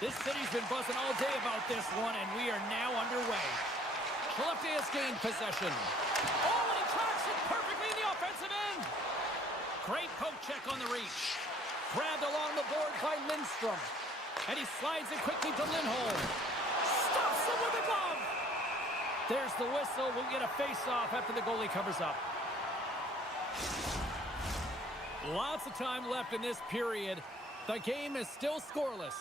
This city's been buzzing all day about this one, and we are now underway. Skellefteå has gained possession. Oh, and he tracks it perfectly in the offensive end. Great poke check on the reach. Grabbed along the board by Lindstrom. And he slides it quickly to Lindholm. Stops him with a glove. There's the whistle. We'll get a face-off after the goalie covers up. Lots of time left in this period. The game is still scoreless.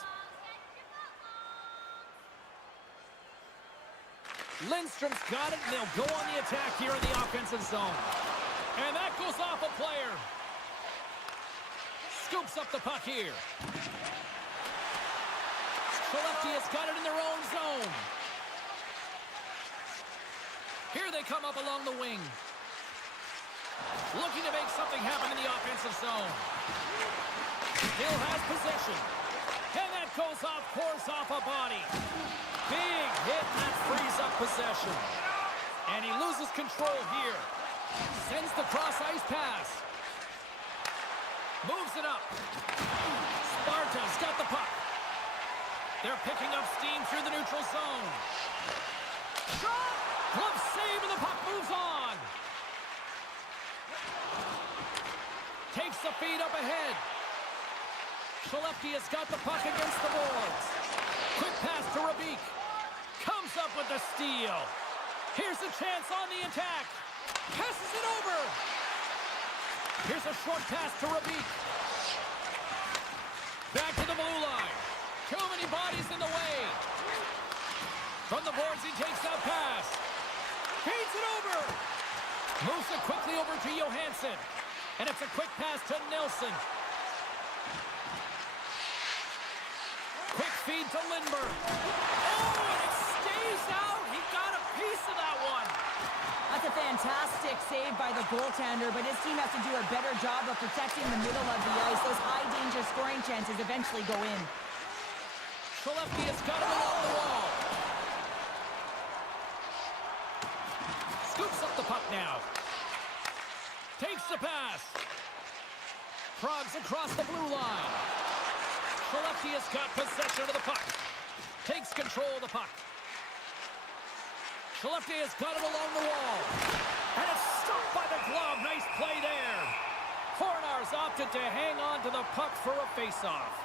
Lindstrom's got it, and they'll go on the attack here in the offensive zone. And that goes off a player. Scoops up the puck here. Skellefteå has got it in their own zone. Here they come up along the wing. Looking to make something happen in the offensive zone. Still has possession. And that goes off, pours off a body. Big hit, and that frees up possession. And he loses control here. Sends the cross-ice pass. Moves it up. Sparta's got the puck. They're picking up steam through the neutral zone. Shot! Glove save, and the puck moves on. Takes the feed up ahead. Skellefteå has got the puck against the boards. Quick pass to Rabik. Comes up with the steal. Here's a chance on the attack. Passes it over. Here's a short pass to Rabik. Back to the blue line. Too many bodies in the way. From the boards, he takes that pass. Feeds it over. Moves it quickly over to Johansson. And it's a quick pass to Nelson. Quick feed to Lindberg. Oh, and it stays out. He got a piece of that one. That's a fantastic save by the goaltender, but his team has to do a better job of protecting the middle of the ice. Those high-danger scoring chances eventually go in. Skellefteå has got it along the wall. Scoops up the puck now. Takes the pass. Progs across the blue line. Skellefteå has got possession of the puck. Takes control of the puck. Skellefteå has got it along the wall. And it's stopped by the glove. Nice play there. Fornars opted to hang on to the puck for a face-off.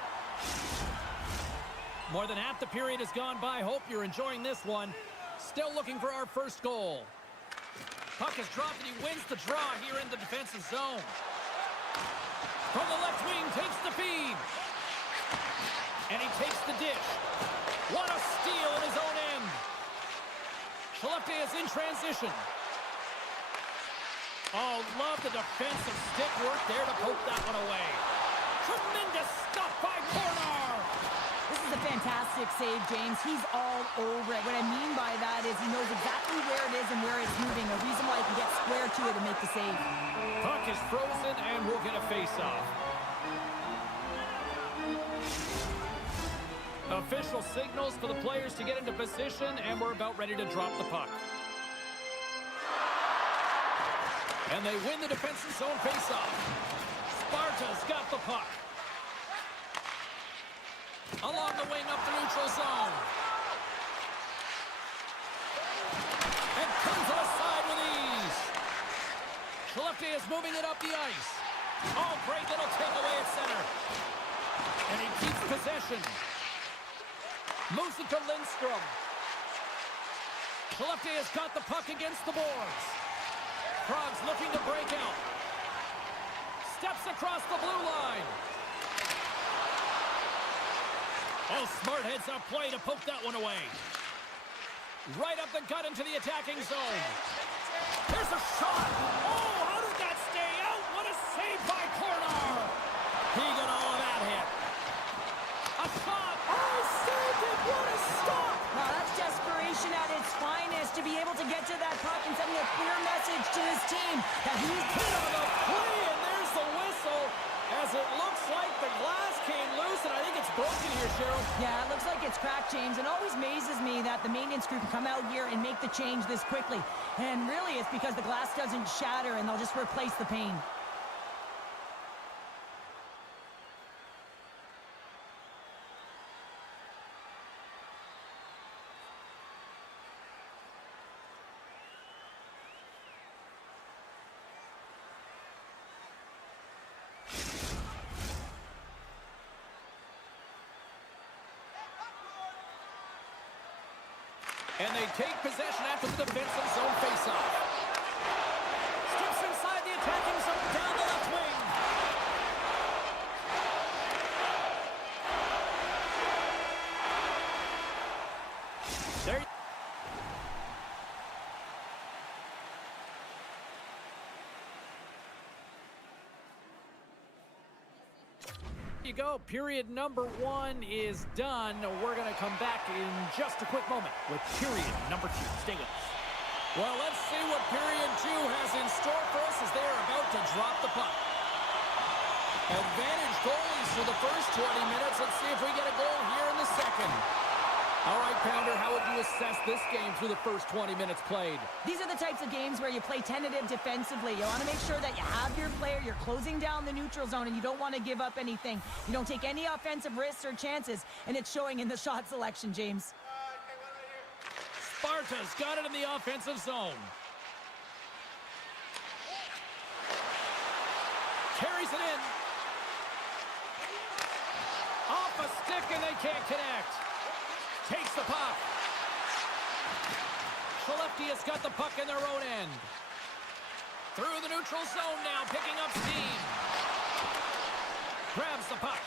More than half the period has gone by. Hope you're enjoying this one. Still looking for our first goal. Puck is dropped and he wins the draw here in the defensive zone. From the left wing, takes the feed. And he takes the dish. What a steal in his own end. Skellefteå is in transition. Oh, love the defensive stick work there to poke that one away. Tremendous stuff by Fornar. This is a fantastic save, James. He's all over it. What I mean by that is he knows exactly where it is and where it's moving. A reason why he can get square to it and make the save. Puck is frozen and we'll get a face-off. Official signals for the players to get into position, and we're about ready to drop the puck. And they win the defensive zone face-off. Sparta's got the puck. Along the wing up the neutral zone. And comes to the side with ease. Skellefteå is moving it up the ice. Oh, great little takeaway at center. And he keeps possession. Moves it to Lindstrom. Skellefteå has got the puck against the boards. Progs looking to break out. Steps across the blue line. Oh, smart heads-up play to poke that one away. Right up the gut into the attacking zone. Here's a shot. Oh, how did that stay out? What a save by Fornar. He got all of that hit. A shot. Oh, saved it. What a stop. Wow, that's desperation at its finest to be able to get to that puck and sending a clear message to his team that he's hit on the play, and there's the whistle. As it looks like the glass came loose, and I think it's broken here, Cheryl. Yeah, it looks like it's cracked, James. It always amazes me that the maintenance crew can come out here and make the change this quickly. And really, it's because the glass doesn't shatter, and they'll just replace the pane. And they take possession after the defensive zone faceoff. Steps inside the attacking zone down the left wing. There you go. Period number 1 is done. We're going to come back in just a quick moment with period number 2. Stay with us. Well, let's see what period 2 has in store for us as they are about to drop the puck. Advantage goalies for the first 20 minutes. Let's see if we get a goal here in the second. All right, Pounder, how would you assess this game through the first 20 minutes played? These are the types of games where you play tentative defensively. You want to make sure that you have your player, you're closing down the neutral zone, and you don't want to give up anything. You don't take any offensive risks or chances, and it's showing in the shot selection, James. Sparta's got it in the offensive zone. Carries it in. Off a stick, and they can't connect. Takes the puck. Skellefteå has got the puck in their own end. Through the neutral zone now, picking up steam. Grabs the puck.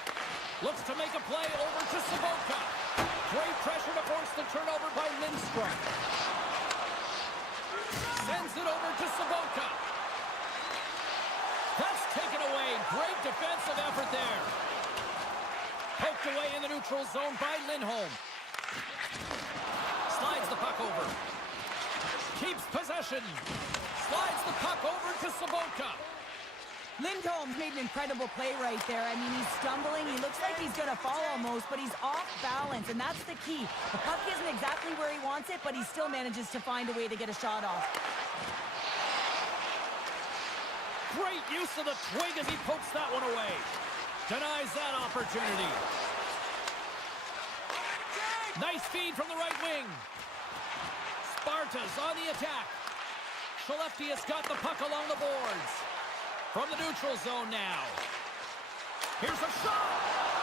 Looks to make a play over to Sabota. Great pressure to force the turnover by Lindstrom. Sends it over to Sabota. That's taken away. Great defensive effort there. Poked away in the neutral zone by Lindholm. Slides the puck over. Keeps possession. Slides the puck over to Sabota. Lindholm's made an incredible play right there. I mean, he's stumbling. He looks like he's going to fall almost, but he's off balance, and that's the key. The puck isn't exactly where he wants it, but he still manages to find a way to get a shot off. Great use of the twig as he pokes that one away. Denies that opportunity. Nice feed from the right wing. Sparta's on the attack. Skellefteå's got the puck along the boards. From the neutral zone now. Here's a shot!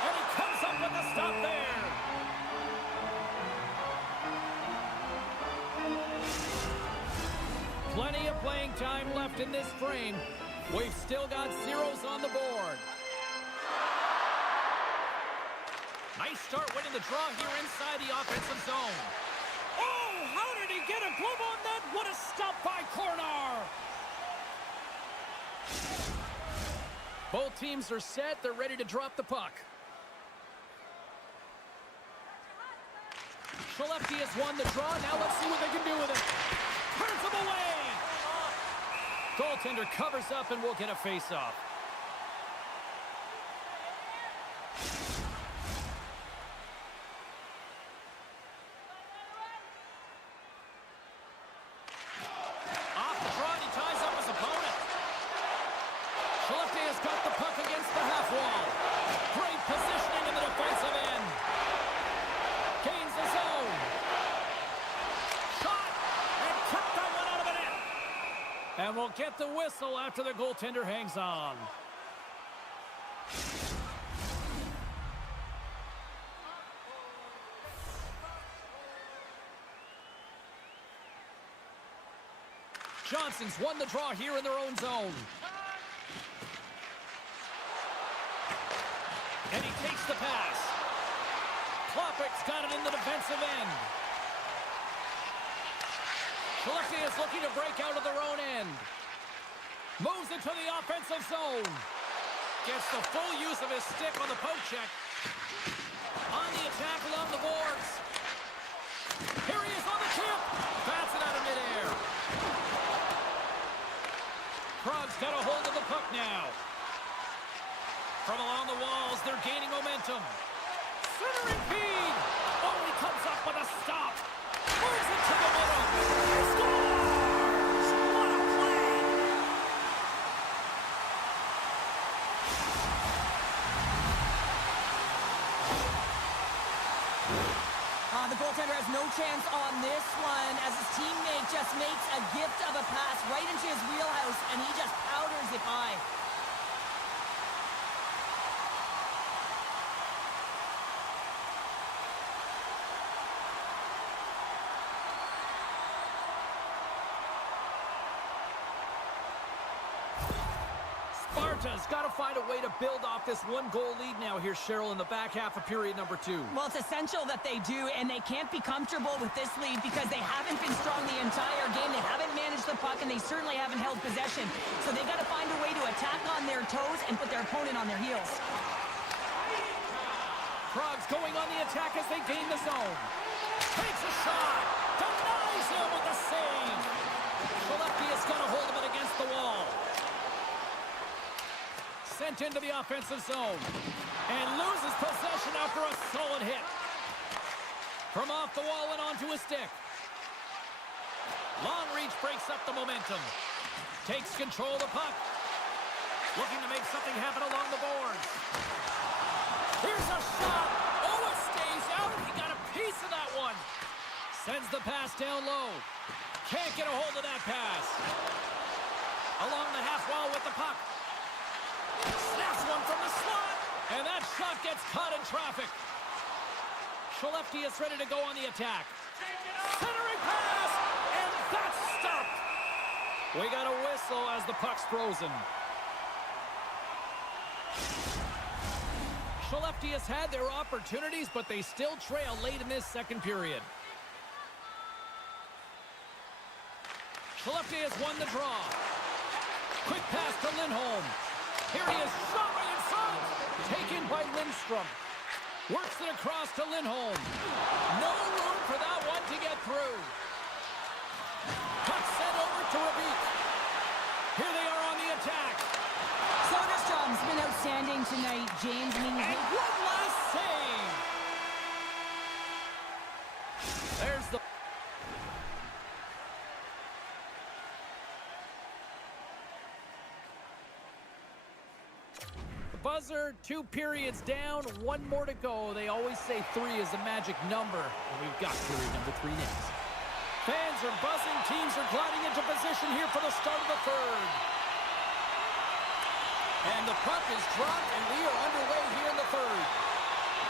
And he comes up with the stop there. Plenty of playing time left in this frame. We've still got zeros on the board. Nice start winning the draw here inside the offensive zone. Oh, how did he get a glove on that? What a stop by Kornar! Both teams are set. They're ready to drop the puck. Skellefteå has won the draw. Now let's see what they can do with it. Turns them away. Goaltender covers up and we'll get a face-off. And we'll get the whistle after the goaltender hangs on. Johnson's won the draw here in their own zone. And he takes the pass. Klopek's got it in the defensive end. Skellefteå is looking to break out of their own end. Moves into the offensive zone. Gets the full use of his stick on the poke check. On the attack along the boards. Here he is on the tip. Bats it out of midair. Prague's got a hold of the puck now. From along the walls, they're gaining momentum. Centering feed. Oh, he comes up with a stop. Moves it to the middle. He scores! What a play! The goaltender has no chance on this one as his teammate just makes a gift of a pass right into his wheelhouse, and he just powders it by. Sparta's got to find a way to build off this one-goal lead now here, Cheryl, in the back half of period number 2. Well, it's essential that they do, and they can't be comfortable with this lead because they haven't been strong the entire game. They haven't managed the puck, and they certainly haven't held possession. So they got to find a way to attack on their toes and put their opponent on their heels. Prague's going on the attack as they gain the zone. Takes a shot. Denies him with the save. Skellefteå has got a hold of it against the wall. Sent into the offensive zone. And loses possession after a solid hit. From off the wall and onto a stick. Long reach breaks up the momentum. Takes control of the puck. Looking to make something happen along the boards. Here's a shot. Oh, it stays out. He got a piece of that one. Sends the pass down low. Can't get a hold of that pass. Along the half wall with the puck. Snaps one from the slot. And that shot gets caught in traffic. Skellefteå is ready to go on the attack. Centering pass. And that's stopped. We got a whistle as the puck's frozen. Skellefteå has had their opportunities, but they still trail late in this second period. Skellefteå has won the draw. Quick pass to Lindholm. Here he is, shot right in front. Taken by Lindstrom. Works it across to Lindholm. No room for that one to get through. Puck sent over to Ravik. Here they are on the attack. Soderstrom's been outstanding tonight, James. I mean, and one last save. There's the... buzzer, 2 periods down, 1 more to go. They always say 3 is a magic number, and we've got period number 3 next. Fans are buzzing. Teams are gliding into position here for the start of the third. And the puck is dropped, and we are underway here in the third.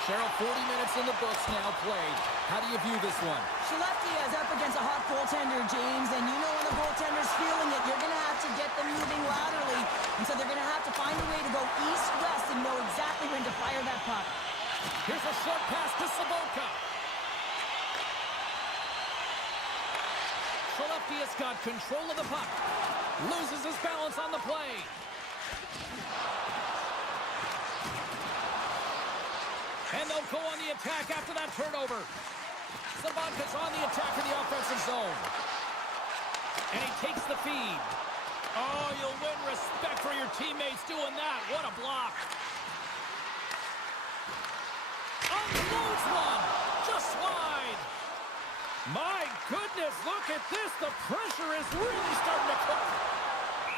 Cheryl, 40 minutes in the books now played. How do you view this one? Skellefteå is up against a hot goaltender, James, and you know when the goaltender's feeling it, you're going to have to get them moving laterally, and so they're going to have to find a way to go east-west and know exactly when to fire that puck. Here's a short pass to Saboka. Skellefteå's got control of the puck. Loses his balance on the play. And they'll go on the attack after that turnover. Saboka's on the attack in the offensive zone. And he takes the feed. Oh, you'll win respect for your teammates doing that. What a block. Unloads one. Just wide. My goodness, look at this. The pressure is really starting to cook.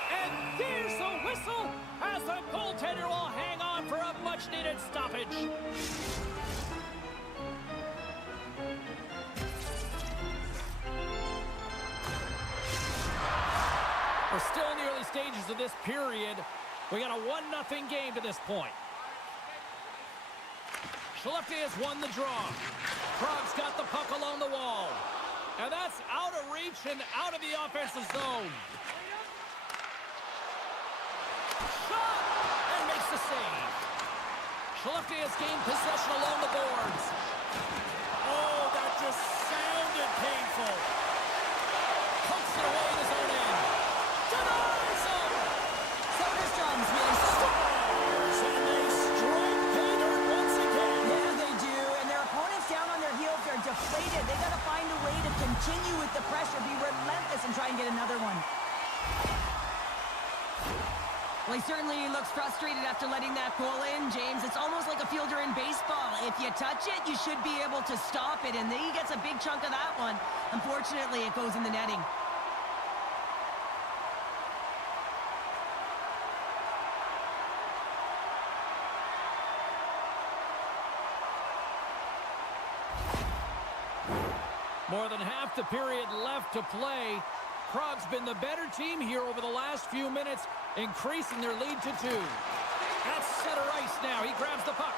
And there's the whistle as the goaltender will hang on for a much-needed stoppage. We're still in the early stages of this period. We got a 1-0 game to this point. Skellefteå has won the draw. Prague's got the puck along the wall. And that's out of reach and out of the offensive zone. Shot! And makes the save. Skellefteå has gained possession along the boards. Oh, that just sounded painful. Pokes it away in his own end. Denies him! Soderstrom's really Scores! And they strike pay dirt once again. Yeah, they do. And their opponents down on their heels, they're deflated. They got to find a way to continue with the pressure, be relentless, and try and get another one. Well, he certainly looks frustrated after letting that goal in, James. It's almost like a fielder in baseball. If you touch it, you should be able to stop it, and he gets a big chunk of that one. Unfortunately, it goes in the netting. More than half the period left to play. Prague's been the better team here over the last few minutes, increasing their lead to 2. At center ice now. He grabs the puck.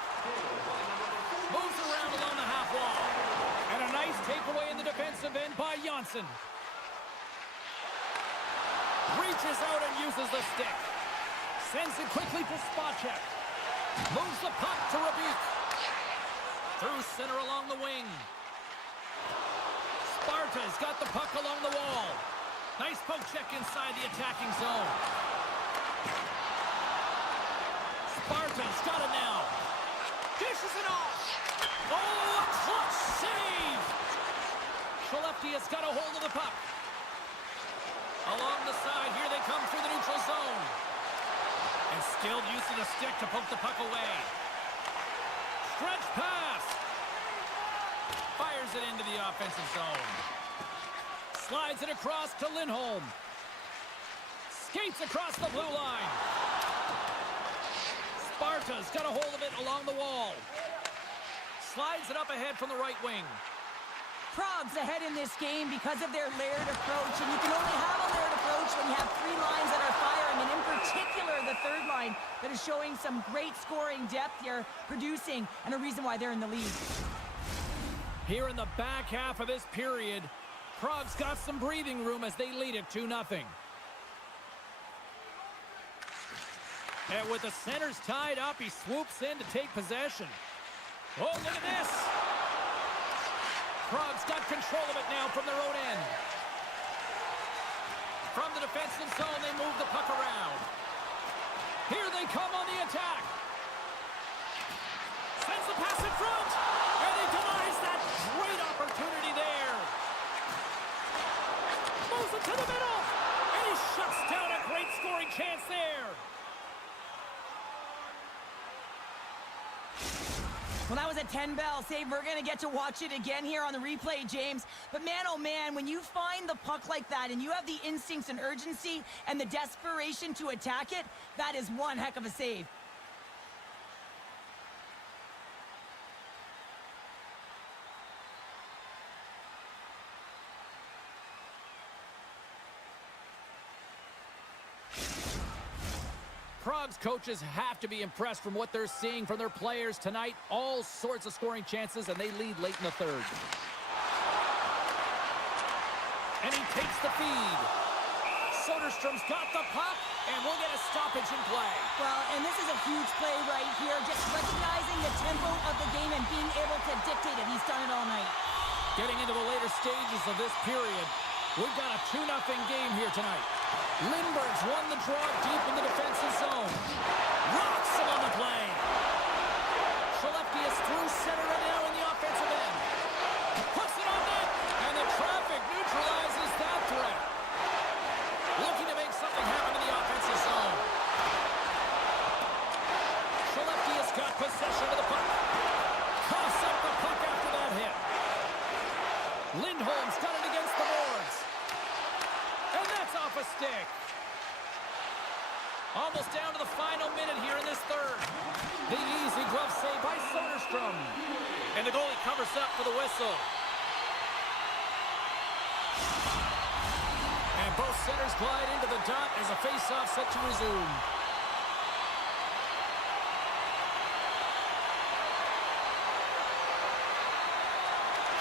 Moves around along the half wall. And a nice takeaway in the defensive end by Janssen. Reaches out and uses the stick. Sends it quickly to Spacek. Moves the puck to Rebuke. Through center along the wing. Sparta's got the puck along the wall. Nice poke check inside the attacking zone. Sparta's got it now. Dishes it off. Oh, a clutch save! Skellefteå's got a hold of the puck. Along the side, here they come through the neutral zone. And skilled use of the stick to poke the puck away. Stretch pass. Fires it into the offensive zone. Slides it across to Lindholm. Skates across the blue line. Sparta's got a hold of it along the wall. Slides it up ahead from the right wing. Prague's ahead in this game because of their layered approach, and you can only have a layered approach when you have three lines that are firing, and in particular the third line that is showing some great scoring depth here, producing, and a reason why they're in the lead. Here in the back half of this period, Prague's got some breathing room as they lead it 2-0. And with the centers tied up, he swoops in to take possession. Oh, look at this! Prague's got control of it now from their own end. From the defensive zone, they move the puck around. Here they come on the attack. Sends the pass in front, and he denies that great opportunity there. Moves it to the middle, and he shuts down a great scoring chance there. Well, that was a 10-bell save. We're going to get to watch it again here on the replay, James. But man, oh man, when you find the puck like that and you have the instincts and urgency and the desperation to attack it, that is one heck of a save. Prague's coaches have to be impressed from what they're seeing from their players tonight. All sorts of scoring chances, and they lead late in the third. And he takes the feed. Soderstrom's got the puck, and we'll get a stoppage in play. Well, and this is a huge play right here, just recognizing the tempo of the game and being able to dictate it. He's done it all night. Getting into the later stages of this period, we've got a 2-0 game here tonight. Lindbergh's won the draw deep in the defensive zone. Rocks him on the play. Skellefteå is through center and now in the offensive end. Puts it on net, and the traffic neutralizes that threat. Looking to make something happen in the offensive zone. Skellefteå's got possession of the puck. Coughs up the puck after that hit. Lindholm's got it against the boards. And that's off a stick. Almost down to the final minute here in this third. The easy glove save by Soderstrom. And the goalie covers up for the whistle. And both centers glide into the dot as a face-off set to resume.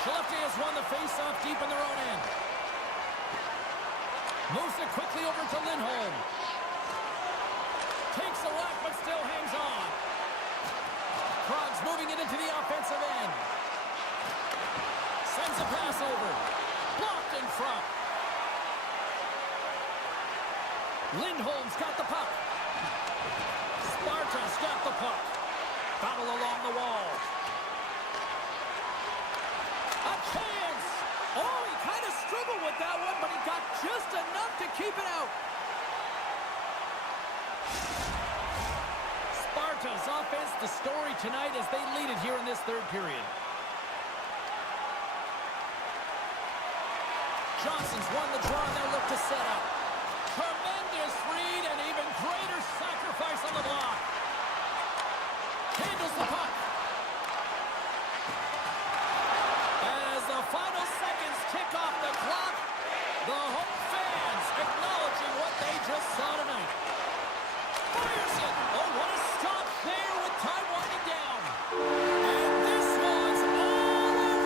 Skellefteå has won the face-off deep in their own end. Moves it quickly over to Lindholm. Takes a whack, but still hangs on. Prague's moving it into the offensive end. Sends a pass over. Blocked in front. Lindholm's got the puck. Sparta's got the puck. Battle along the wall. A chance! Oh, he kind of struggled with that one, but he got just enough to keep it out. Sparta's offense, the story tonight as they lead it here in this third period. Johnson's won the draw, and they'll look to set up. Tremendous read and even greater sacrifice on the block. Handles the puck. As the final seconds tick off the clock, the home fans acknowledging what they just saw tonight. Fires it. Oh, what a stop there with time winding down. And this one's all over.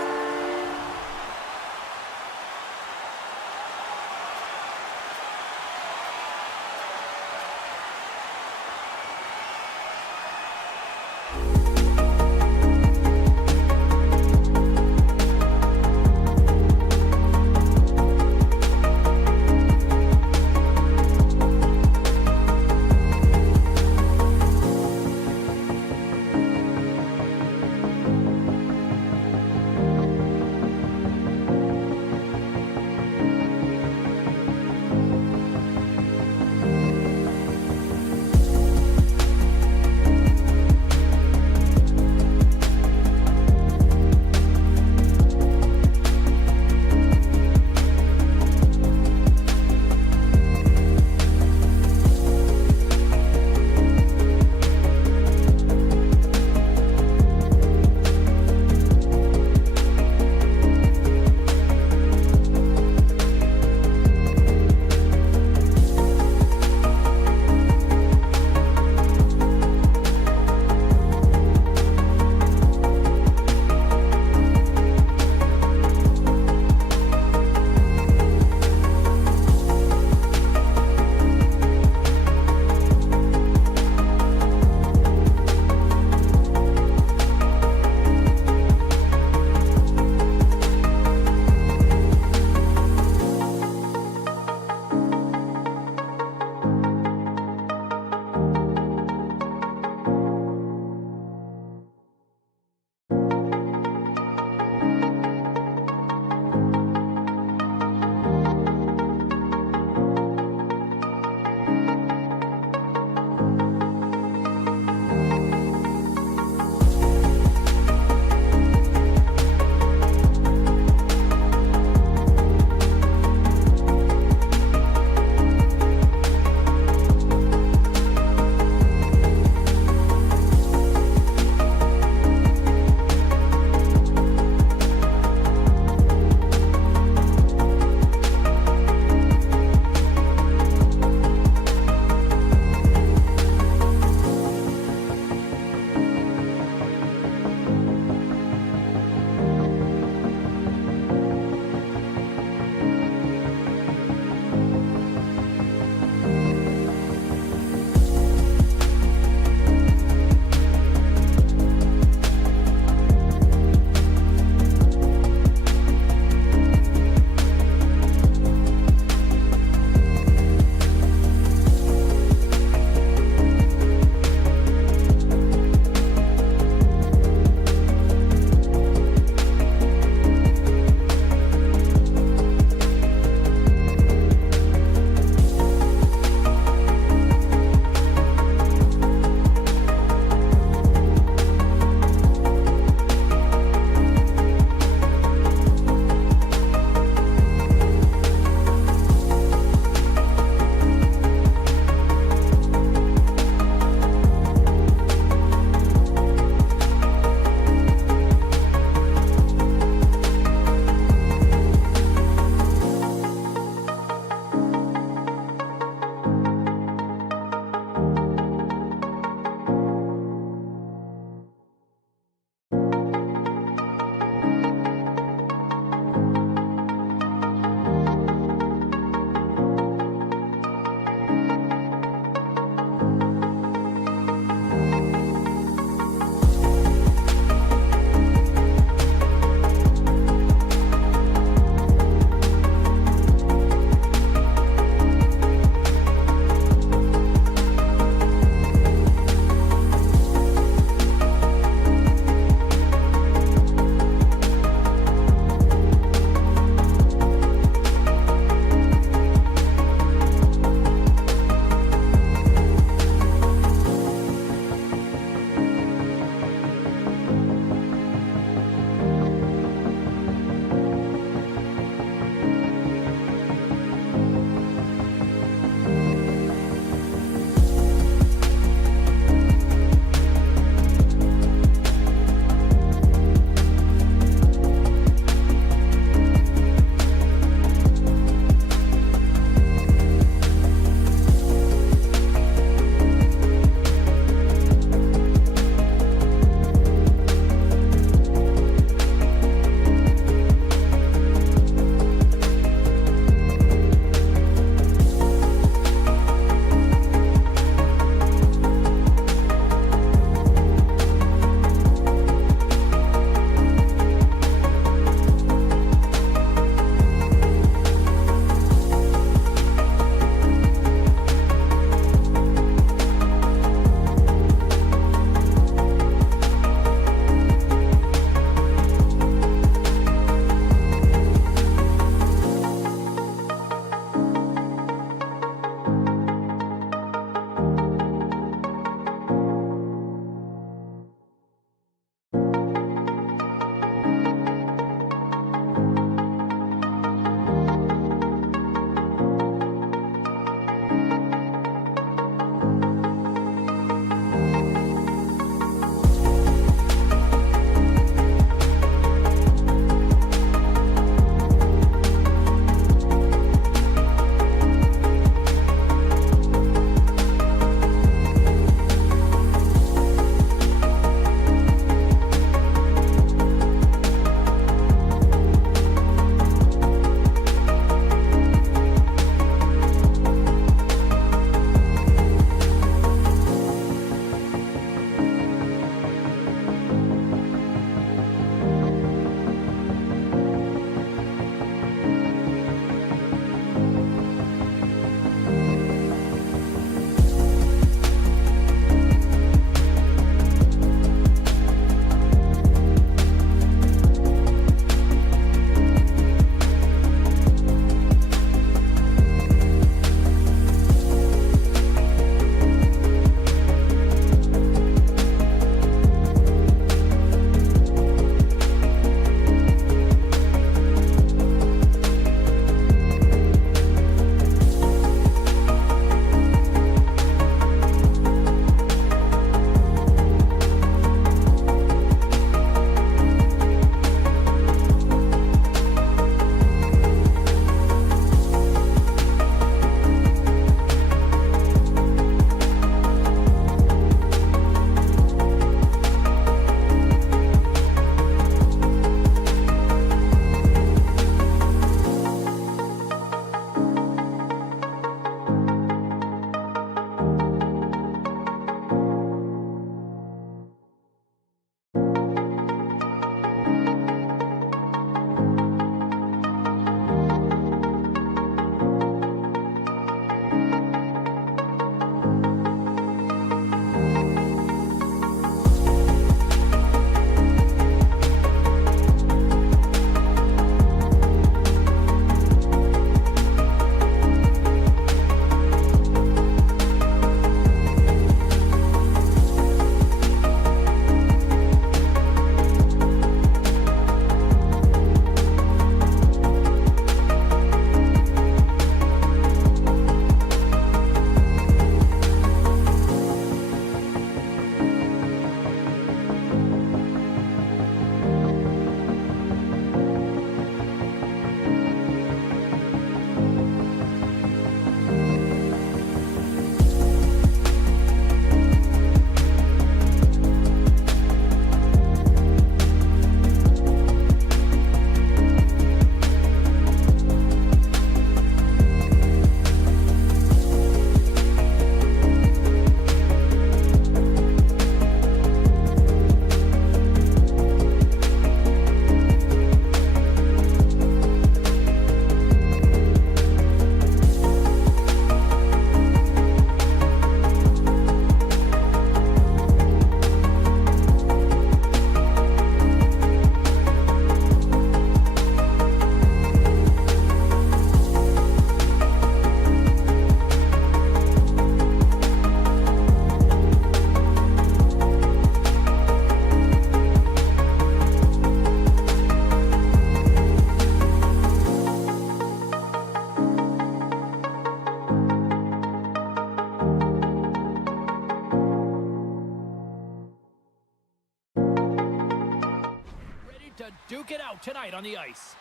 duke it out tonight on the ice.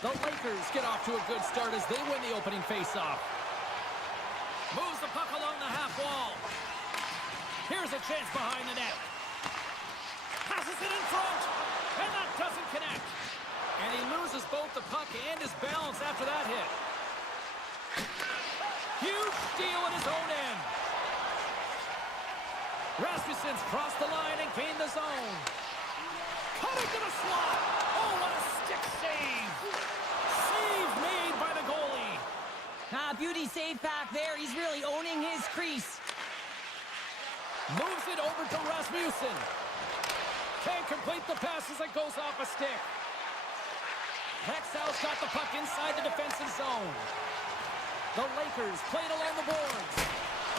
The Lakers get off to a good start as they win the opening faceoff. Moves the puck along the half wall. Here's a chance behind the net. Passes it in front, and that doesn't connect. And he loses both the puck and his balance after that hit. Huge steal in his own end. Rasmussen's crossed the line and gained the zone. Cutting to the slot. Oh, what a stick save. Save made by the goalie. Beauty save back there. He's really owning his crease. Moves it over to Rasmussen. Can't complete the pass as it goes off a stick. Växjö's got the puck inside the defensive zone. The Lakers played along the boards.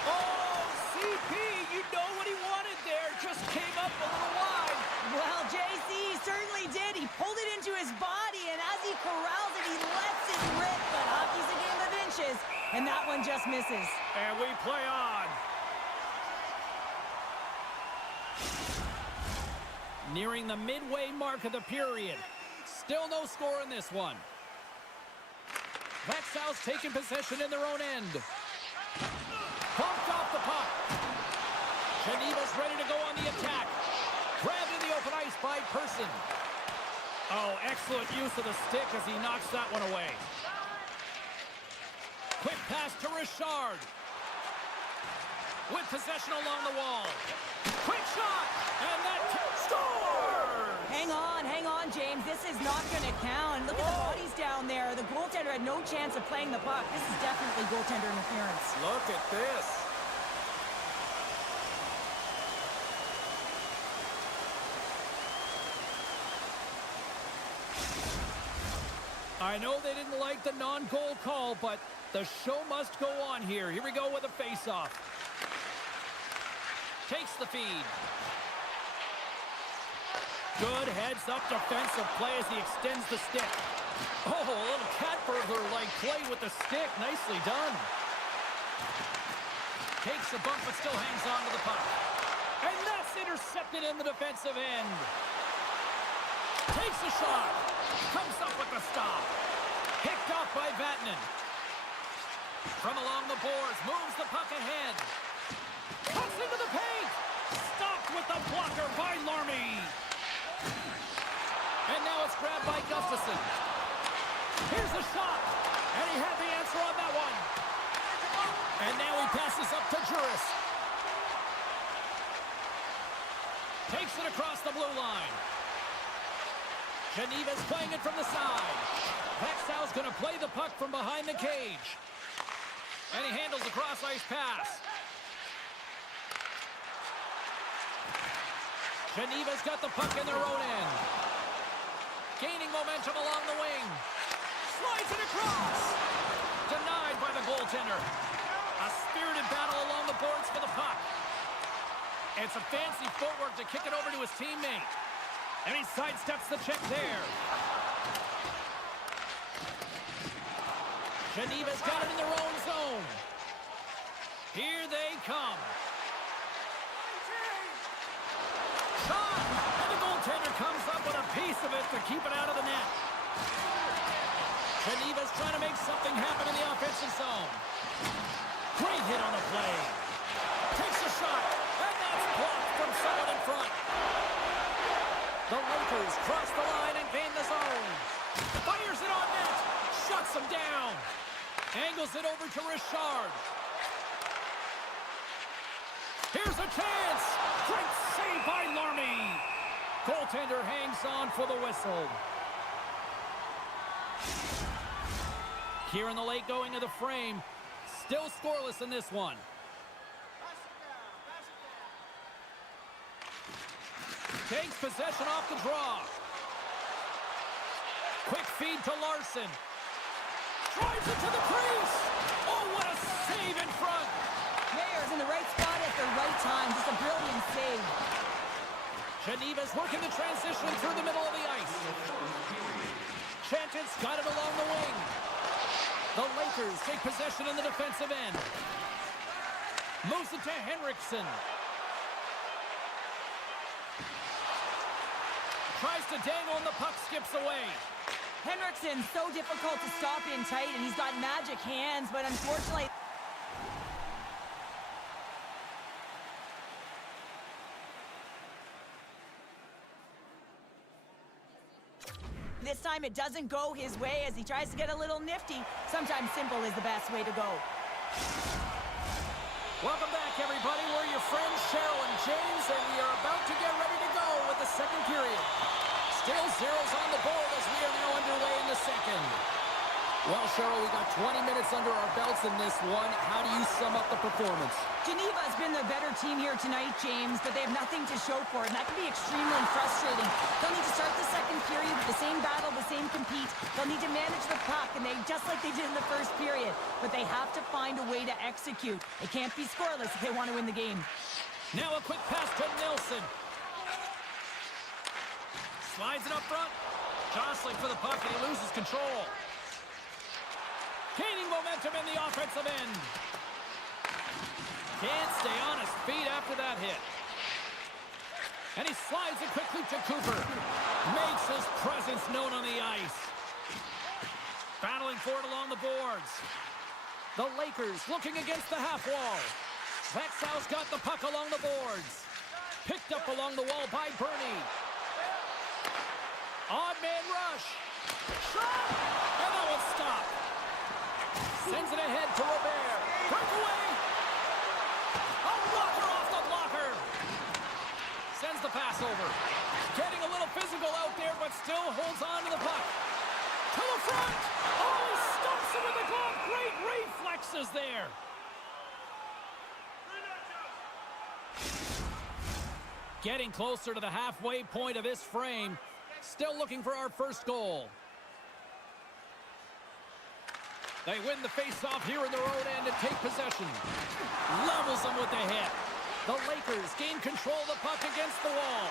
Oh, CP, you know what he wanted there. Just came up a little wide. Well, JC certainly did. He pulled it into his body, and as he corrals it, he lets it rip. But hockey's a game of inches, and that one just misses. And we play on. Nearing the midway mark of the period. Still no score in this one. Växjö's taking possession in their own end. Bumped off the puck. Geneva's ready to go on the attack. Grabbed in the open ice by Person. Oh, excellent use of the stick as he knocks that one away. Quick pass to Richard. With possession along the wall. Quick shot! And that scores! Hang on, James. This is not going to count. Look at the bodies down there. The goaltender had no chance of playing the puck. This is definitely goaltender interference. Look at this. I know they didn't like the non-goal call, but the show must go on here. Here we go with a face-off. Takes the feed. Good heads-up defensive play as he extends the stick. Oh, a little cat burglar-like play with the stick. Nicely done. Takes a bump but still hangs on to the puck. And that's intercepted in the defensive end. Takes a shot. Comes up with the stop. Picked off by Vatanen. From along the boards, moves the puck ahead. Cuts into the paint. Stopped with the blocker by Larmy. And now it's grabbed by Gustafsson. Here's the shot. And he had the answer on that one. And now he passes up to Juris. Takes it across the blue line. Geneva's playing it from the side. Växjö's going to play the puck from behind the cage. And he handles a cross-ice pass. Geneva's got the puck in their own end. Gaining momentum along the wing. Slides it across. Denied by the goaltender. A spirited battle along the boards for the puck. And some fancy footwork to kick it over to his teammate. And he sidesteps the check there. Geneva's got it in their own zone. Here they come. Shot! And the goaltender comes up with a piece of it to keep it out of the net. Geneva's trying to make something happen in the offensive zone. Great hit on the play. Takes a shot, and that's blocked from someone in front. The Lakers cross the line and gain the zone. Fires it on net. Shuts him down. Angles it over to Richard. Here's a chance. Great save by Larmy. Goaltender hangs on for the whistle. Here in the late going of the frame. Still scoreless in this one. Takes possession off the draw. Quick feed to Larson. Drives it to the crease. Oh, what a save in front. Players in the right spot at the right time. Just a brilliant save. Geneva's working the transition through the middle of the ice. Chanton's got it along the wing. The Lakers take possession in the defensive end. Moves it to Henriksen. Tries to dangle and the puck skips away. Henriksen's so difficult to stop in tight, and he's got magic hands, but unfortunately... This time it doesn't go his way as he tries to get a little nifty. Sometimes simple is the best way to go. Welcome back, everybody. We're your friends Cheryl and James, and we are about to get ready to go with the second period. Still zeros on the board as we are now underway in the second. Well, Cheryl, we got 20 minutes under our belts in this one. How do you sum up the performance? Geneva's been the better team here tonight, James, but they have nothing to show for it, and that can be extremely frustrating. They'll need to start the second period with the same battle, the same compete. They'll need to manage the puck, and just like they did in the first period, but they have to find a way to execute. It can't be scoreless if they want to win the game. Now a quick pass to Nelson. Slides it up front. Jostling for the puck, and he loses control. Gaining momentum in the offensive end. Can't stay on his feet after that hit. And he slides it quickly to Cooper. Makes his presence known on the ice. Battling for it along the boards. The Lakers looking against the half wall. Växjö's got the puck along the boards. Picked up along the wall by Bernie. Odd man rush. Shot! And that one's stopped. Sends it ahead to Robert. Breakaway! A blocker off the blocker! Sends the pass over. Getting a little physical out there, but still holds on to the puck. To the front! Oh, he stumps it with the glove! Great reflexes there! Getting closer to the halfway point of this frame. Still looking for our first goal. They win the face-off here in their own end and take possession. Levels them with the hit. The Lakers gain control of the puck against the wall.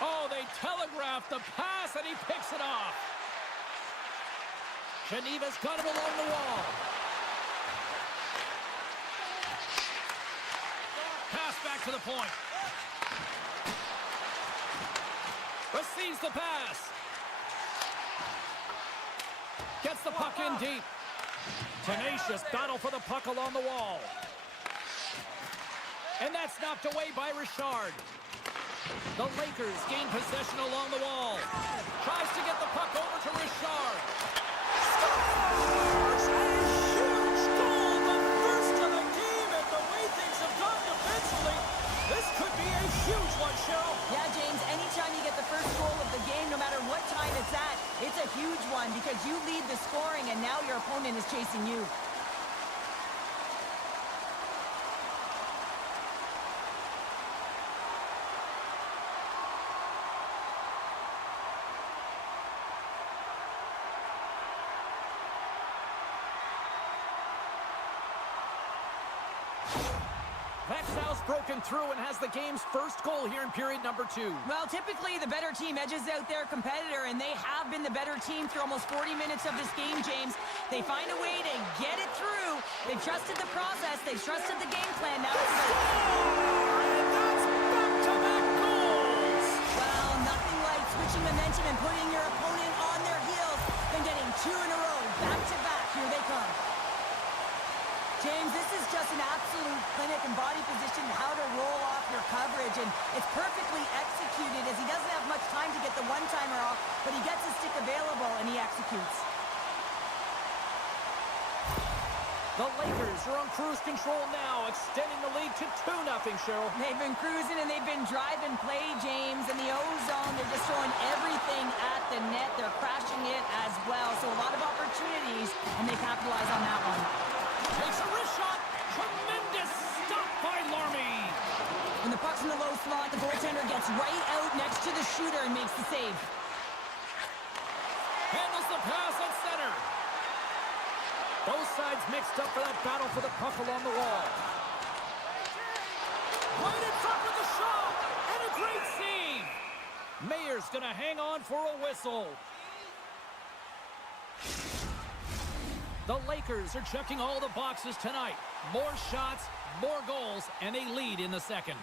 Oh, they telegraph the pass and he picks it off. Geneva's got him along the wall. Pass back to the point. Receives the pass. Gets the puck in deep. Tenacious battle for the puck along the wall. And that's knocked away by Richard. The Lakers gain possession along the wall. Tries to get the puck over to Richard. Scores! A huge goal! The first of the game, and the way things have gone defensively, this could be a huge one, Cheryl. Yeah, James, anytime you get the first goal of the game, no matter what time it's at, it's a huge one because you lead the scoring and now your opponent is chasing you. Växjö's broken through and has the game's first goal here in period number 2. Well, typically the better team edges out their competitor, and they have been the better team through almost 40 minutes of this game, James. They find a way to get it through. They've trusted the process. They've trusted the game plan. Now it's And that's back-to-back goals! well, nothing like switching momentum and putting your opponent on their heels than getting 2 in a row, back-to-back. Here they come. James, this is just an absolute clinic and body position how to roll off your coverage, and it's perfectly executed as he doesn't have much time to get the one-timer off, but he gets his stick available and he executes. The Lakers are on cruise control now, extending the lead to 2-0, Cheryl. They've been cruising and they've been driving play, James, in the O-zone. They're just throwing everything at the net. They're crashing it as well, so a lot of opportunities, and they capitalize on that one. Takes a wrist shot. Tremendous stop by Larmy. When the puck's in the low slot, the goaltender gets right out next to the shooter and makes the save. Handles the pass at center. Both sides mixed up for that battle for the puck along the wall. Right in front with the shot. And a great save. Mayer's going to hang on for a whistle. The Lakers are checking all the boxes tonight. More shots, more goals, and they lead in the second.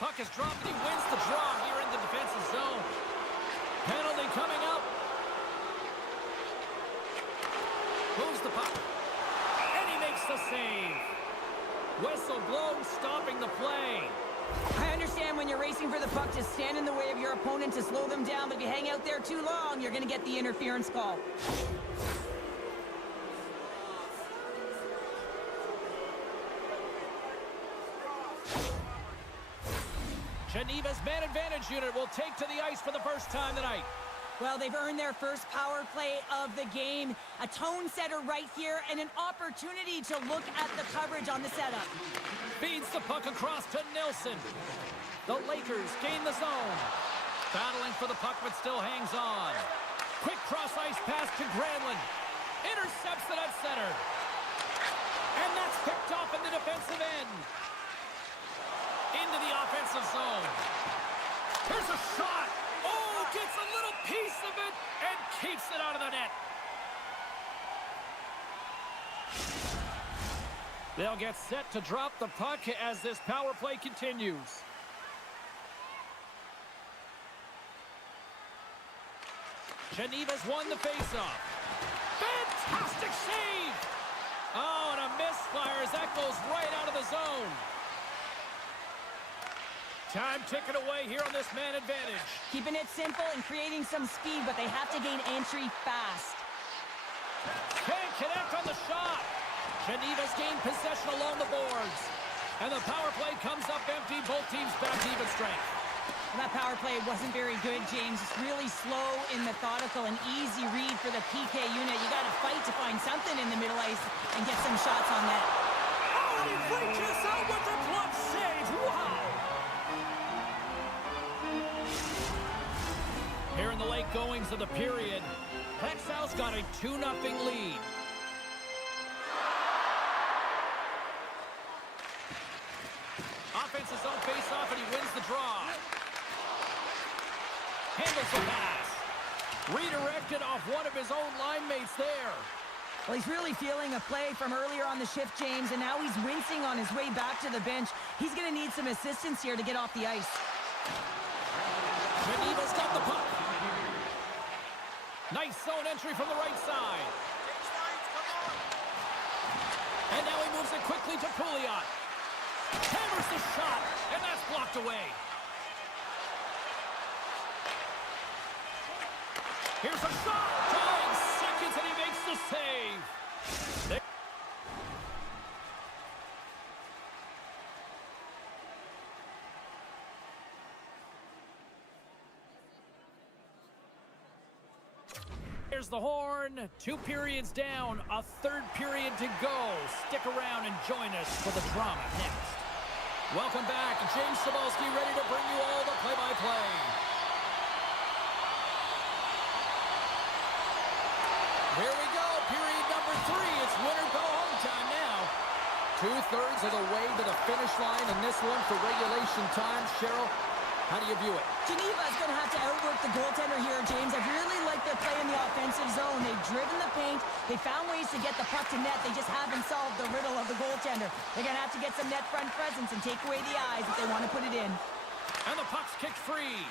Puck is dropped and he wins the draw here in the defensive zone. Penalty coming up. Moves the puck. And he makes the save. Whistle blown, stopping the play. I understand when you're racing for the puck to stand in the way of your opponent to slow them down, but if you hang out there too long, you're going to get the interference call. Geneva's man advantage unit will take to the ice for the first time tonight. Well, they've earned their first power play of the game. A tone setter right here and an opportunity to look at the coverage on the setup. Feeds the puck across to Nilsson. The Lakers gain the zone. Battling for the puck but still hangs on. Quick cross-ice pass to Granlund. Intercepts it at center. And that's picked off in the defensive end. Into the offensive zone. Here's a shot. Oh, gets a little piece of it and keeps it out of the net. They'll get set to drop the puck as this power play continues. Geneva's won the faceoff. Fantastic save! Oh, and a misfire as that goes right out of the zone. Time ticking away here on this man advantage. Keeping it simple and creating some speed, but they have to gain entry fast. Can't connect on the shot. Geneva's gained possession along the boards. And the power play comes up empty. Both teams back to even strength. That power play wasn't very good, James. It's really slow and methodical, an easy read for the PK unit. You got to fight to find something in the middle ice and get some shots on net. Oh, and he reaches out with the glove save. Wow! Here in the late goings of the period, Växjö's got a 2-0 lead. Offensive zone face-off, and he wins the draw. Handles the pass. Redirected off one of his own line mates there. Well, he's really feeling a play from earlier on the shift, James, and now he's wincing on his way back to the bench. He's going to need some assistance here to get off the ice. Geneva's got the puck. Nice zone entry from the right side. And now he moves it quickly to Pouliot. Hammers the shot, and that's blocked away. Here's a shot. 9 seconds, and he makes the save. Here's the horn. 2 periods down, a 3rd period to go. Stick around and join us for the drama next. Welcome back. James Cebulski ready to bring you all the play-by-play. Here we go, period number 3. It's win or go home time now. 2/3 of the way to the finish line in this one for regulation time. Cheryl, how do you view it? Geneva is going to have to outwork the goaltender here, James. I really like their play in the offensive zone. They've driven the paint. They found ways to get the puck to net. They just haven't solved the riddle of the goaltender. They're going to have to get some net front presence and take away the eyes if they want to put it in. And the puck's kicked free.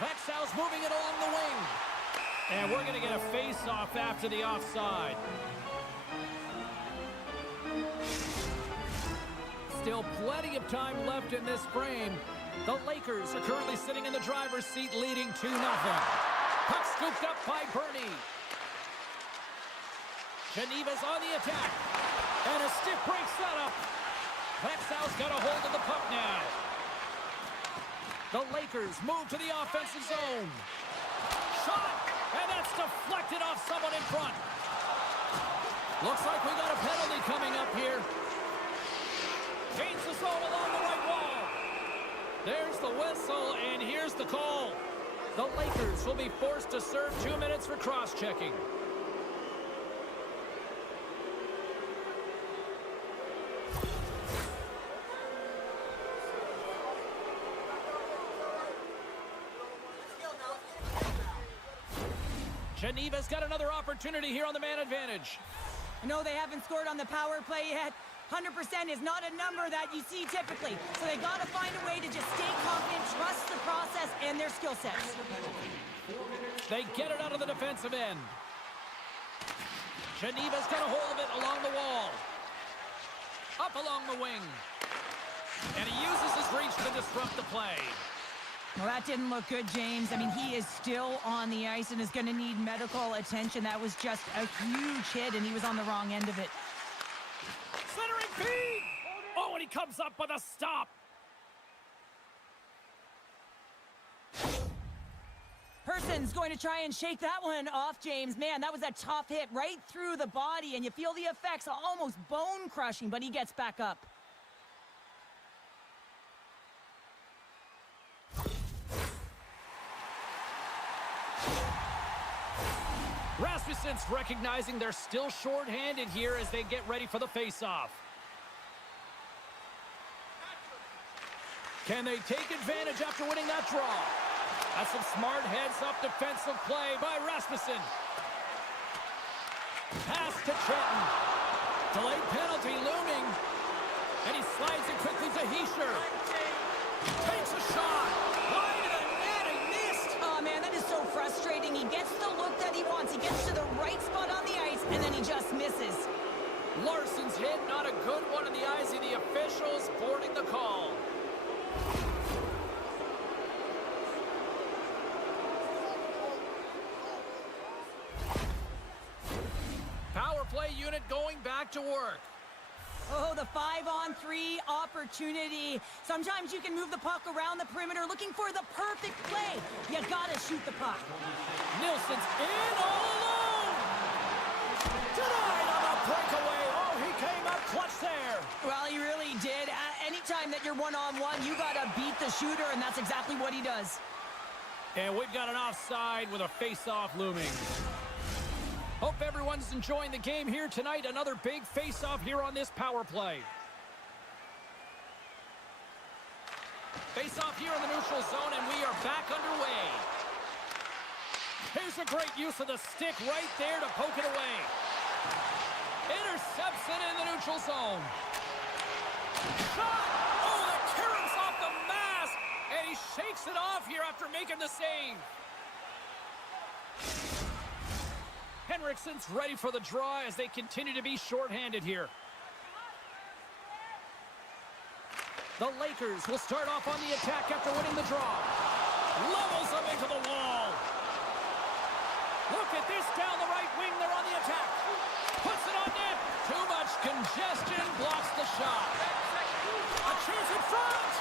Växjö's moving it along the wing. And we're going to get a face-off after the offside. Still plenty of time left in this frame. The Lakers are currently sitting in the driver's seat, leading 2-0. Puck scooped up by Bernie. Geneva's on the attack. And a stiff break setup. Växjö's got a hold of the puck now. The Lakers move to the offensive zone. Shot! And that's deflected off someone in front. Looks like we got a penalty coming up here. Gains the zone along the right wall. There's the whistle, and here's the call. The Lakers will be forced to serve 2 minutes for cross-checking. Geneva's got another opportunity here on the man advantage. I know they haven't scored on the power play yet, 100% is not a number that you see typically. So they got to find a way to just stay confident, trust the process and their skill sets. They get it out of the defensive end. Geneva's got a hold of it along the wall. Up along the wing. And he uses his reach to disrupt the play. Well, that didn't look good, James. I mean, he is still on the ice and is going to need medical attention. That was just a huge hit, and he was on the wrong end of it. Centering feed! Oh, and he comes up with a stop. Person's going to try and shake that one off, James. Man, that was a tough hit right through the body, and you feel the effects, almost bone-crushing, but he gets back up. Rasmussen's recognizing they're still short-handed here as they get ready for the face-off. Can they take advantage after winning that draw? That's some smart heads-up defensive play by Rasmussen. Pass to Trenton. Delayed penalty looming. And he slides it quickly to Heischer. Takes a shot. Wide of the net, he missed. Oh, man, that is so frustrating. He gets the look that he wants. He gets to the right spot on the ice, and then he just misses. Larson's hit, not a good one in the eyes of the officials, boarding the call. Power play unit going back to work. Oh, the 5-on-3 opportunity. Sometimes you can move the puck around the perimeter looking for the perfect play. You gotta shoot the puck. Nilsson's in all alone. Denied on the breakaway. Oh, he came up clutch there. Well, he really did. Anytime that you're one-on-one, you gotta beat the shooter, and that's exactly what he does. And we've got an offside with a face-off looming. Hope everyone's enjoying the game here tonight. Another big face-off here on this power play. Face-off here in the neutral zone, and we are back underway. Here's a great use of the stick right there to poke it away. Intercepts it in the neutral zone. Shot! Oh, the clearance off the mask! And he shakes it off here after making the save. Henriksen's ready for the draw as they continue to be shorthanded here. The Lakers will start off on the attack after winning the draw. Levels them into the wall. Look at this down the right wing. They're on the attack. Puts it on net. Too much congestion. Blocks the shot. A chance in front.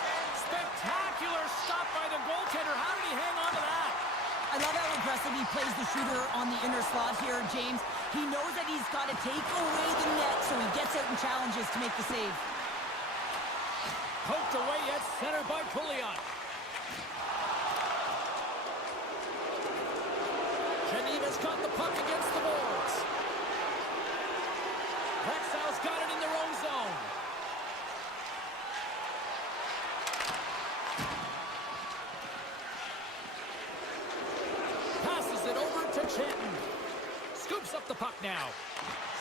Spectacular stop by the goaltender. How did he hang on to that? I love how aggressive he plays the shooter on the inner slot here, James. He knows that he's got to take away the net, so he gets out and challenges to make the save. Poked away at center by Pouliot. Geneva's got the puck against the boards. Rexall's got it in their own zone. Passes it over to Trenton. Scoops up the puck now.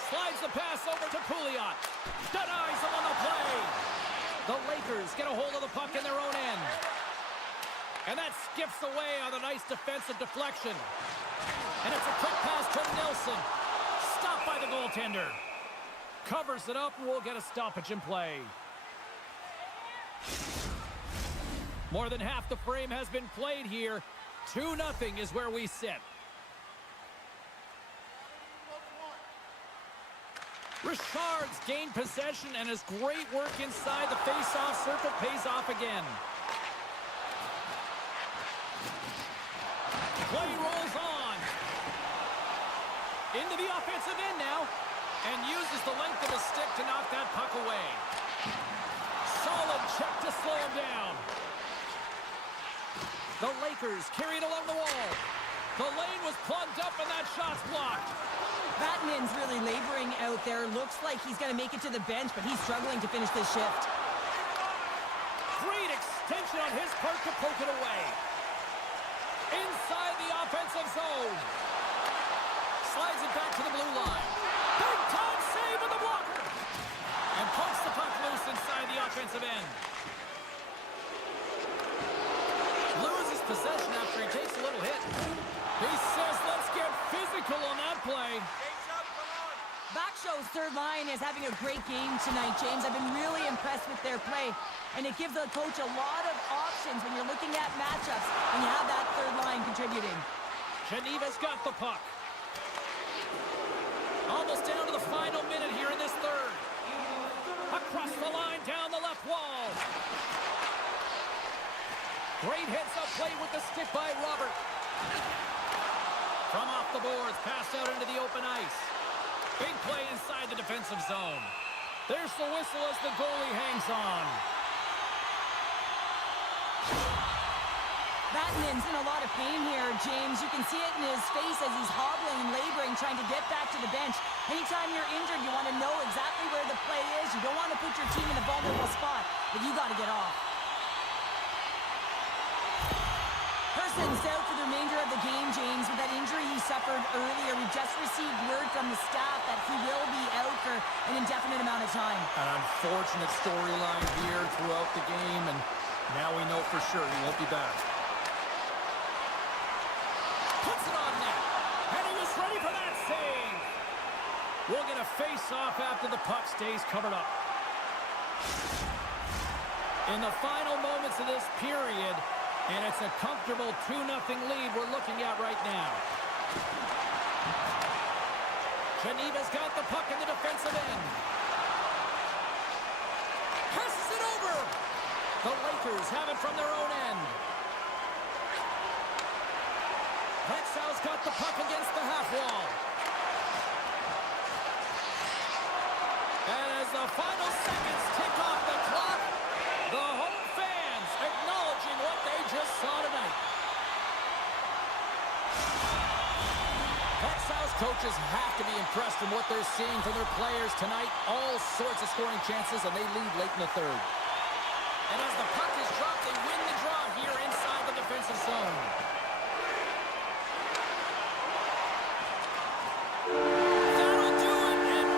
Slides the pass over to Pouliot. Denies him on the play. The Lakers get a hold of the puck in their own end. And that skips away on a nice defensive deflection. And it's a quick pass to Nilsson. Stopped by the goaltender. Covers it up and we'll get a stoppage in play. More than half the frame has been played here. 2-0 is where we sit. Richard's gained possession, and his great work inside the face-off circle pays off again. Play rolls on. Into the offensive end now, and uses the length of his stick to knock that puck away. Solid check to slow him down. The Lakers carry it along the wall. The lane was plugged up, and that shot's blocked. Batman's really laboring out there. Looks like he's going to make it to the bench, but he's struggling to finish this shift. Great extension on his part to poke it away. Inside the offensive zone. Slides it back to the blue line. Big time save with the blocker. And pokes the puck loose inside the offensive end. Loses possession after he takes a little hit. He says, let's get physical on that play. Växjö's third line is having a great game tonight, James. I've been really impressed with their play, and it gives the coach a lot of options when you're looking at matchups when you have that third line contributing. Geneva's got the puck. Almost down to the final minute here in this third. Across the line, down the left wall. Great heads-up play with the stick by Robert. From off the boards, passed out into the open ice. Big play inside the defensive zone. There's the whistle as the goalie hangs on. Battenen's in a lot of pain here, James. You can see it in his face as he's hobbling and laboring, trying to get back to the bench. Anytime you're injured, you want to know exactly where the play is. You don't want to put your team in a vulnerable spot, but you got to get off. Person's out for the remainder of the game, James, with that injury he suffered earlier. We just received word from the staff that he will be out for an indefinite amount of time. An unfortunate storyline here throughout the game, and now we know for sure he won't be back. Puts it on net, and he was ready for that save. We'll get a face-off after the puck stays covered up. In the final moments of this period, and it's a comfortable 2-0 lead we're looking at right now. Geneva's got the puck in the defensive end. Passes it over. The Lakers have it from their own end. Växjö's got the puck against the half wall. And as the final seconds tick off the clock, the home fans acknowledging what they just saw tonight. Växjö's coaches have to be impressed in what they're seeing from their players tonight. All sorts of scoring chances, and they lead late in the third. And as the puck is dropped, they win the draw here inside the defensive zone. That'll do it, and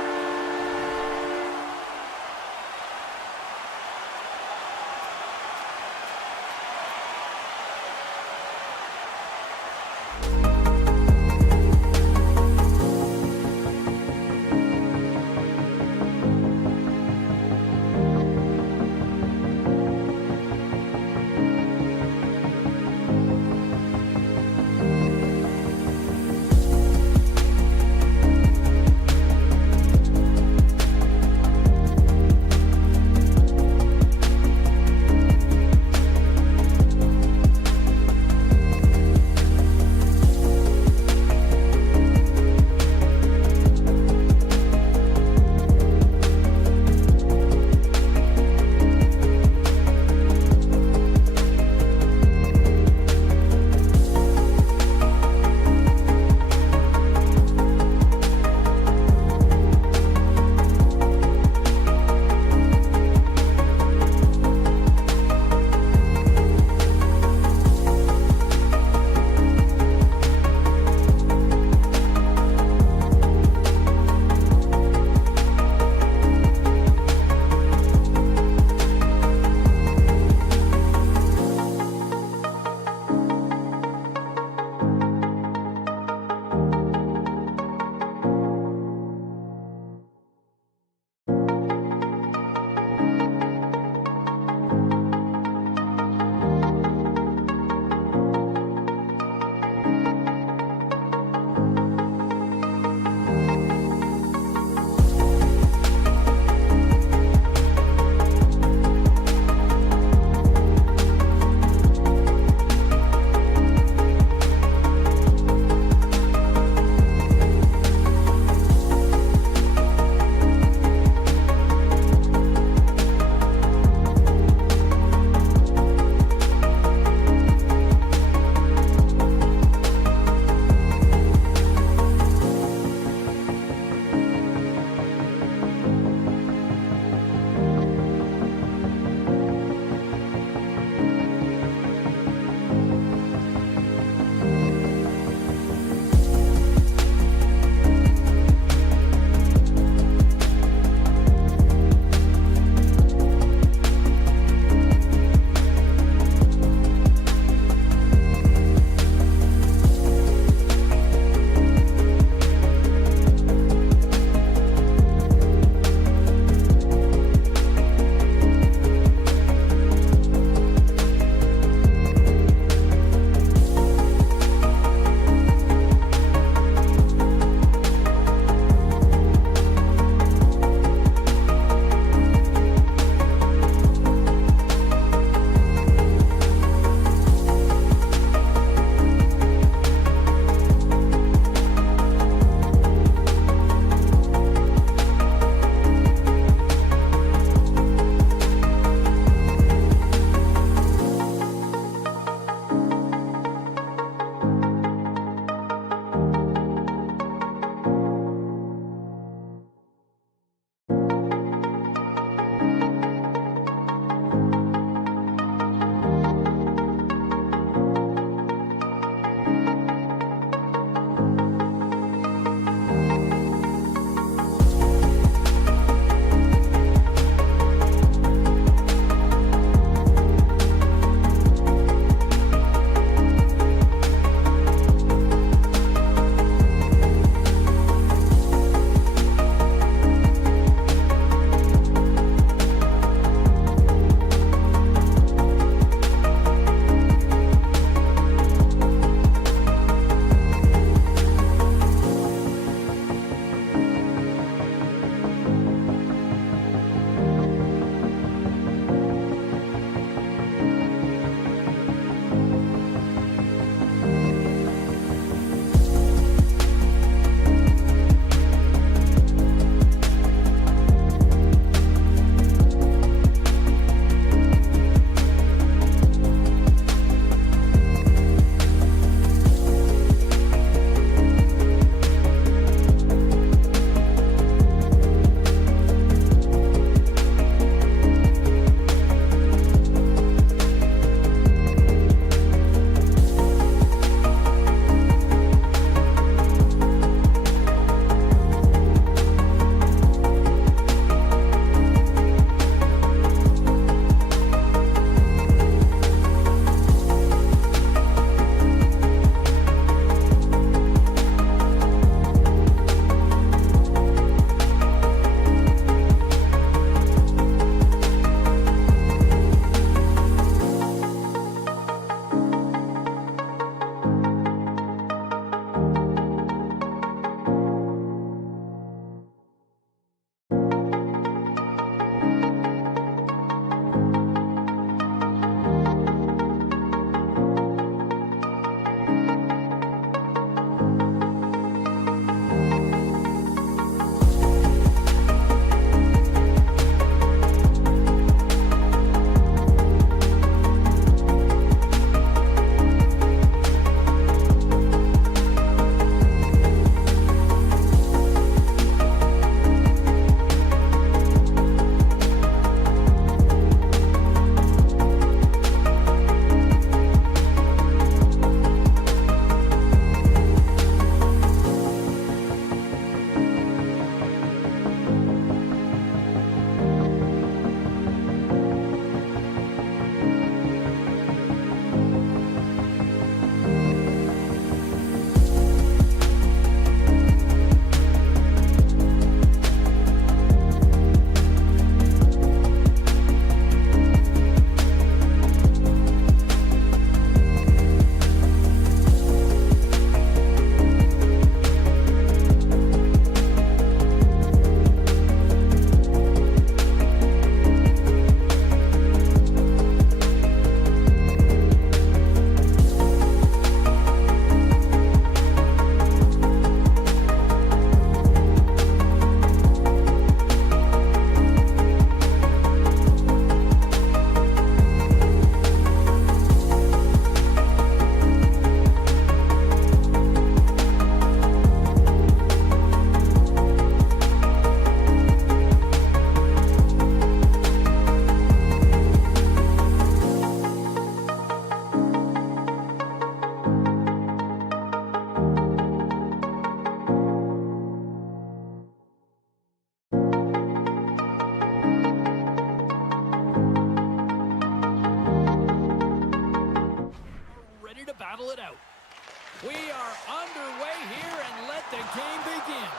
We are underway here, and let the game begin.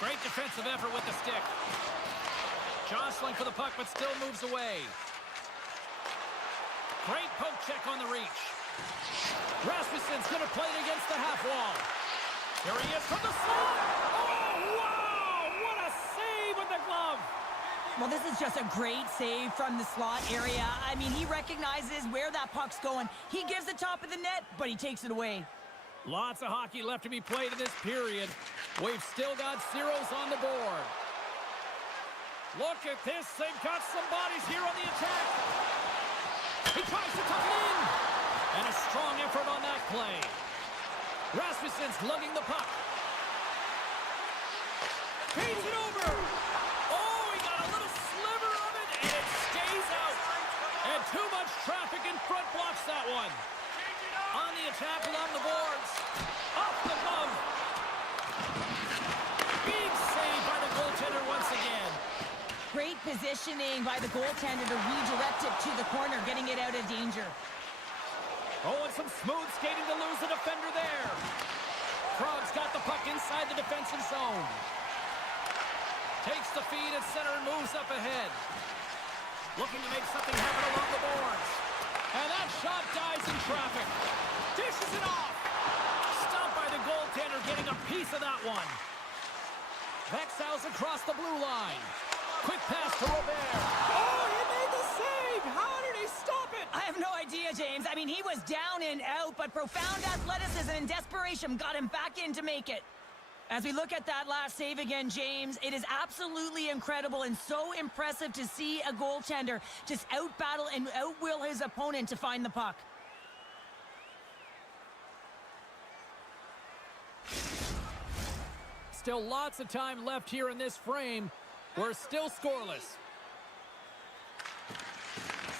Great defensive effort with the stick. Jostling for the puck, but still moves away. Great poke check on the reach. Rasmussen's going to play it against the half wall. Here he is from the slot. Oh, wow! What a save with the glove. Well, this is just a great save from the slot area. I mean, he recognizes where that puck's going. He gives the top of the net, but he takes it away. Lots of hockey left to be played in this period. We've still got zeros on the board. Look at this. They've got some bodies here on the attack. He tries to tuck it in. And a strong effort on that play. Rasmussen's lugging the puck. Feeds it over. Oh, he got a little sliver of it, and it stays out. And too much traffic in front blocks that one. On the attack along the boards. Off the glove. Big save by the goaltender once again. Great positioning by the goaltender to redirect it to the corner, getting it out of danger. Oh, and some smooth skating to lose the defender there. Krog's got the puck inside the defensive zone. Takes the feed at center and moves up ahead. Looking to make something happen along the boards. And that shot dies in traffic. Dishes it off. Stopped by the goaltender, getting a piece of that one. Vexow's across the blue line. Quick pass to Robert. Oh, he made the save. How did he stop it? I have no idea, James. I mean, he was down and out, but profound athleticism and desperation got him back in to make it. As we look at that last save again, James, it is absolutely incredible and so impressive to see a goaltender just out-battle and out-will his opponent to find the puck. Still lots of time left here in this frame. We're still scoreless.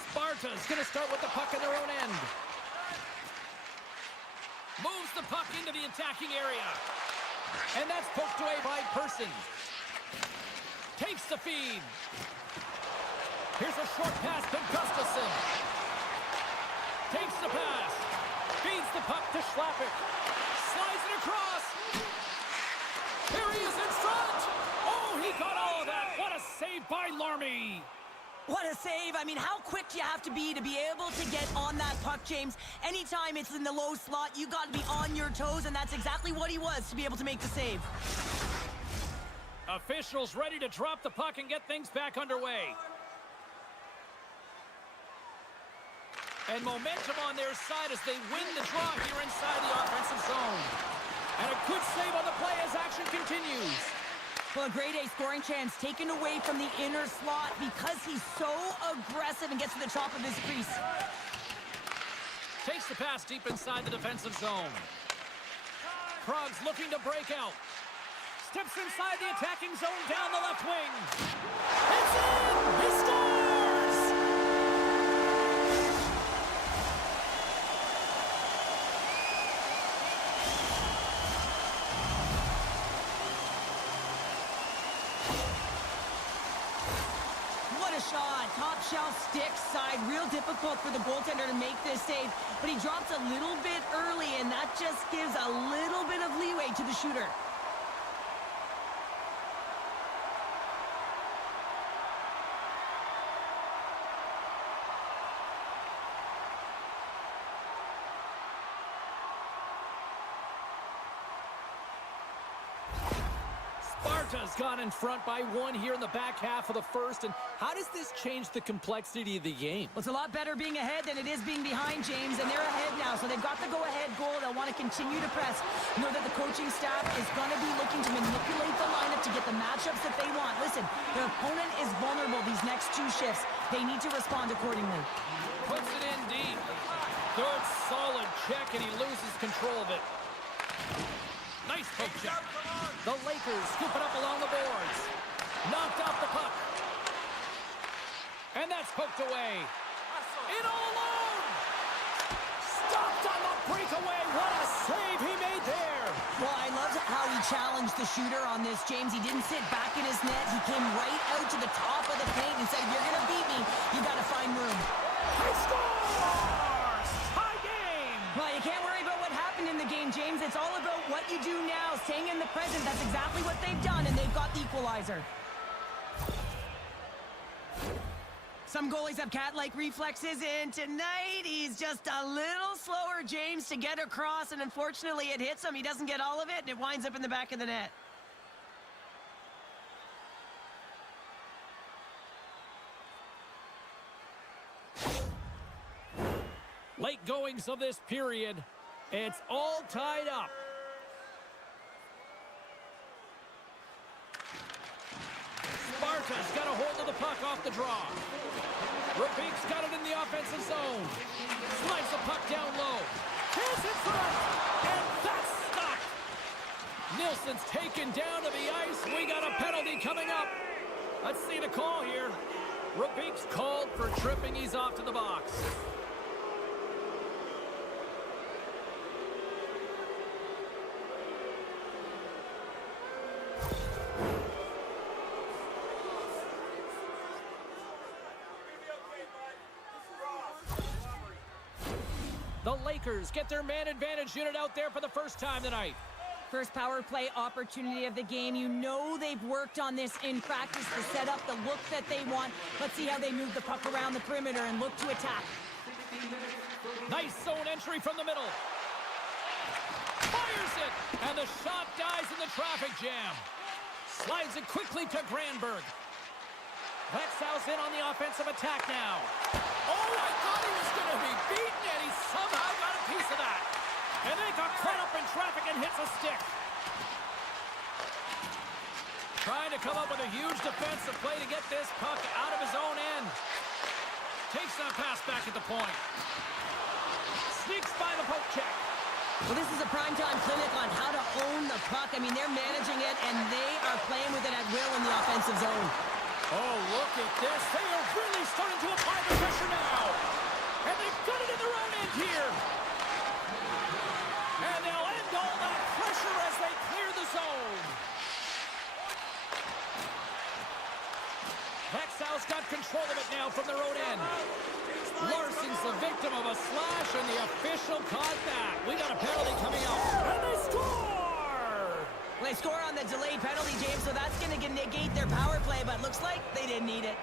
Sparta's going to start with the puck in their own end. Moves the puck into the attacking area. And that's poked away by Person. Takes the feed. Here's a short pass to Gustafsson. Takes the pass. Feeds the puck to Schlappick. Slides it across. Here he is in front. Oh, he got all of that. What a save by Larmy. What a save. I mean, how quick do you have to be able to get on that puck, James? Anytime it's in the low slot, you got to be on your toes, and that's exactly what he was to be able to make the save. Officials ready to drop the puck and get things back underway. And momentum on their side as they win the draw here inside the offensive zone. And a good save on the play as action continues. Well, a grade A scoring chance taken away from the inner slot because he's so aggressive and gets to the top of his crease. Takes the pass deep inside the defensive zone. Krog's looking to break out. Steps inside the attacking zone down the left wing. It's in! He scores! Shot, top shelf, stick side, real difficult for the goaltender to make this save, but he drops a little bit early, and that just gives a little bit of leeway to the shooter. Sparta's gone in front by one here in the back half of the first. And how does this change the complexity of the game? Well, it's a lot better being ahead than it is being behind, James, and they're ahead now, so they've got the go-ahead goal. They'll want to continue to press. Know that the coaching staff is going to be looking to manipulate the lineup to get the matchups that they want. Listen, their opponent is vulnerable these next two shifts. They need to respond accordingly. Puts it in deep. Good, solid check, and he loses control of it. Nice poke check. The Lakers scoop it up along the boards. Knocked off the puck. And that's poked away. In all alone. Stopped on the breakaway. What a save he made there. Well, I loved how he challenged the shooter on this, James. He didn't sit back in his net. He came right out to the top of the paint and said, if you're going to beat me, you got to find room. He scores! Tie game! Well, you equalizer. Some goalies have cat-like reflexes, and tonight he's just a little slower, James, to get across, and unfortunately it hits him. He doesn't get all of it, and it winds up in the back of the net. Late goings of this period. It's all tied up. Sparta's got a hold of the puck off the draw. Rapik's got it in the offensive zone. Slides the puck down low. Here's it front, and that's stopped. Nilsson's taken down to the ice. We got a penalty coming up. Let's see the call here. Rapik's called for tripping. He's off to the box. The Lakers get their man advantage unit out there for the first time tonight. First power play opportunity of the game. You know they've worked on this in practice to set up the look that they want. Let's see how they move the puck around the perimeter and look to attack. Nice zone entry from the middle. Fires it, and the shot dies in the traffic jam. Slides it quickly to Granberg. Växjö's in on the offensive attack now. Oh, I thought he was going to be beaten, and he somehow got a piece of that. And they got caught up in traffic and hits a stick. Trying to come up with a huge defensive play to get this puck out of his own end. Takes that pass back at the point. Sneaks by the poke check. Well, this is a primetime clinic on how to own the puck. I mean, they're managing it, and they are playing with it at will in the offensive zone. Oh, look at this. They are really starting to apply the pressure now. And they've got it in their own end here. And they'll end all that pressure as they clear the zone. Växjö's got control of it now from their own end. Larson's the victim of a slash, and the official caught that. We got a penalty coming up. And they score! Well, they score on the delayed penalty, James, so that's going to negate their power play, but looks like they didn't need it.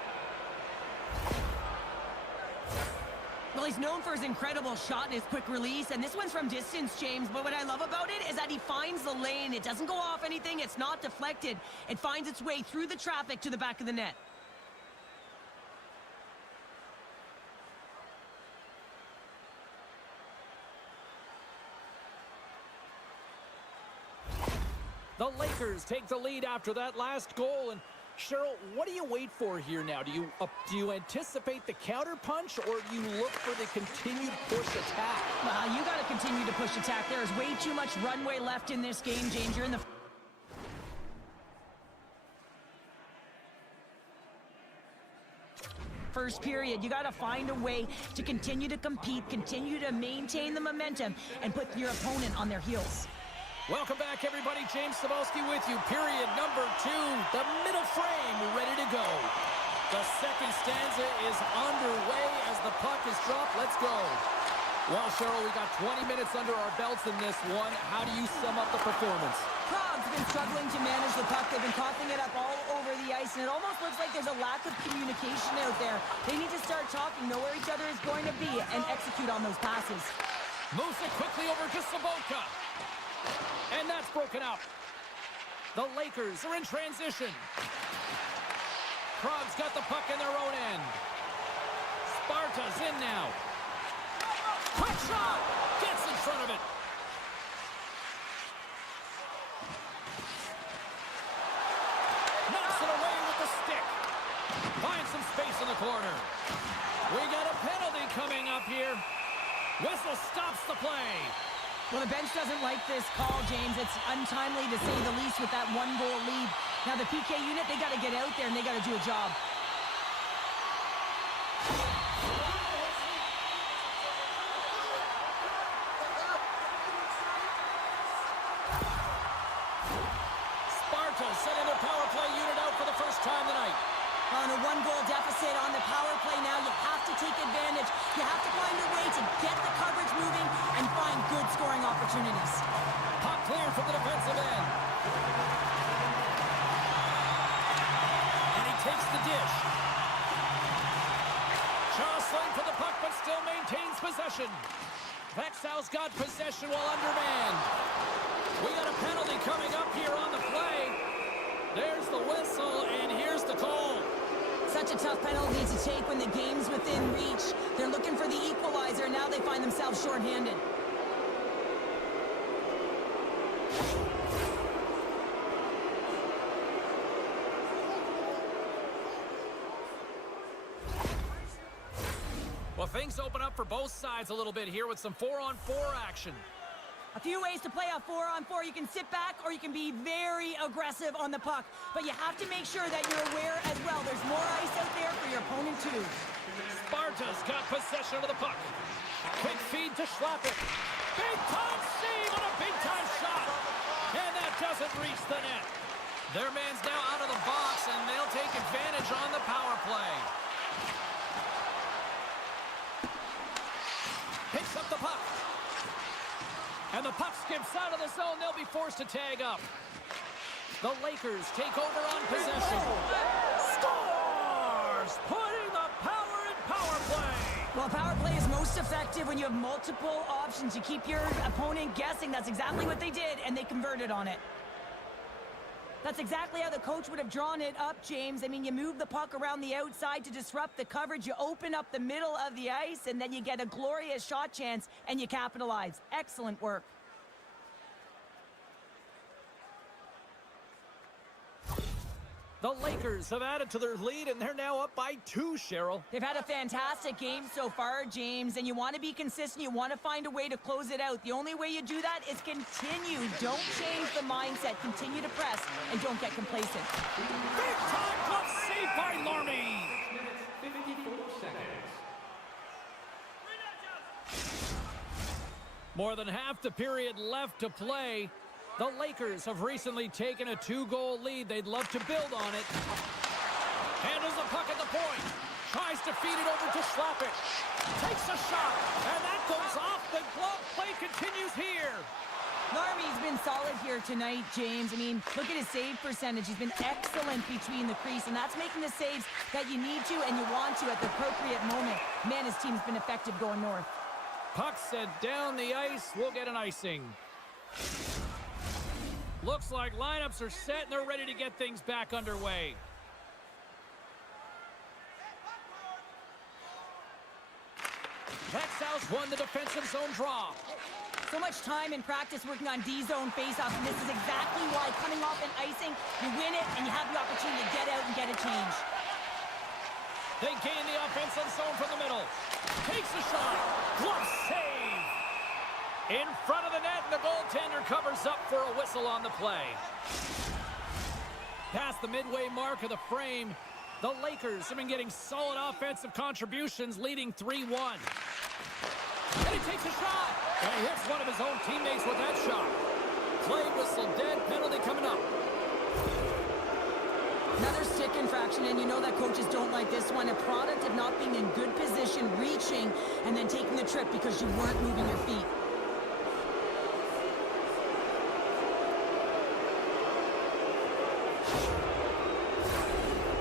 Well, he's known for his incredible shot and his quick release, and this one's from distance, James, but what I love about it is that he finds the lane. It doesn't go off anything. It's not deflected. It finds its way through the traffic to the back of the net. The Lakers take the lead after that last goal. And Cheryl, what do you wait for here now? Do you anticipate the counter punch, or do you look for the continued push attack? Well, you got to continue to push attack. There is way too much runway left in this game, James. You're in the first period. You got to find a way to continue to compete, continue to maintain the momentum, and put your opponent on their heels. Welcome back, everybody. James Cybulski with you. Period number 2. The middle frame ready to go. The second stanza is underway as the puck is dropped. Let's go. Well, Cheryl, we got 20 minutes under our belts in this one. How do you sum up the performance? Praha's been struggling to manage the puck. They've been coughing it up all over the ice, and it almost looks like there's a lack of communication out there. They need to start talking, know where each other is going to be, and execute on those passes. Moves it quickly over to Sabotka. And that's broken up. The Lakers are in transition. Prague's got the puck in their own end. Sparta's in now. Quick shot! Gets in front of it. Knocks it away with the stick. Finds some space in the corner. We got a penalty coming up here. Whistle stops the play. Well, the bench doesn't like this call, James. It's untimely to say the least with that one-goal lead. Now, the PK unit, they got to get out there and they got to do a job. Sparta setting their power play unit out for the first time tonight. On a one-goal deficit on the power play now, you have to take advantage. You have to find a way to get the coverage moving and find good scoring opportunities. Puck cleared from the defensive end. takes the dish. Jostling for the puck, but still maintains possession. Växjö's got possession while undermanned. We got a penalty coming up here on the play. There's the whistle, and here's the call. Such a tough penalty to take when the game's within reach. They're looking for the equalizer, and now they find themselves shorthanded. Well, things open up for both sides a little bit here with some 4-on-4 action. A few ways to play a 4-on-4. You can sit back or you can be very aggressive on the puck. But you have to make sure that you're aware as well. There's more ice out there for your opponent too. Sparta's got possession of the puck. Quick feed to Schlappe. Big time save on a big time shot. And that doesn't reach the net. Their man's now out of the box and they'll take advantage on the power play. Picks up the puck. And the puck skips out of the zone. They'll be forced to tag up. The Lakers take over on possession. Scores! Putting the power in power play. Well, power play is most effective when you have multiple options. You keep your opponent guessing. That's exactly what they did, and they converted on it. That's exactly how the coach would have drawn it up, James. I mean, you move the puck around the outside to disrupt the coverage. You open up the middle of the ice, and then you get a glorious shot chance, and you capitalize. Excellent work. The Lakers have added to their lead, and they're now up by 2, Cheryl. They've had a fantastic game so far, James, and you want to be consistent. You want to find a way to close it out. The only way you do that is continue. Don't change the mindset. Continue to press, and don't get complacent. Big time glove save by Larmy. 54 seconds. More than half the period left to play. The Lakers have recently taken a 2-goal lead. They'd love to build on it. Handles the puck at the point. Tries to feed it over to Schlappe. Takes a shot, and that goes off. The glove play continues here. Larmy's been solid here tonight, James. I mean, look at his save percentage. He's been excellent between the crease, and that's making the saves that you need to and you want to at the appropriate moment. Man, his team's been effective going north. Puck sent down the ice. We'll get an icing. Looks like lineups are set and they're ready to get things back underway. Växjö's won the defensive zone draw. So much time in practice working on D-zone faceoffs, and this is exactly why coming off an icing, you win it and you have the opportunity to get out and get a change. They gain the offensive zone from the middle. Takes a shot. Glove save. In front of the net, and the goaltender covers up for a whistle on the play. Past the midway mark of the frame, the Lakers have been getting solid offensive contributions, leading 3-1. And he takes a shot. And he hits one of his own teammates with that shot. Play whistle dead, penalty coming up. Another stick infraction, and you know that coaches don't like this one. A product of not being in good position, reaching, and then taking the trip because you weren't moving your feet.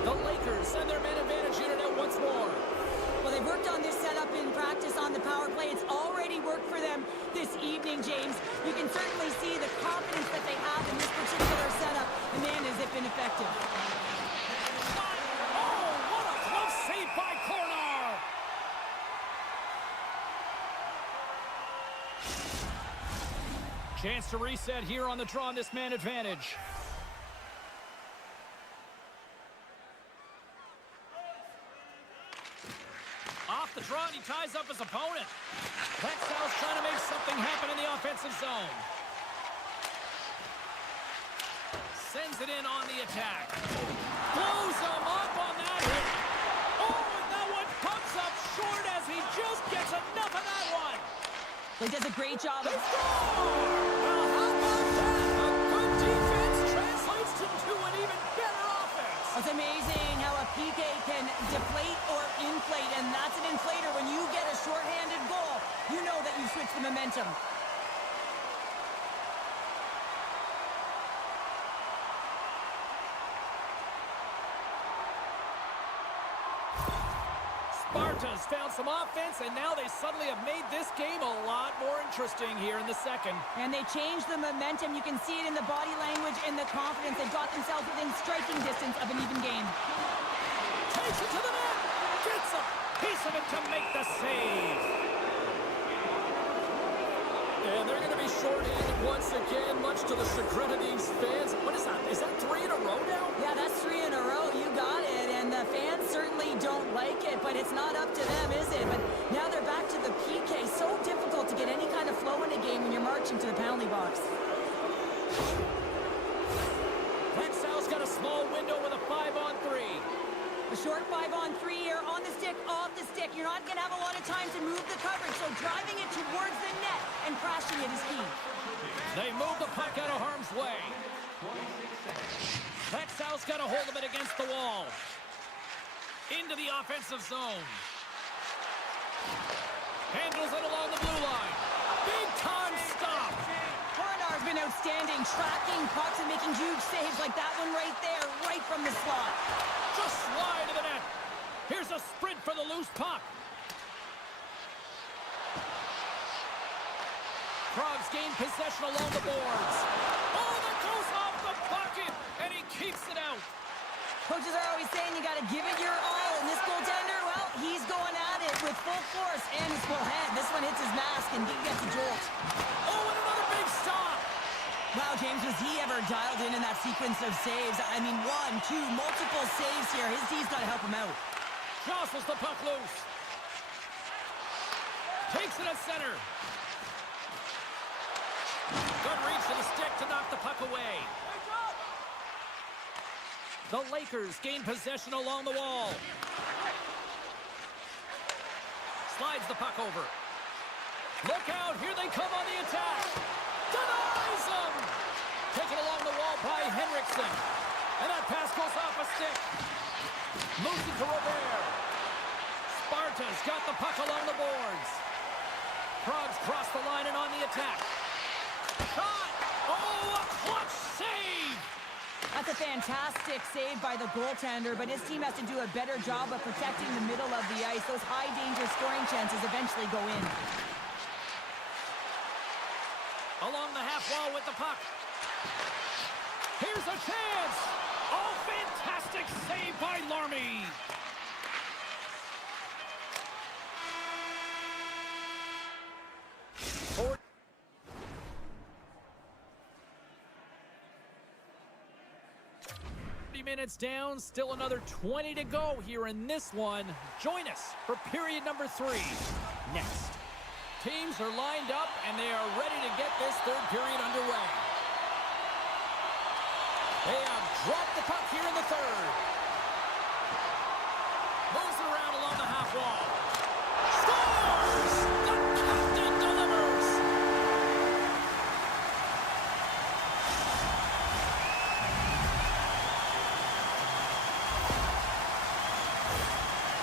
The Lakers send their man advantage unit out once more. Well, they've worked on this setup in practice on the power play. It's already worked for them this evening, James. You can certainly see the confidence that they have in this particular setup. And man, has it been effective. Oh, what a close save by Kornar! Chance to reset here on the draw on this man advantage. Off the draw, and he ties up his opponent. Växjö's trying to make something happen in the offensive zone. Sends it in on the attack. Blows him up on that hit. Oh, and that one comes up short as he just gets enough of that one. He does a great job. They score! Well, how about that? A good defense translates to an even better offense. It's amazing how a PK can deflate or inflate, and that's an inflator. When you get a shorthanded goal, you know that you switch the momentum. Sparta's found some offense, and now they suddenly have made this game a lot more interesting here in the second. And they changed the momentum. You can see it in the body language and the confidence. They've got themselves within striking distance of an even game. Takes it to the net. Gets a piece of it to make the save. And they're going to be shorthanded once again, much to the chagrin of these fans. What is that? Is that 3 in a row now? Yeah, that's 3 in a row. You got it. And the fans certainly don't like it, but it's not up to them, is it? But now they're back to the PK. So difficult to get any kind of flow in a game when you're marching to the penalty box. Växjö's got a small window with a 5-on-3. A short 5-on-3 here, on the stick, off the stick. You're not going to have a lot of time to move the coverage, so driving it towards the net and crashing it is key. They move the puck out of harm's way. Växjö's got a hold of it against the wall. Into the offensive zone. Handles it along the blue line. Big time stop. Hornar's been outstanding, tracking pucks and making huge saves like that one right there, right from the slot. Just wide of the net. Here's a sprint for the loose puck. Prague's gained possession along the boards. Oh, that goes off the bucket, and he keeps it out. Coaches are always saying you got to give it your all, and this goaltender, well, he's going at it with full force and his full head. This one hits his mask and he gets a jolt. Oh, and another big stop. Wow, James, was he ever dialed in that sequence of saves? I mean, 1, 2, multiple saves here. His D's got to help him out. Jostles the puck loose. Takes it at center. Good reach to the stick to knock the puck away. The Lakers gain possession along the wall. Slides the puck over. Look out, here they come on the attack. Denies them! Taken along the wall by Henriksen. And that pass goes off a stick. Moves it to Robert. Sparta's got the puck along the boards. Prague's crossed the line and on the attack. Shot! Oh, a clutch save! That's a fantastic save by the goaltender, but his team has to do a better job of protecting the middle of the ice. Those high-danger scoring chances eventually go in. Along the half wall with the puck. Here's a chance! Oh, fantastic save by Larmy! 40 minutes down, still another 20 to go here in this one. Join us for period number 3 next. Teams are lined up, and they are ready to get this third period underway. They have dropped the puck here in the third. Moves it around along the half wall. Scores! The captain delivers!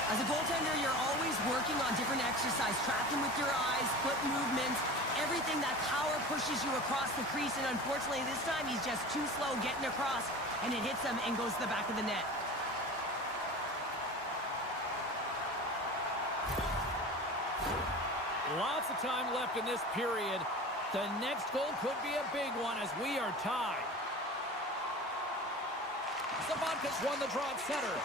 As a goaltender, you're always working on different exercise, tracking with your eyes, foot movements, everything that power pushes you across the crease, and unfortunately this time he's just too slow getting across, and it hits him and goes to the back of the net. Lots of time left in this period. The next goal could be a big one as we are tied. Serventte's won the draw at center.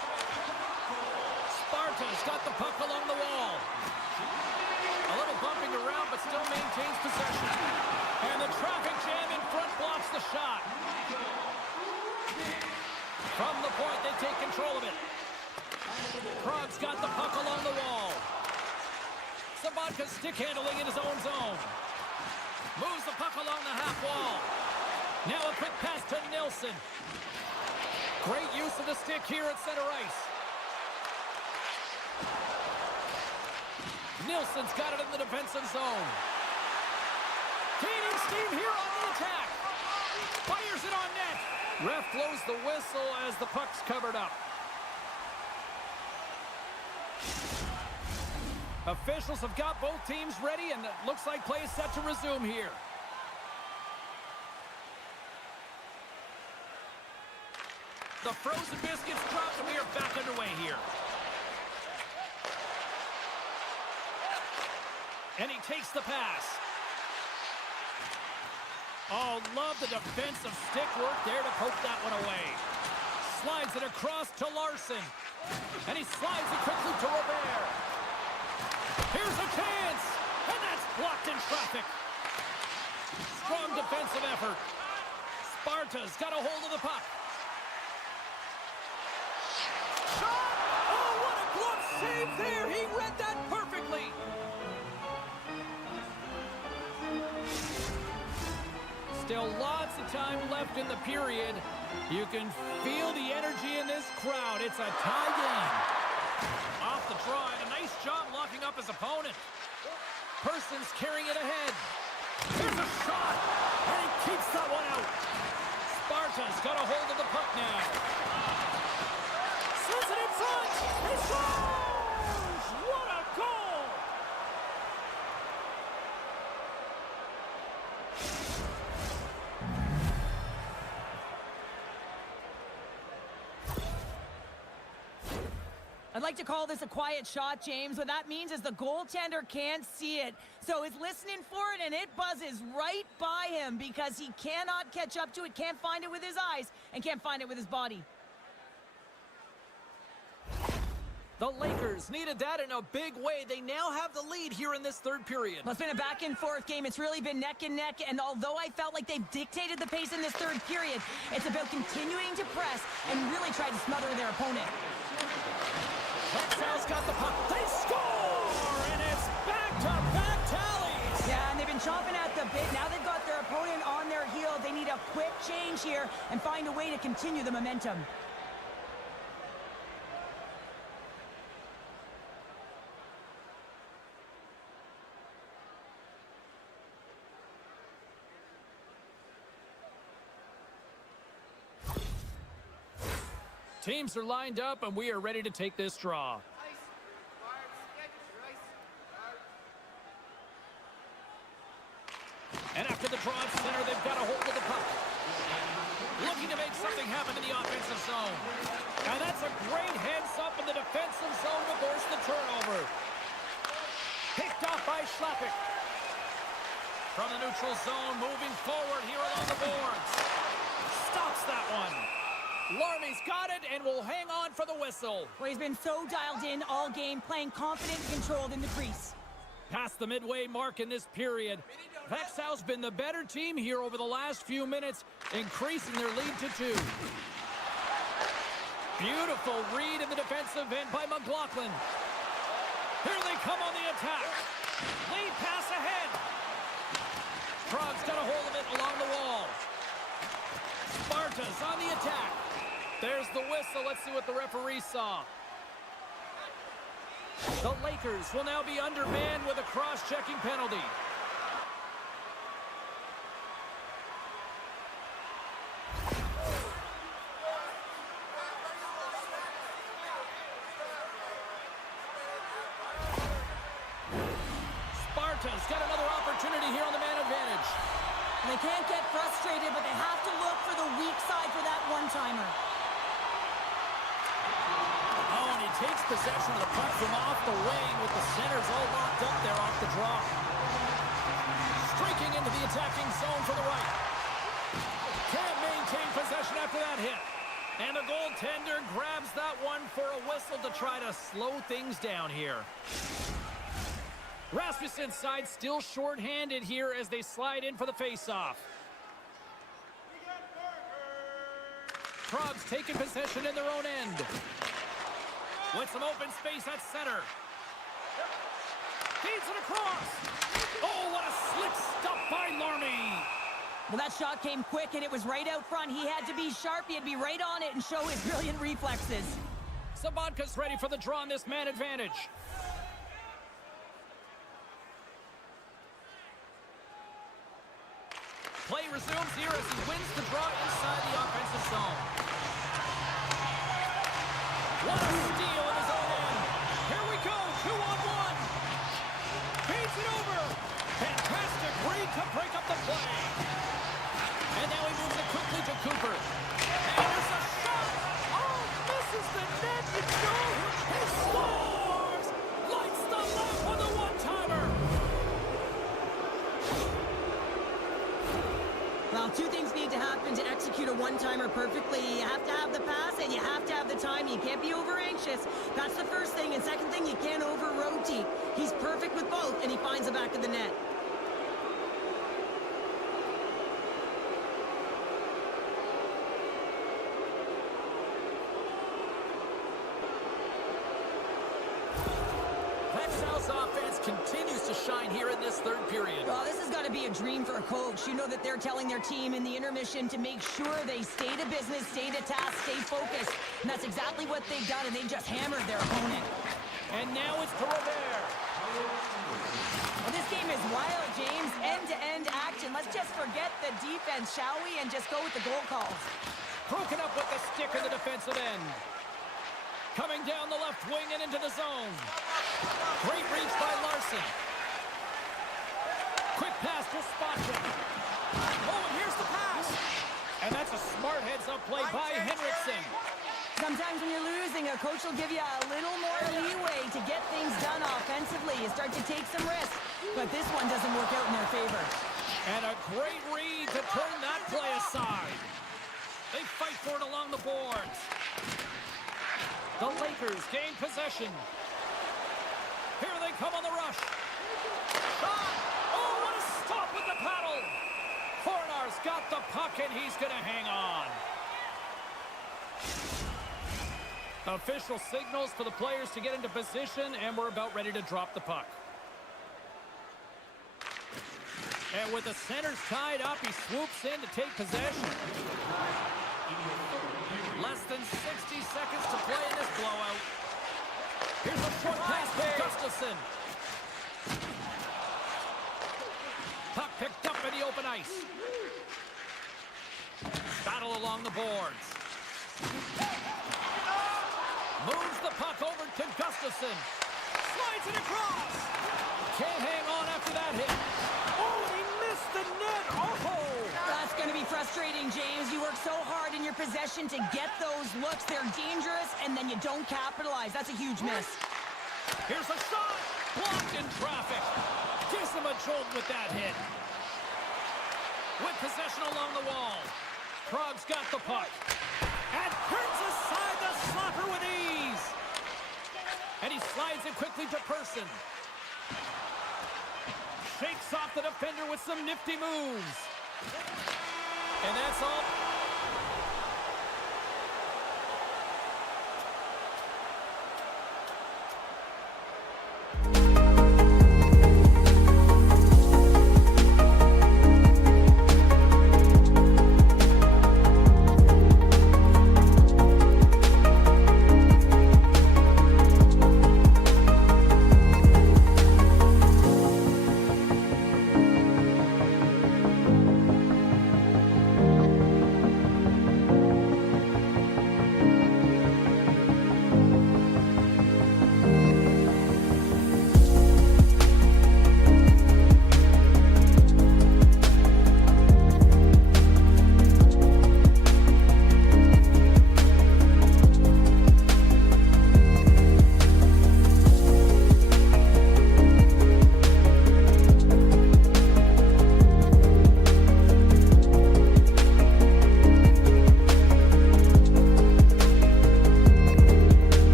Sparta's got the puck along the wall. A little bumping around, but still maintains possession. And the traffic jam in front blocks the shot. From the point, they take control of it. Prague's got the puck along the wall. Serventte's stick handling in his own zone. Moves the puck along the half wall. Now a quick pass to Nilsson. Great use of the stick here at center ice. Nilsson's got it in the defensive zone. Gaining steam here on the attack. Fires it on net. Ref blows the whistle as the puck's covered up. Officials have got both teams ready, and it looks like play is set to resume here. The frozen biscuits dropped, and we are back underway here. And he takes the pass. Oh, love the defensive stick work there to poke that one away. Slides it across to Larson. And he slides it quickly to Robert. Here's a chance. And that's blocked in traffic. Strong defensive effort. Sparta's got a hold of the puck. Shot! Oh, what a glove save there. He read that perfectly. Still lots of time left in the period. You can feel the energy in this crowd. It's a tie game. Off the draw, and a nice job locking up his opponent. Person's carrying it ahead. Here's a shot, and he keeps that one out. Sparta's got a hold of the puck now. Sends it in front. He scores! What a goal! I'd like to call this a quiet shot, James. What that means is the goaltender can't see it. So he's listening for it, and it buzzes right by him because he cannot catch up to it, can't find it with his eyes, and can't find it with his body. The Lakers needed that in a big way. They now have the lead here in this third period. Well, it's been a back-and-forth game. It's really been neck and neck, and although I felt like they've dictated the pace in this third period, it's about continuing to press and really try to smother their opponent. Växjö's got the puck. They score! And it's back-to-back tallies! Yeah, and they've been chomping at the bit. Now they've got their opponent on their heel. They need a quick change here and find a way to continue the momentum. Teams are lined up, and we are ready to take this draw. And after the draw at center, they've got a hold of the puck. Looking to make something happen in the offensive zone. And that's a great heads-up in the defensive zone to force the turnover. Picked off by Schlappick. From the neutral zone, moving forward here along the boards. Stops that one. Larmy's got it and will hang on for the whistle. Well, he's been so dialed in all game, playing confident and controlled in the crease. Past the midway mark in this period, Växjö's been the better team here over the last few minutes, increasing their lead to 2. Beautiful read in the defensive end by McLaughlin. Here they come on the attack. Lead pass ahead. Praha's got a hold of it along the wall. Sparta's on the attack. There's the whistle. Let's see what the referee saw. The Lakers will now be undermanned with a cross-checking penalty. Sparta's got another opportunity here on the man advantage. They can't get frustrated, but they have to look for the weak side for that one-timer. Oh, and he takes possession of the puck from off the wing with the centers all locked up there off the draw. Streaking into the attacking zone for the right. Can't maintain possession after that hit. And the goaltender grabs that one for a whistle to try to slow things down here. Rasmussen's side still short-handed here as they slide in for the face-off. Prague's taking possession in their own end. With some open space at center. Feeds it across. Oh, what a slick stop by Larmy. Well, that shot came quick, and it was right out front. He had to be sharp. He had to be right on it and show his brilliant reflexes. Sabotka's ready for the draw on this man advantage. Play resumes here as he wins the draw inside the offensive zone. What a steal in his own end. Here we go, 2-on-1. Feeds it over. Fantastic read to break up the play. And now he moves it quickly to Cooper. And there's a shot. Oh, misses the net. He scores. Lights the lap on the one-timer. two things need to happen to execute a one-timer perfectly. You have to have the pass and you have to have the time. You can't be over-anxious. That's the first thing. And second thing, you can't over-rotate. He's perfect with both, and he finds the back of the net. Offense continues to shine here in this third period. Well, this has got to be a dream for a coach. You know that they're telling their team in the intermission to make sure they stay to business, stay to task, stay focused. And that's exactly what they've done, and they just hammered their opponent. And now it's to Robert. Well, this game is wild, James. End-to-end action. Let's just forget the defense, shall we? And just go with the goal calls. Broken up with the stick in the defensive end. Coming down the left wing and into the zone. Great reach by Larson. Quick pass to Sparta. Oh, and here's the pass. And that's a smart heads-up play by Henriksen. Sometimes when you're losing, a coach will give you a little more leeway to get things done offensively. You start to take some risks, but this one doesn't work out in their favor. And a great read to turn that play aside. They fight for it along the boards. The Lakers gain possession. Here they come on the rush. Shot! Oh, what a stop with the paddle! Hornar's got the puck, and he's going to hang on. Official signals for the players to get into position, and we're about ready to drop the puck. And with the centers tied up, he swoops in to take possession. Less than 60 seconds to play in this blowout. Here's a short pass to Gustafsson. Puck picked up in the open ice. Battle along the boards. Moves the puck over to Gustafsson. Slides it across. Can't hang on after that hit. Oh, he missed the net. Oh! That's going to be frustrating, James. You work so hard in your possession to get those looks. They're dangerous, and then you don't capitalize. That's a huge miss. Here's a shot. Blocked in traffic. Gives him a jolt with that hit. With possession along the wall. Prague's got the puck. And turns aside the slapper with ease. And he slides it quickly to Person. Shakes off the defender with some nifty moves. And that's all.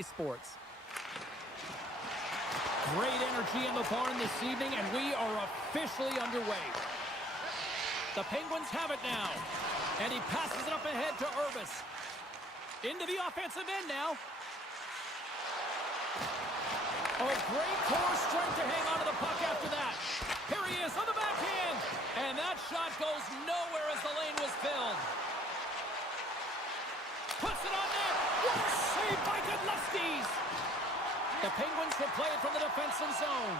Sports. Great energy in the barn this evening, and we are officially underway. The Penguins have it now, and he passes it up ahead to Urbis. Into the offensive end now. Oh, great core strength to hang on to the puck after that. Here he is on the backhand. And that shot goes nowhere as the lane was filled. Puts it on net. What a save by Godlewski's. The Penguins will play it from the defensive zone.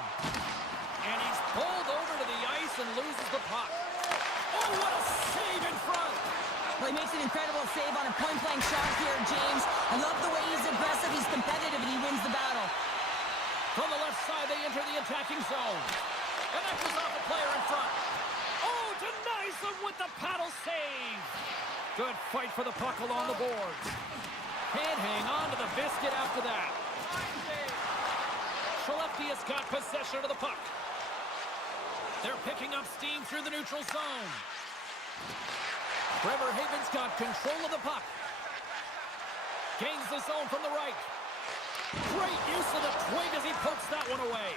And he's pulled over to the ice and loses the puck. Oh, what a save in front. Well, he makes an incredible save on a point-blank shot here, James. I love the way he's aggressive, he's competitive, and he wins the battle. From the left side, they enter the attacking zone. And that goes off a player in front. Oh, denies them with the paddle save. Good fight for the puck along the boards. Can't hang on to the biscuit after that. Skellefteå has got possession of the puck. They're picking up steam through the neutral zone. Bremerhaven's got control of the puck. Gains the zone from the right. Great use of the twig as he pokes that one away.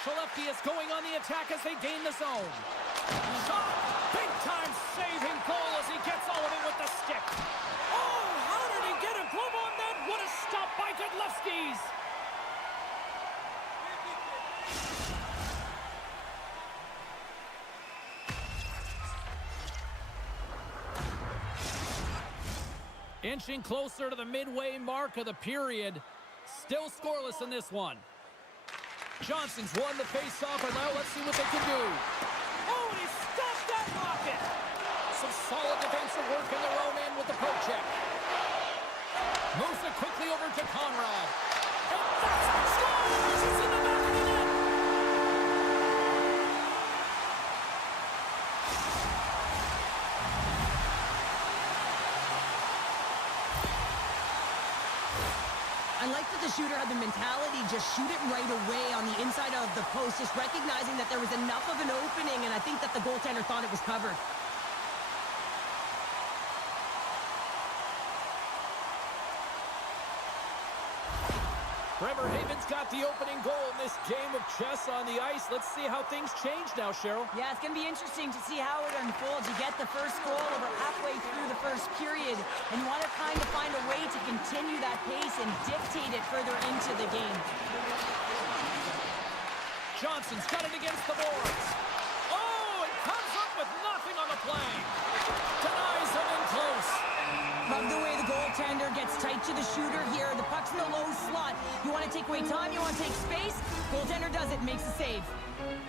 Skellefteå is going on the attack as they gain the zone. Shot! Big time saving goal as he gets all of it with the stick. Oh, how did he get a glove on that? What a stop by Godlewski's. Inching closer to the midway mark of the period. Still scoreless in this one. Johnson's won the face-off, and now let's see what they can do. Oh, and he stopped that rocket! Some solid defensive work in their own end with the poke check. Moves it quickly over to Conrad. And that's what scores! It's in the back of the net! I like that the shooter had the mentality, just shoot it right away on the inside of the post, just recognizing that there was enough of an opening, and I think that the goaltender thought it was covered. Bremerhaven's got the opening goal in this game of chess on the ice. Let's see how things change now, Cheryl. Yeah, it's going to be interesting to see how it unfolds. You get the first goal over halfway through the first period, and you want to kind of find a way to continue that pace and dictate it further into the game. Johnson's got it against the boards. Oh, it comes up with nothing on the play. Denies him in close. Love the way the goaltender gets tight to the shooter here. The puck's in the low slot. You want to take away time, you want to take space. Goaltender does it, makes a save.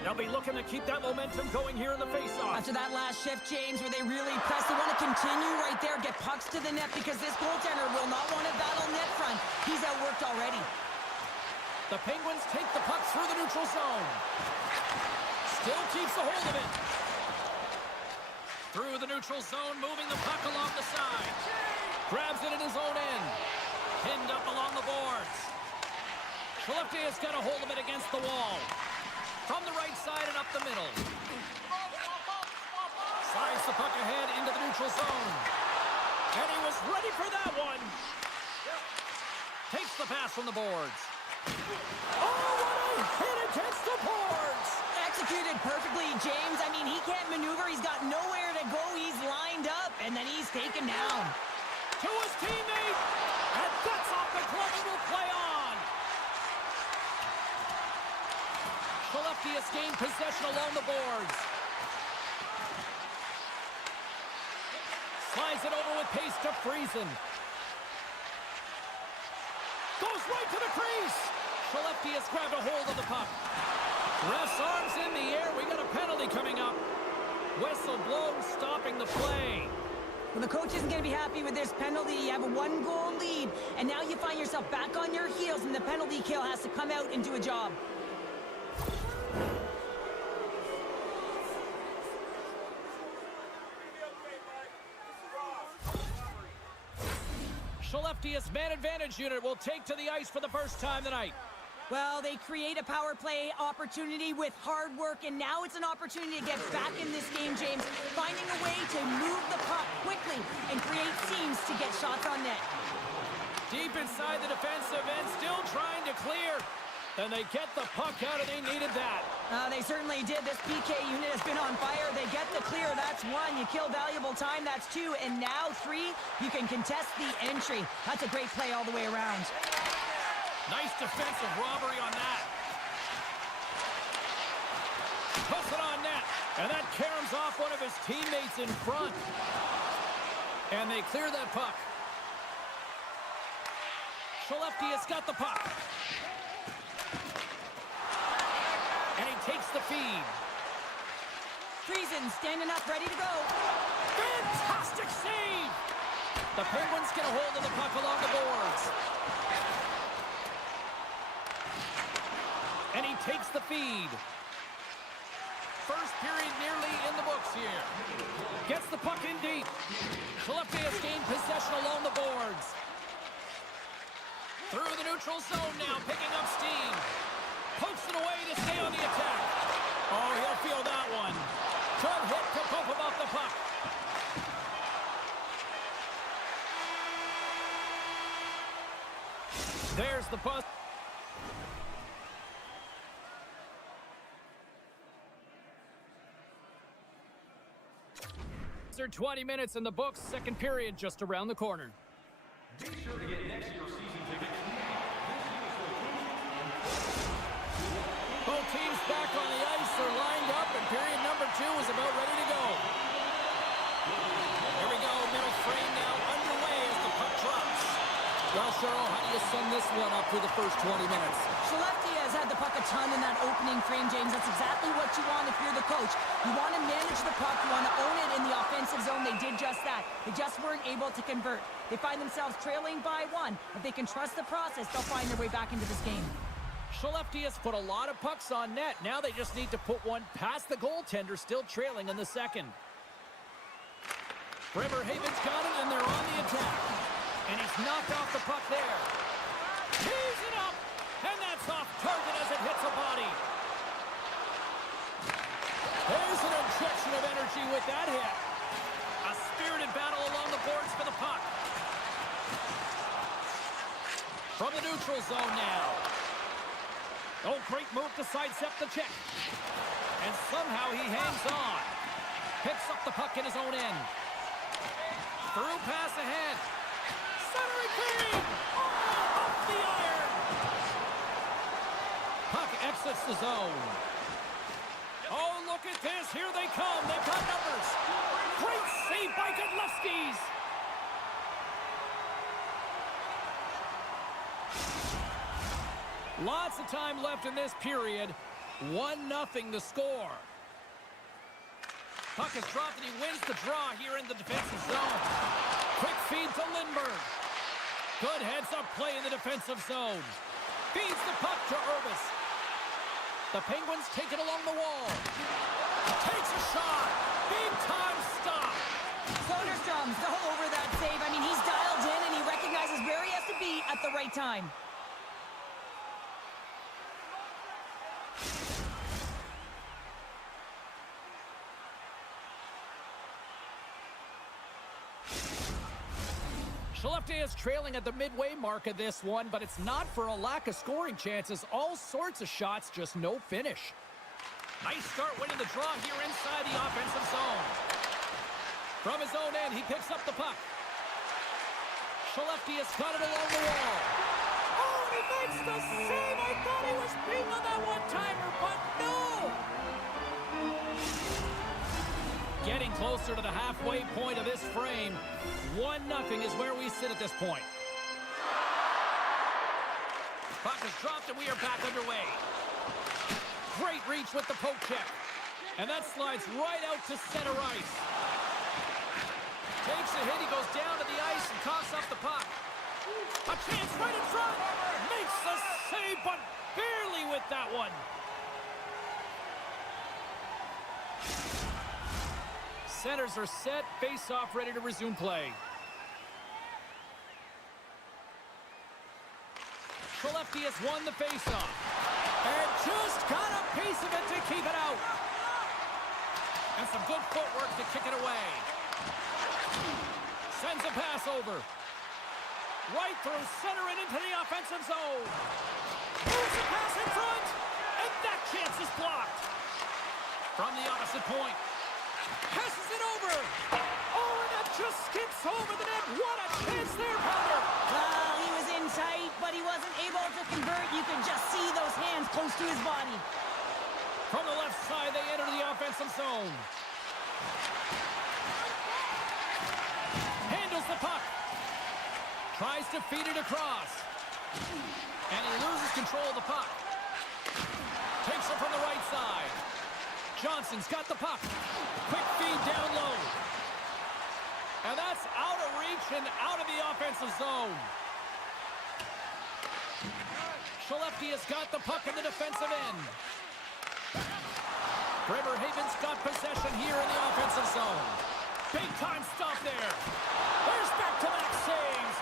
They'll be looking to keep that momentum going here in the faceoff. After that last shift, James, where they really press, they want to continue right there, get pucks to the net, because this goaltender will not want to battle net front. He's outworked already. The Penguins take the puck through the neutral zone. Still keeps a hold of it. Through the neutral zone, moving the puck along the side. Grabs it in his own end. Pinned up along the boards. Skellefteå has got a hold of it against the wall. From the right side and up the middle. Slides the puck ahead into the neutral zone. And he was ready for that one. Takes the pass from the boards. Oh, what a hit against the boards! Executed perfectly, James. I mean, he can't maneuver. He's got nowhere to go. He's lined up, and then he's taken down. To his teammate, and that's off the glove and will play on. Skellefteå has gained possession along the boards. Slides it over with pace to Friesen. Goes right to the crease. Skellefteå has grabbed a hold of the puck. Ref's arms in the air. We got a penalty coming up. Whistle blown, stopping the play. Well, the coach isn't going to be happy with this penalty. You have a one-goal lead, and now you find yourself back on your heels, and the penalty kill has to come out and do a job. Skellefteå's man advantage unit will take to the ice for the first time tonight. Well, they create a power play opportunity with hard work, and now it's an opportunity to get back in this game, James, finding a way to move the puck quickly and create seams to get shots on net. Deep inside the defensive end, still trying to clear. And they get the puck out, and they needed that. They certainly did. This PK unit has been on fire. They get the clear. That's one. You kill valuable time. That's two. And now three, you can contest the entry. That's a great play all the way around. Nice defensive robbery on that. Puts it on net. And that caroms off one of his teammates in front. And they clear that puck. Skellefteå has got the puck. And he takes the feed. Friesen standing up, ready to go. Fantastic save! The Penguins get a hold of the puck along the boards. And he takes the feed. First period nearly in the books here. Gets the puck in deep. Skellefteå has gained possession along the boards. Through the neutral zone now, picking up steam. Pokes it away to stay on the attack. Oh, he'll feel that one. Good hit to poke him off the puck. There's the bust. They're 20 minutes in the books. Second period just around the corner. Be sure to get next year's season tickets. Both teams back on the ice. They're lined up, and period number 2 is about ready to go. Here we go. Middle frame now underway as the puck drops. Well, Cheryl, how do you sum this one up for the first 20 minutes? Skellefteå has had the puck a ton in that opening frame, James. That's exactly what you want if you're the coach. You want to manage the puck. You want to own it in the offensive zone. They did just that. They just weren't able to convert. They find themselves trailing by 1. If they can trust the process, they'll find their way back into this game. Skellefteå has put a lot of pucks on net. Now they just need to put one past the goaltender, still trailing in the second. Bremerhaven's got it, and they're on the attack. And he's knocked off the puck there. Tees it up, and that's off target as it hits a body. There's an injection of energy with that hit. A spirited battle along the boards for the puck. From the neutral zone now. Oh, great move to sidestep the check. And somehow he hangs on. Picks up the puck in his own end. Through pass ahead. Centering feed! Oh, off the iron! Puck exits the zone. Oh, look at this. Here they come. They've got numbers. Great save by Godlewski's. Lots of time left in this period. 1-0 the score. Puck is dropped and he wins the draw here in the defensive zone. Quick feed to Lindberg. Good heads-up play in the defensive zone. Feeds the puck to Urbis. The Penguins take it along the wall. Takes a shot. Big-time stop. Soderstrom's all over that save. I mean, he's dialed in and he recognizes where he has to be at the right time. Skellefteå is trailing at the midway mark of this one, but it's not for a lack of scoring chances. All sorts of shots, just no finish. Nice start winning the draw here inside the offensive zone. From his own end, he picks up the puck. Skellefteå's got it along the wall. Oh, he makes the save! I thought he was being on that one-timer, but no! Getting closer to the halfway point of this frame. 1-0 is where we sit at this point. Puck is dropped and we are back underway. Great reach with the poke check. And that slides right out to center ice. Takes a hit, he goes down to the ice and coughs up the puck. A chance right in front. Makes the save, but barely with that one. Centers are set, face-off ready to resume play. Skellefteå has won the face-off. And just got a piece of it to keep it out. And some good footwork to kick it away. Sends a pass over. Right through center and into the offensive zone. Moves a pass in front. And that chance is blocked. From the opposite point. Passes it over. Oh, and that just skips over the net. What a chance there, Pounder. Well, he was in tight, but he wasn't able to convert. close to his body. From the left side, they enter the offensive zone. Handles the puck. Tries to feed it across. And he loses control of the puck. Takes it from the right side. Johnson's got the puck. Quick feed down low. And that's out of reach and out of the offensive zone. Skellefteå has got the puck in the defensive end. Bremerhaven's got possession here in the offensive zone. Big time stop there. There's back-to-back saves.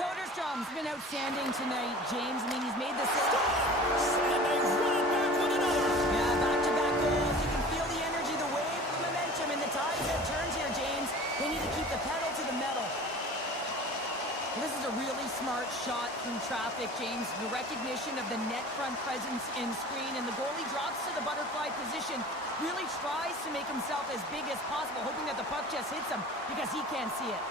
Soderstrom's been outstanding tonight, James. I mean, he's made the save. And they run it back with another. Yeah, back-to-back goals. You can feel the energy, the wave, the momentum, and the tides have turned here, James. They need to keep the pedal to the metal. This is a really smart shot through traffic, James. The recognition of the net front presence in screen, and the goalie drops to the butterfly position, really tries to make himself as big as possible, hoping that the puck just hits him because he can't see it.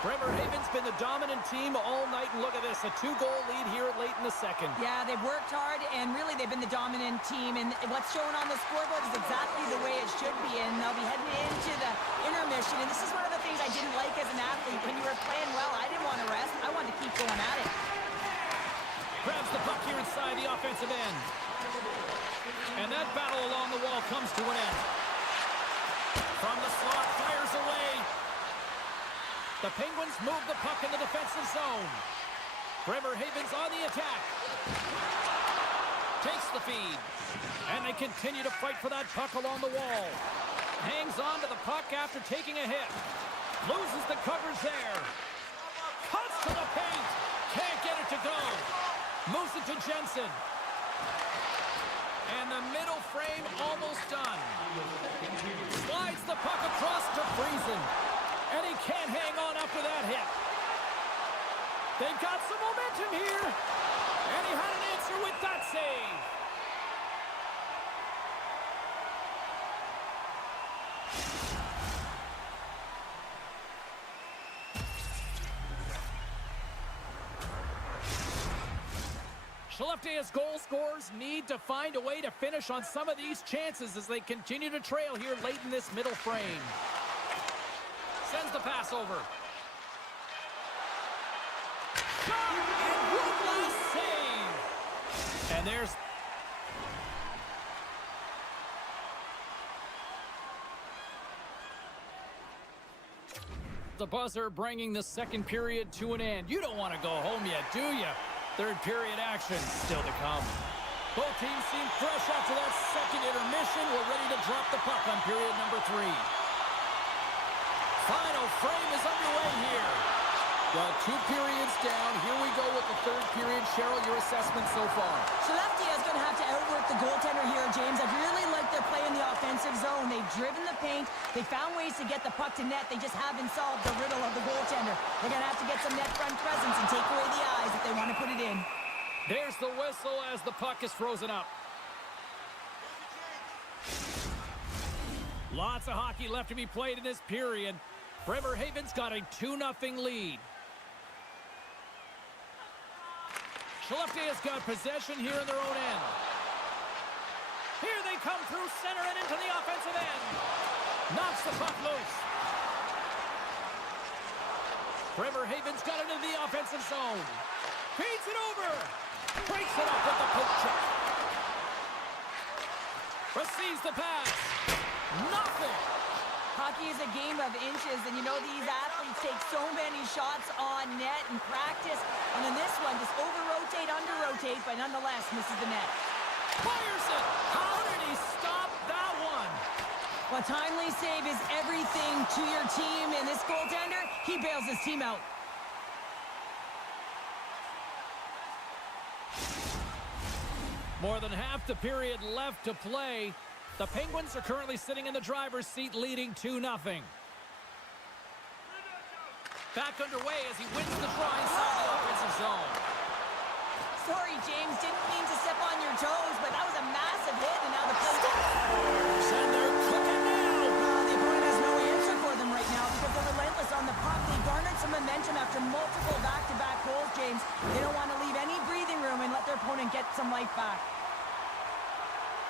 Bremerhaven's been the dominant team all night, and look at this, a 2-goal lead here late in the second. Yeah, they've worked hard, and really they've been the dominant team, and what's shown on the scoreboard is exactly the way it should be, and they'll be heading into the intermission, and this is one of the things I didn't like as an athlete. When you were playing well, I didn't want to rest. I wanted to keep going at it. Grabs the puck here inside the offensive end. And that battle along the wall comes to an end. From the slot, fires away. The Penguins move the puck in the defensive zone. Bremerhaven's on the attack. Takes the feed. And they continue to fight for that puck along the wall. Hangs on to the puck after taking a hit. Loses the coverage there. Cuts to the paint. Can't get it to go. Moves it to Jensen. And the middle frame almost done. Slides the puck across to Friesen. And he can't hang on after that hit. They've got some momentum here. And he had an answer with that save. Skellefteå's goal scorers need to find a way to finish on some of these chances as they continue to trail here late in this middle frame. Sends the pass over. Shot! And one last save! And there's... the buzzer, bringing the second period to an end. You don't want to go home yet, do you? Third period action still to come. Both teams seem fresh after that second intermission. We're ready to drop the puck on period number 3. Final frame is underway here. Well, 2 periods down. Here we go with the third period. Cheryl, your assessment so far? Skellefteå is going to have to outwork the goaltender here, James. I've really liked their play in the offensive zone. They've driven the paint. They found ways to get the puck to net. They just haven't solved the riddle of the goaltender. They're going to have to get some net front presence and take away the eyes if they want to put it in. There's the whistle as the puck is frozen up. Lots of hockey left to be played in this period. Bremerhaven's got a 2-0 lead. Skellefteå's got possession here in their own end. Here they come through center and into the offensive end. Knocks the puck loose. Bremerhaven's got it into the offensive zone. Feeds it over. Breaks it up with the poke check. Receives the pass. Nothing. Hockey is a game of inches, and you know these athletes take so many shots on net in practice. And in this one, just over-rotate, under-rotate, but nonetheless misses the net. Fires it. How did he stop that one? Well, timely save is everything to your team, and this goaltender, he bails his team out. More than half the period left to play. The Penguins are currently sitting in the driver's seat, leading 2-0. Back underway as he wins the draw inside the offensive zone. Sorry, James, didn't mean to step on your toes, but that was a massive hit, and now the play... And they're cooking now. The opponent has no answer for them right now because they're relentless on the puck. They garnered some momentum after multiple back-to-back goals, James. They don't want to leave any breathing right back.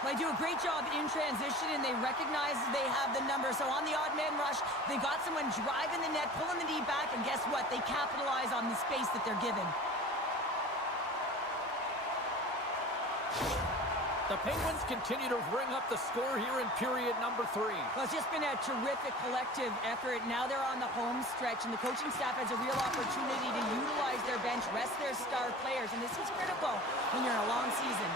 They do a great job in transition, and they recognize they have the number. So on the odd man rush, they got someone driving the net, pulling the knee back, and guess what? They capitalize on the space that they're given. The Penguins continue to ring up the score here in period number 3. Well, it's just been a terrific collective effort. Now they're on the home stretch, and the coaching staff has a real opportunity to utilize their bench, rest their star players, and this is critical when you're in a long season.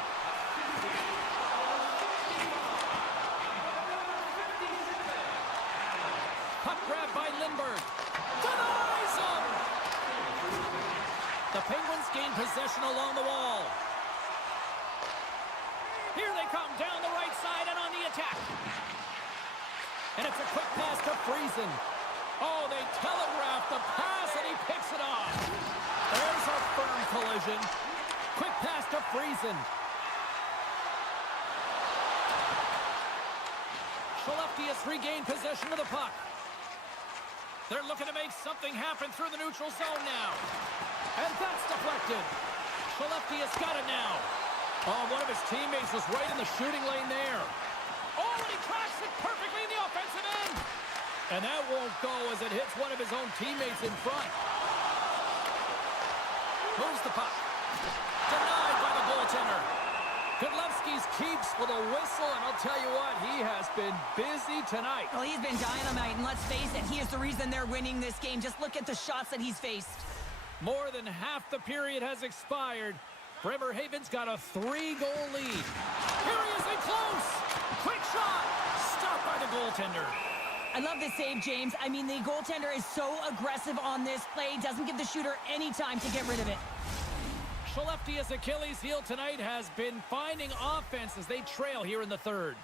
Puck grab by Lindbergh. Denies him! The Penguins gain possession along the wall. Here they come down the right side and on the attack. And it's a quick pass to Friesen. Oh, they telegraph the pass and he picks it off. There's a firm collision. Quick pass to Friesen. Skellefteå has regained possession of the puck. They're looking to make something happen through the neutral zone now. And that's deflected. Skellefteå's got it now. Oh, one of his teammates was right in the shooting lane there. Oh, and he cracks it perfectly in the offensive end. And that won't go as it hits one of his own teammates in front. Moves the puck. Denied by the goaltender. Godlewski's keeps with a whistle, and I'll tell you what, he has been busy tonight. Well, he's been dynamite, and let's face it, he is the reason they're winning this game. Just look at the shots that he's faced. More than half the period has expired. Bremerhaven's got a 3-goal lead. Here he is in close. Quick shot. Stopped by the goaltender. I love this save, James. I mean, the goaltender is so aggressive on this play. Doesn't give the shooter any time to get rid of it. Skellefteå's Achilles heel tonight has been finding offense as they trail here in the third.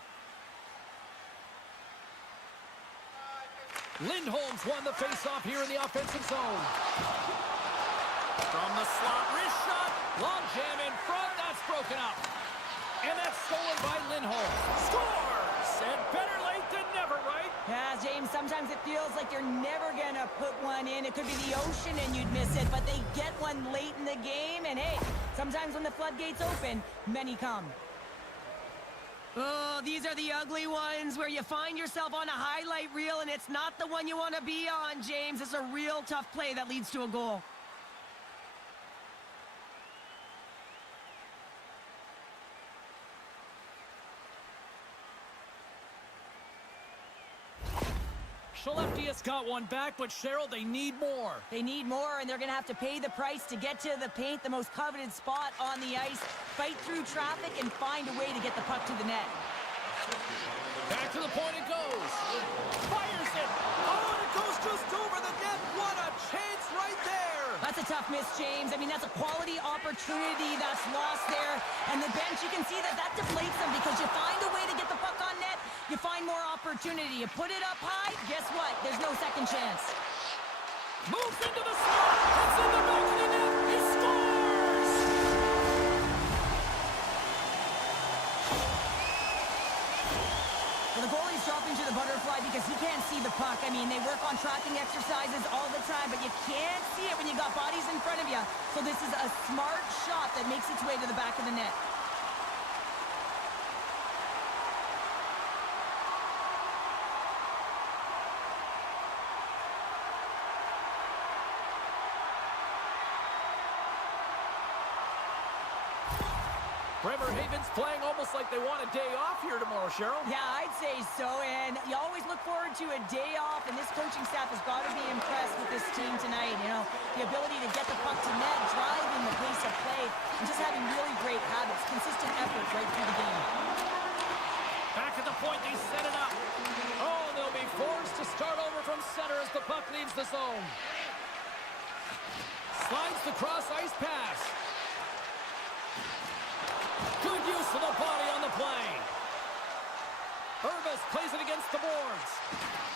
Lindholm's won the faceoff here in the offensive zone. From the slot, wrist shot, long jam in front, that's broken up. And that's stolen by Lindholm. Scores! And better late than never, right? Yeah, James, sometimes it feels like you're never going to put one in. It could be the ocean and you'd miss it, but they get one late in the game. And hey, sometimes when the floodgates open, many come. Oh, these are the ugly ones where you find yourself on a highlight reel and it's not the one you want to be on, James. It's a real tough play that leads to a goal. Skellefteå's got one back, but Cheryl, they need more. They need more, and they're going to have to pay the price to get to the paint, the most coveted spot on the ice, fight through traffic, and find a way to get the puck to the net. Back to the point it goes. Fires it. Oh, and it goes just over the net. What a chance right there. That's a tough miss, James. I mean, that's a quality opportunity that's lost there. And the bench, you can see that deflates them because you find a way to get the puck on net, you find more opportunity. You put it up high, guess what? There's no second chance. Moves into the slot. It's in the back of the net. He scores! Well, the goalie's dropping to the butterfly because he can't see the puck. I mean, they work on tracking exercises all the time, but you can't see it when you got bodies in front of you. So this is a smart shot that makes its way to the back of the net. Bremerhaven's playing almost like they want a day off here tomorrow, Cheryl. Yeah, I'd say so, and you always look forward to a day off, and this coaching staff has got to be impressed with this team tonight. You know, the ability to get the puck to net, driving the pace of play, and just having really great habits, consistent effort right through the game. Back at the point, they set it up. Oh, they'll be forced to start over from center as the puck leaves the zone. Slides the cross-ice pass. Good use of the body on the play. Urbas plays it against the boards.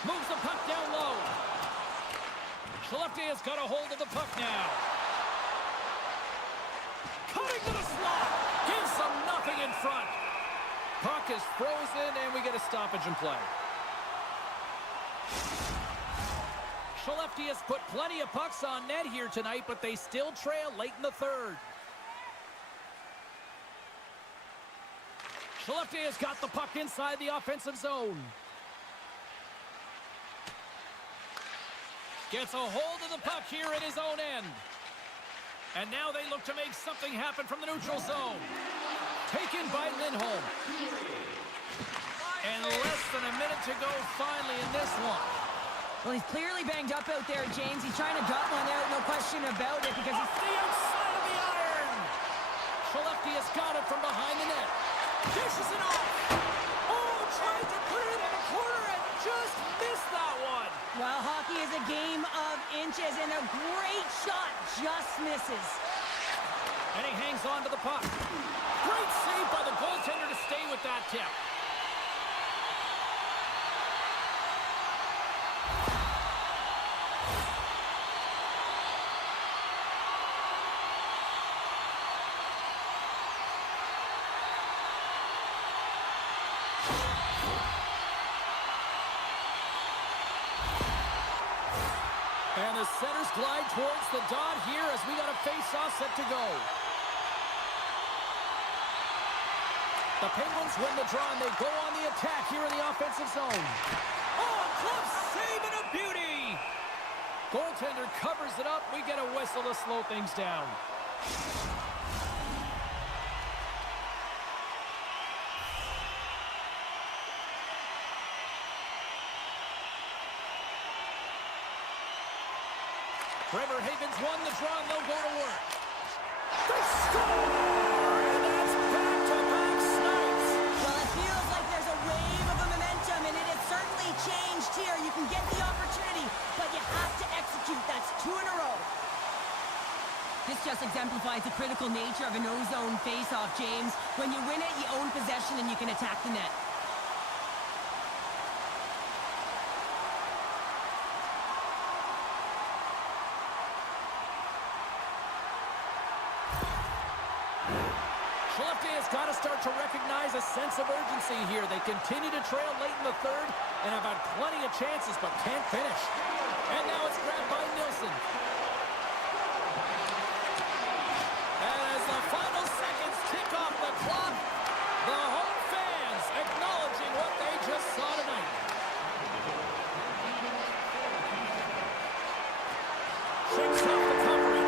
Moves the puck down low. Skellefteå's got a hold of the puck now. Cutting to the slot. Gives them nothing in front. Puck is frozen, and we get a stoppage in play. Skellefteå's put plenty of pucks on net here tonight, but they still trail late in the third. Skellefteå has got the puck inside the offensive zone. Gets a hold of the puck here at his own end. And now they look to make something happen from the neutral zone. Taken by Lindholm. And less than a minute to go finally in this one. Well, he's clearly banged up out there, James. He's trying to gut one out, no question about it, because he's The outside of the iron. Skellefteå has got it from behind the net. Dishes it off. Oh, tried to put it in the corner and just missed that one. Well, hockey is a game of inches, and a great shot just misses. And he hangs on to the puck. Great save by the goaltender to stay with that tip. And the centers glide towards the dot here as we got a face-off set to go. The Penguins win the draw and they go on the attack here in the offensive zone. Oh, glove save and a beauty! Goaltender covers it up. We get a whistle to slow things down. Trevor Hagen's won the draw and they'll go to work. They score! And that's back-to-back snipes. Well, it feels like there's a wave of a momentum, and it has certainly changed here. You can get the opportunity, but you have to execute. That's 2 in a row. This just exemplifies the critical nature of a no-zone face-off, James. When you win it, you own possession and you can attack the net. Skellefteå has got to start to recognize a sense of urgency here. They continue to trail late in the third and have had plenty of chances but can't finish. And now it's grabbed by Nilsson. And as the final seconds tick off the clock, the home fans acknowledging what they just saw tonight. Shakes off the coverage.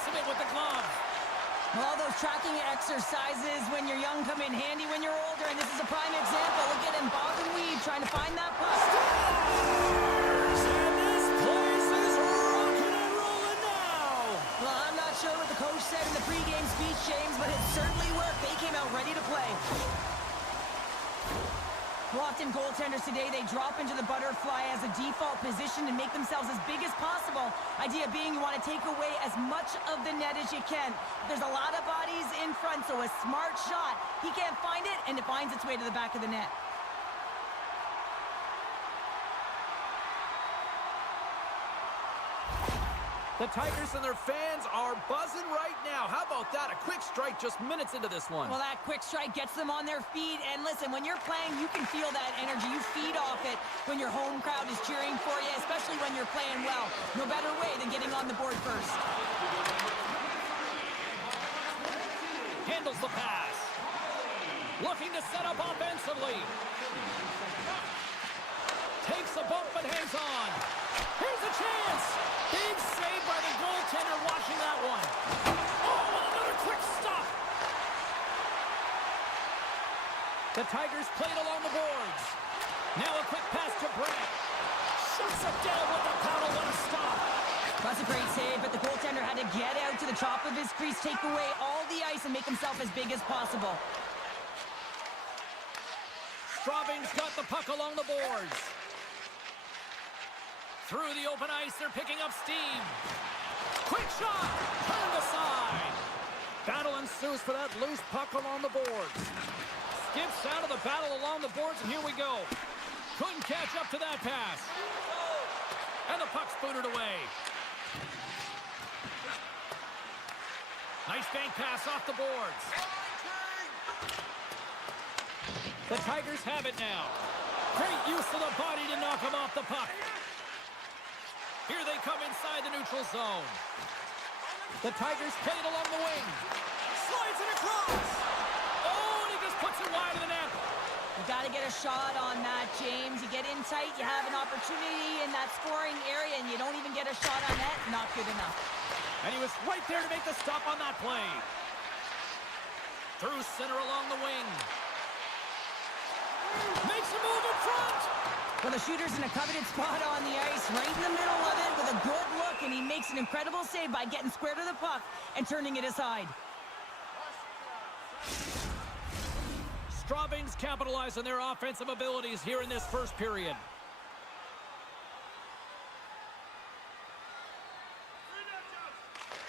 piece of it with the glove. Well, all those tracking exercises when you're young come in handy when you're older, and this is a prime example. Look at him bob and weave trying to find that puck. And this place is rocking and rolling now. Well, I'm not sure what the coach said in the pregame speech, James, but it certainly worked. They came out ready to play. Often goaltenders today, they drop into the butterfly as a default position and make themselves as big as possible. Idea being you want to take away as much of the net as you can. There's a lot of bodies in front, so a smart shot. He can't find it, and it finds its way to the back of the net. The Tigers and their fans are buzzing right now. How about that? A quick strike just minutes into this one. Well, that quick strike gets them on their feet. And listen, when you're playing, you can feel that energy. You feed off it when your home crowd is cheering for you, especially when you're playing well. No better way than getting on the board first. Handles the pass. Looking to set up offensively. Takes a bump but hangs on. Here's a chance. Big save by the goaltender watching that one. Oh, and another quick stop. The Tigers played along the boards. Now a quick pass to Brant. Shuts it down with the paddle. What a stop. That's a great save, but the goaltender had to get out to the top of his crease, take away all the ice, and make himself as big as possible. Straubing's got the puck along the boards. Through the open ice, they're picking up steam. Quick shot, turned aside. Battle ensues for that loose puck along the boards. Skips out of the battle along the boards, and here we go. Couldn't catch up to that pass. And the puck's booted away. Nice bank pass off the boards. The Tigers have it now. Great use of the body to knock him off the puck. Here they come inside the neutral zone. The Tigers play it along the wing. Slides it across. Oh, and he just puts it wide of the net. You got to get a shot on that, James. You get in tight, you have an opportunity in that scoring area, and you don't even get a shot on net. Not good enough. And he was right there to make the stop on that play. Through center along the wing. Makes a move in front. Well, the shooter's in a coveted spot on the ice, right in the middle of it with a good look, and he makes an incredible save by getting square to the puck and turning it aside. Straubing's capitalized on their offensive abilities here in this first period.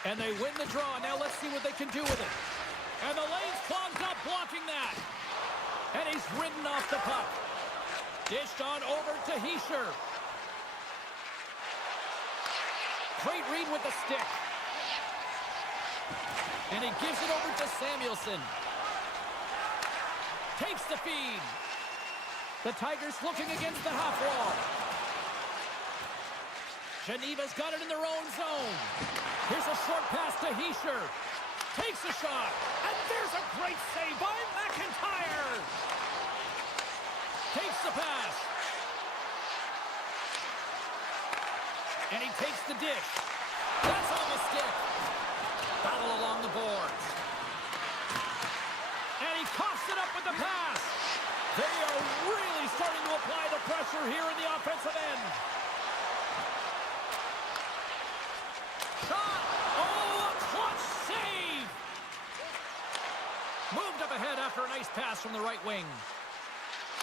And they win the draw. Now let's see what they can do with it. And the lane's clogged up, blocking that. And he's ridden off the puck. Dished on over to Hischier. Great read with the stick. And he gives it over to Samuelsson. Takes the feed. The Tigers looking against the half wall. Geneva's got it in their own zone. Here's a short pass to Hischier. Takes a shot. And there's a great save by McIntyre. Takes the pass. And he takes the dish. That's on the stick. Battle along the boards. And he coughs it up with the pass. They are really starting to apply the pressure here in the offensive end. Shot. Oh, a clutch save. Moved up ahead after a nice pass from the right wing.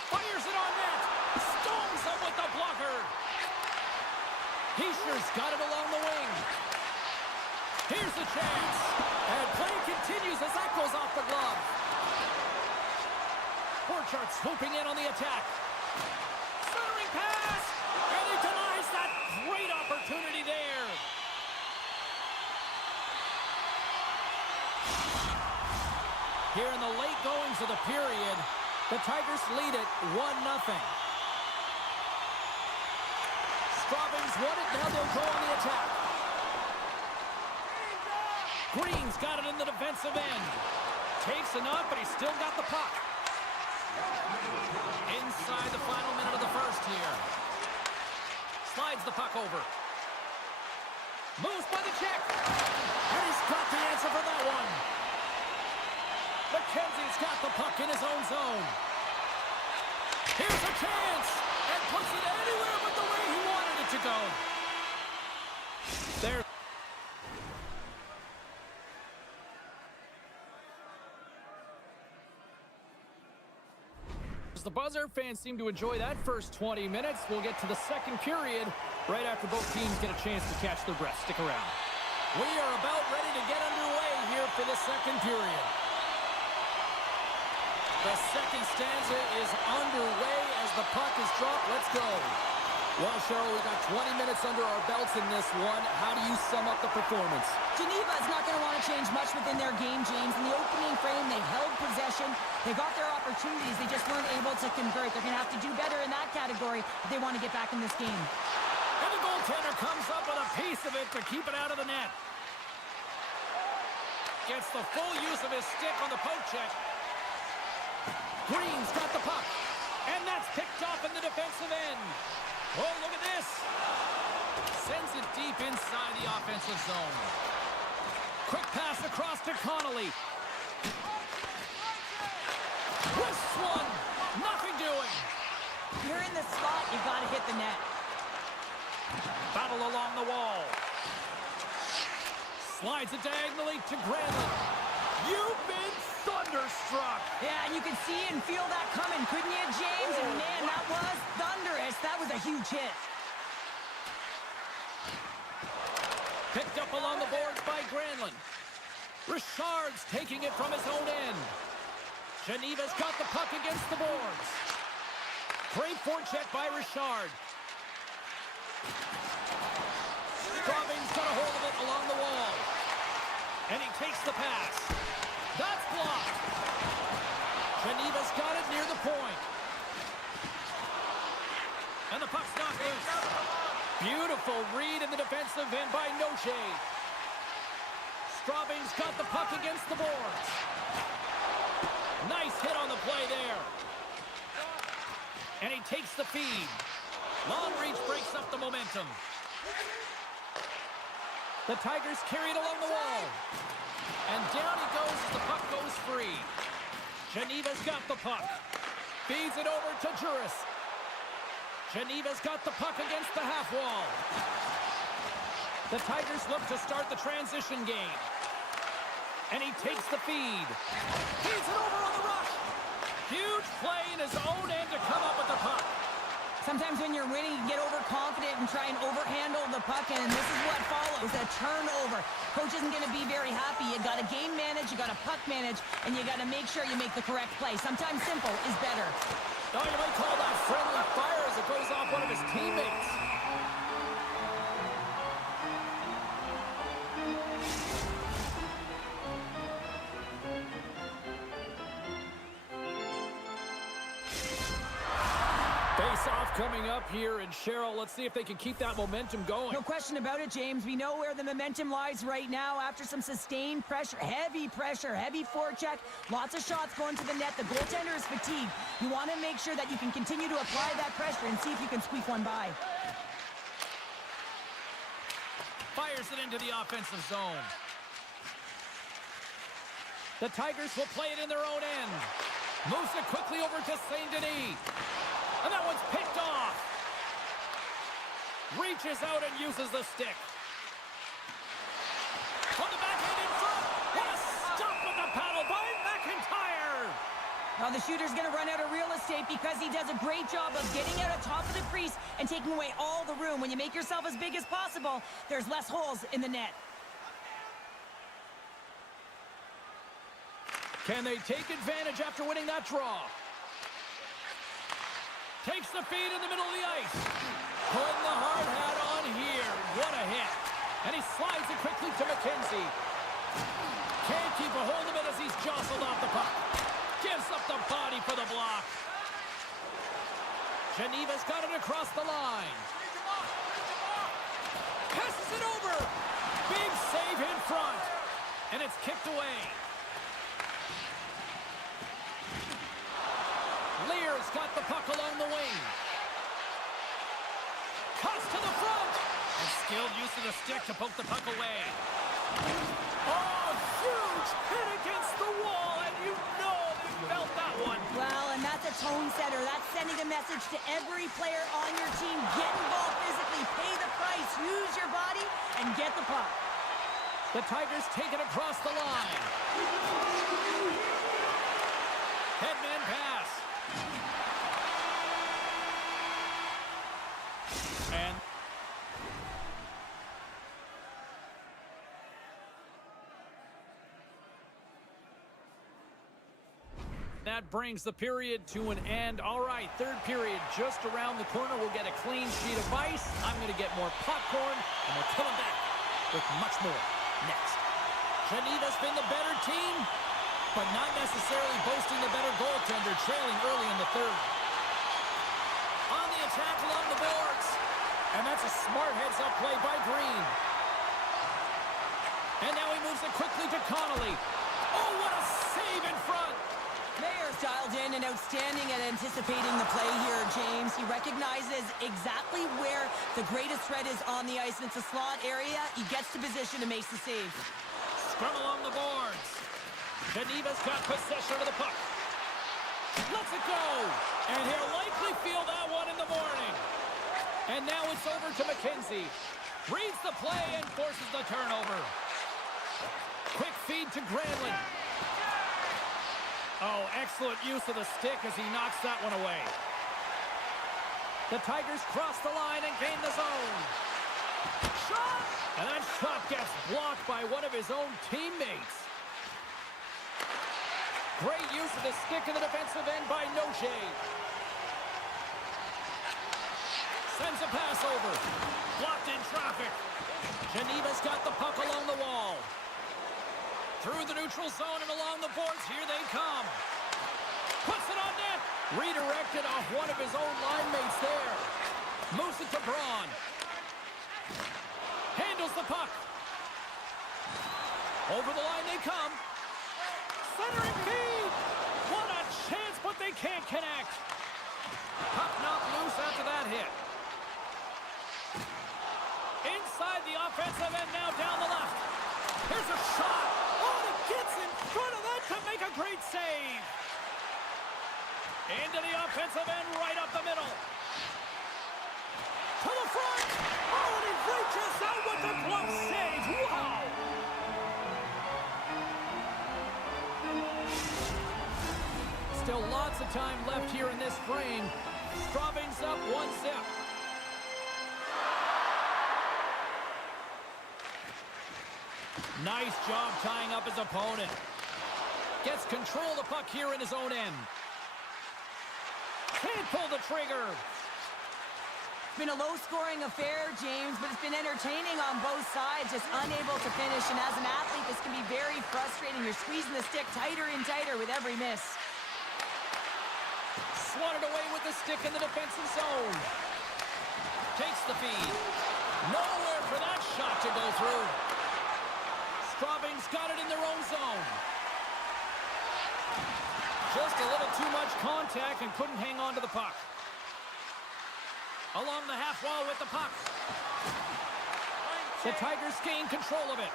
Fires it on net. Stones him with the blocker. Hischier's got it along the wing. Here's the chance. And play continues as that goes off the glove. Borchardt swooping in on the attack. Centering pass. And he denies that great opportunity there. Here in the late goings of the period, the Tigers lead it 1-0. Straubing's won it, now they'll go on the attack. Green's got it in the defensive end. Takes a knock, but he's still got the puck. Inside the final minute of the first here. Slides the puck over. Moves by the check. And he zone. Here's a chance. And puts it anywhere but the way he wanted it to go. There. The buzzer. Fans seem to enjoy that first 20 minutes. We'll get to the second period right after both teams get a chance to catch their breath. Stick around. We are about ready to get underway here for the second period. The second stanza is underway as the puck is dropped. Let's go. Well, Cheryl, we got 20 minutes under our belts in this one. How do you sum up the performance? Geneva is not going to want to change much within their game, James. In the opening frame, they held possession. They got their opportunities. They just weren't able to convert. They're going to have to do better in that category if they want to get back in this game. And the goaltender comes up with a piece of it to keep it out of the net. Gets the full use of his stick on the poke check. Green's got the puck. And that's picked off in the defensive end. Oh, look at this. Sends it deep inside the offensive zone. Quick pass across to Connolly. Twists one. Nothing doing. You're in the spot. You got to hit the net. Battle along the wall. Slides it diagonally to Granlund. You've been thunderstruck. Yeah, and you can see and feel that coming, couldn't you, James? And man, that was thunderous. That was a huge hit. Picked up along the boards by Granlund. Richard's taking it from his own end. Geneva's got the puck against the boards. Great forecheck by Richard. Straubing's got a hold of it along the wall. And he takes the pass. That's blocked. Geneva's got it near the point. And the puck's knocked loose. Beautiful read in the defensive end by Noche. Straubing's got the puck against the boards. Nice hit on the play there. And he takes the feed. Long reach breaks up the momentum. The Tigers carry it along the wall. And down he goes as the puck goes free. Geneva's got the puck. Feeds it over to Juris. Geneva's got the puck against the half wall. The Tigers look to start the transition game. And he takes the feed. Feeds it over on the rush. Huge play in his own end to come up with the puck. Sometimes when you're winning, you get overconfident and try and overhandle the puck, and this is what follows, a turnover. Coach isn't going to be very happy. You got to game manage, you got to puck manage, and you got to make sure you make the correct play. Sometimes simple is better. Oh, you might call that friendly fire as it goes off one of his teammates. Face-off coming up here, and Cheryl, let's see if they can keep that momentum going. No question about it, James. We know where the momentum lies right now after some sustained pressure, heavy forecheck, lots of shots going to the net. The goaltender is fatigued. You want to make sure that you can continue to apply that pressure and see if you can squeak one by. Fires it into the offensive zone. The Tigers will play it in their own end. Moves it quickly over to St. Denis. And that one's picked off. Reaches out and uses the stick. On the backhand in front. What a stop with the paddle by McIntyre. Now the shooter's going to run out of real estate because he does a great job of getting out on top of the crease and taking away all the room. When you make yourself as big as possible, there's less holes in the net. Can they take advantage after winning that draw? Takes the feed in the middle of the ice. Putting the hard hat on here. What a hit. And he slides it quickly to McKenzie. Can't keep a hold of it as he's jostled off the puck. Gives up the body for the block. Geneva's got it across the line. Passes it over. Big save in front. And it's kicked away. Lear's got the puck along the wing. Cuts to the front. And skilled use of the stick to poke the puck away. Oh, huge hit against the wall, and you know they felt that one. Well, message to every player on your team. Get involved physically, pay the price, use your body, and get the puck. The Tigers take it across the line. Headman pass. And that brings the period to an end. All right, third period just around the corner. We'll get a clean sheet of ice. I'm going to get more popcorn, and we'll come back with much more next. Geneva's been the better team, but not necessarily boasting the better goaltender, trailing early in the third. On the attack along the boards, and that's a smart heads-up play by Green. And now he moves it quickly to Connolly. Oh, what a save in front! Mayer's dialed in and outstanding at anticipating the play here, James. He recognizes exactly where the greatest threat is on the ice, and it's a slot area. He gets to position and makes the save. Scrum along the boards. Geneva's got possession of the puck. Lets it go. And he'll likely feel that one in the morning. And now it's over to McKenzie. Reads the play and forces the turnover. Quick feed to Granlund. Oh, excellent use of the stick as he knocks that one away. The Tigers cross the line and gain the zone. Shot! And that shot gets blocked by one of his own teammates. Great use of the stick in the defensive end by Noche. Sends a pass over. Blocked in traffic. Geneva's got the puck along the wall. Through the neutral zone and along the boards, here they come. Puts it on net. Redirected off one of his own line mates there. Moves it to Braun. Handles the puck. Over the line they come. Centering feed. What a chance, but they can't connect. Puck knocked loose after that hit. Inside the offensive end now down the left. Here's a shot. Oh, he gets in front of that to make a great save. Into the offensive end, right up the middle. To the front. Oh, and he reaches out with the glove save. Wow. Still lots of time left here in this frame. Straubing's up 1-0. Nice job tying up his opponent. Gets control of the puck here in his own end. Can't pull the trigger. It's been a low-scoring affair, James, but it's been entertaining on both sides, just unable to finish. And as an athlete, this can be very frustrating. You're squeezing the stick tighter and tighter with every miss. Swatted away with the stick in the defensive zone. Takes the feed. Nowhere for that shot to go through. Straubing's got it in their own zone. Just a little too much contact and couldn't hang on to the puck. Along the half wall with the puck. The Tigers gain control of it.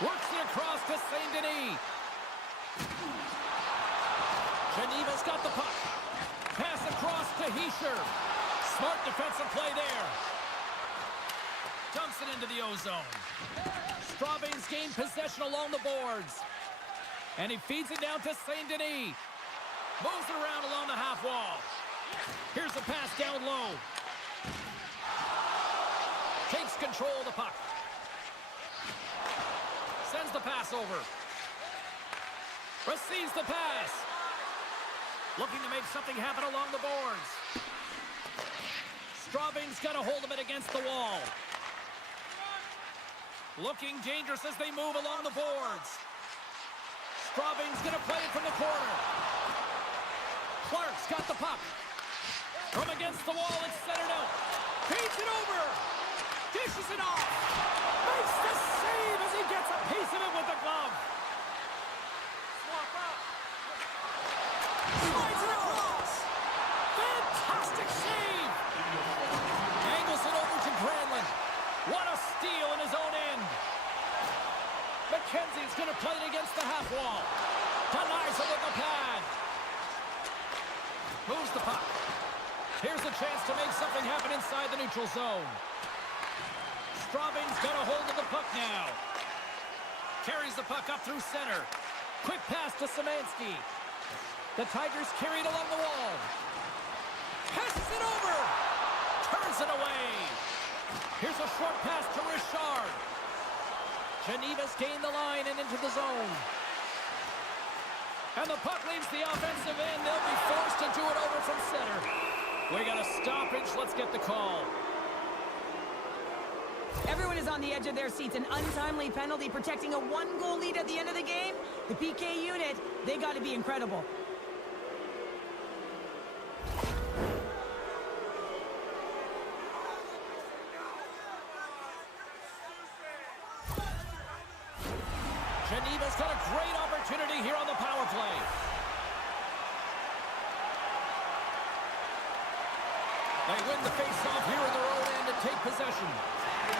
Works it across to St. Denis. Geneva's got the puck. Pass across to Hischier. Smart defensive play there. Dumps it into the O-zone. Straubing's gained possession along the boards. And he feeds it down to St. Denis. Moves it around along the half wall. Here's a pass down low. Takes control of the puck. Sends the pass over. Receives the pass. Looking to make something happen along the boards. Straubing's got a hold of it against the wall. Looking dangerous as they move along the boards. Straubing's going to play it from the corner. Clark's got the puck. From against the wall, it's centered out. Feeds it over. Dishes it off. Makes the save as he gets a piece of it with the glove. Swap out. Slides it across. Fantastic save. Angles it over to Granlund. What a steal in his own end. McKenzie's going to play it against the half wall. Denies it with the pad. Moves the puck. Here's a chance to make something happen inside the neutral zone. Straubing's got a hold of the puck now. Carries the puck up through center. Quick pass to Szymanski. The Tigers carry it along the wall. Passes it over. Turns it away. Here's a short pass to Richard. Geneva's gained the line and into the zone. And the puck leaves the offensive end. They'll be forced to do it over from center. We got a stoppage. Let's get the call. Everyone is on the edge of their seats. An untimely penalty protecting a one-goal lead at the end of the game. The PK unit, they got to be incredible. Geneva's got a great opportunity here on the power play. They win the face-off here in their own end and take possession.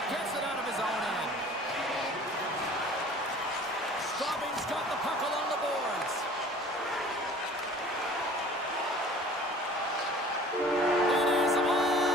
Gets it out of his own end. Straubing's got the puck along the boards. It is all over.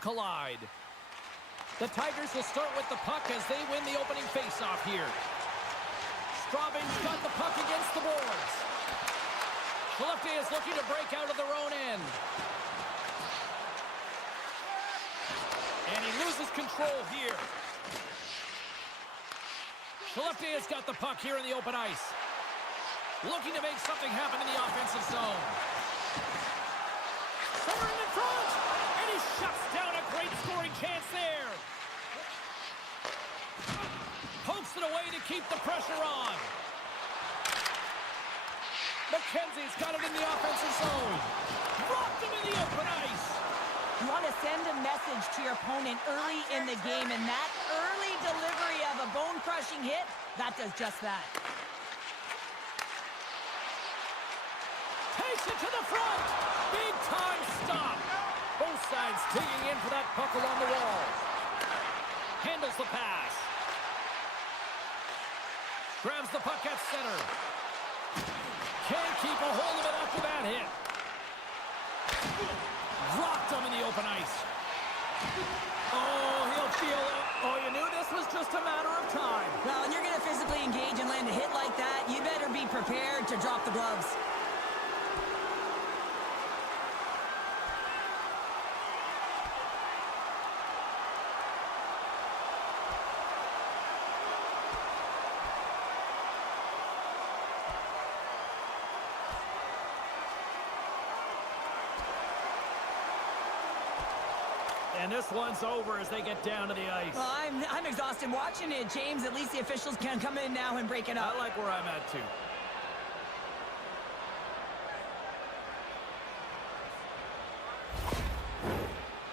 collide. The Tigers will start with the puck as they win the opening faceoff here. Straubing's got the puck against the boards. Skellefteå is looking to break out of their own end. And he loses control here. Skellefteå's got the puck here in the open ice. Looking to make something happen in the offensive zone. Someone in front! And he shuts down a great scoring chance there. Pokes it away to keep the pressure on. McKenzie's got it in the offensive zone. Dropped him in the open ice. You want to send a message to your opponent early in the game, and that early delivery of a bone-crushing hit, that does just that. Takes it to the front. Big time stop. Both sides digging in for that puck along the wall. Handles the pass. Grabs the puck at center. Can't keep a hold of it after that hit. Dropped him in the open ice. Oh, he'll feel it. Oh, you knew this was just a matter of time. Well, when you're going to physically engage and land a hit like that, you better be prepared to drop the gloves. And this one's over as they get down to the ice. Well, I'm exhausted watching it, James. At least the officials can come in now and break it up. I like where I'm at, too.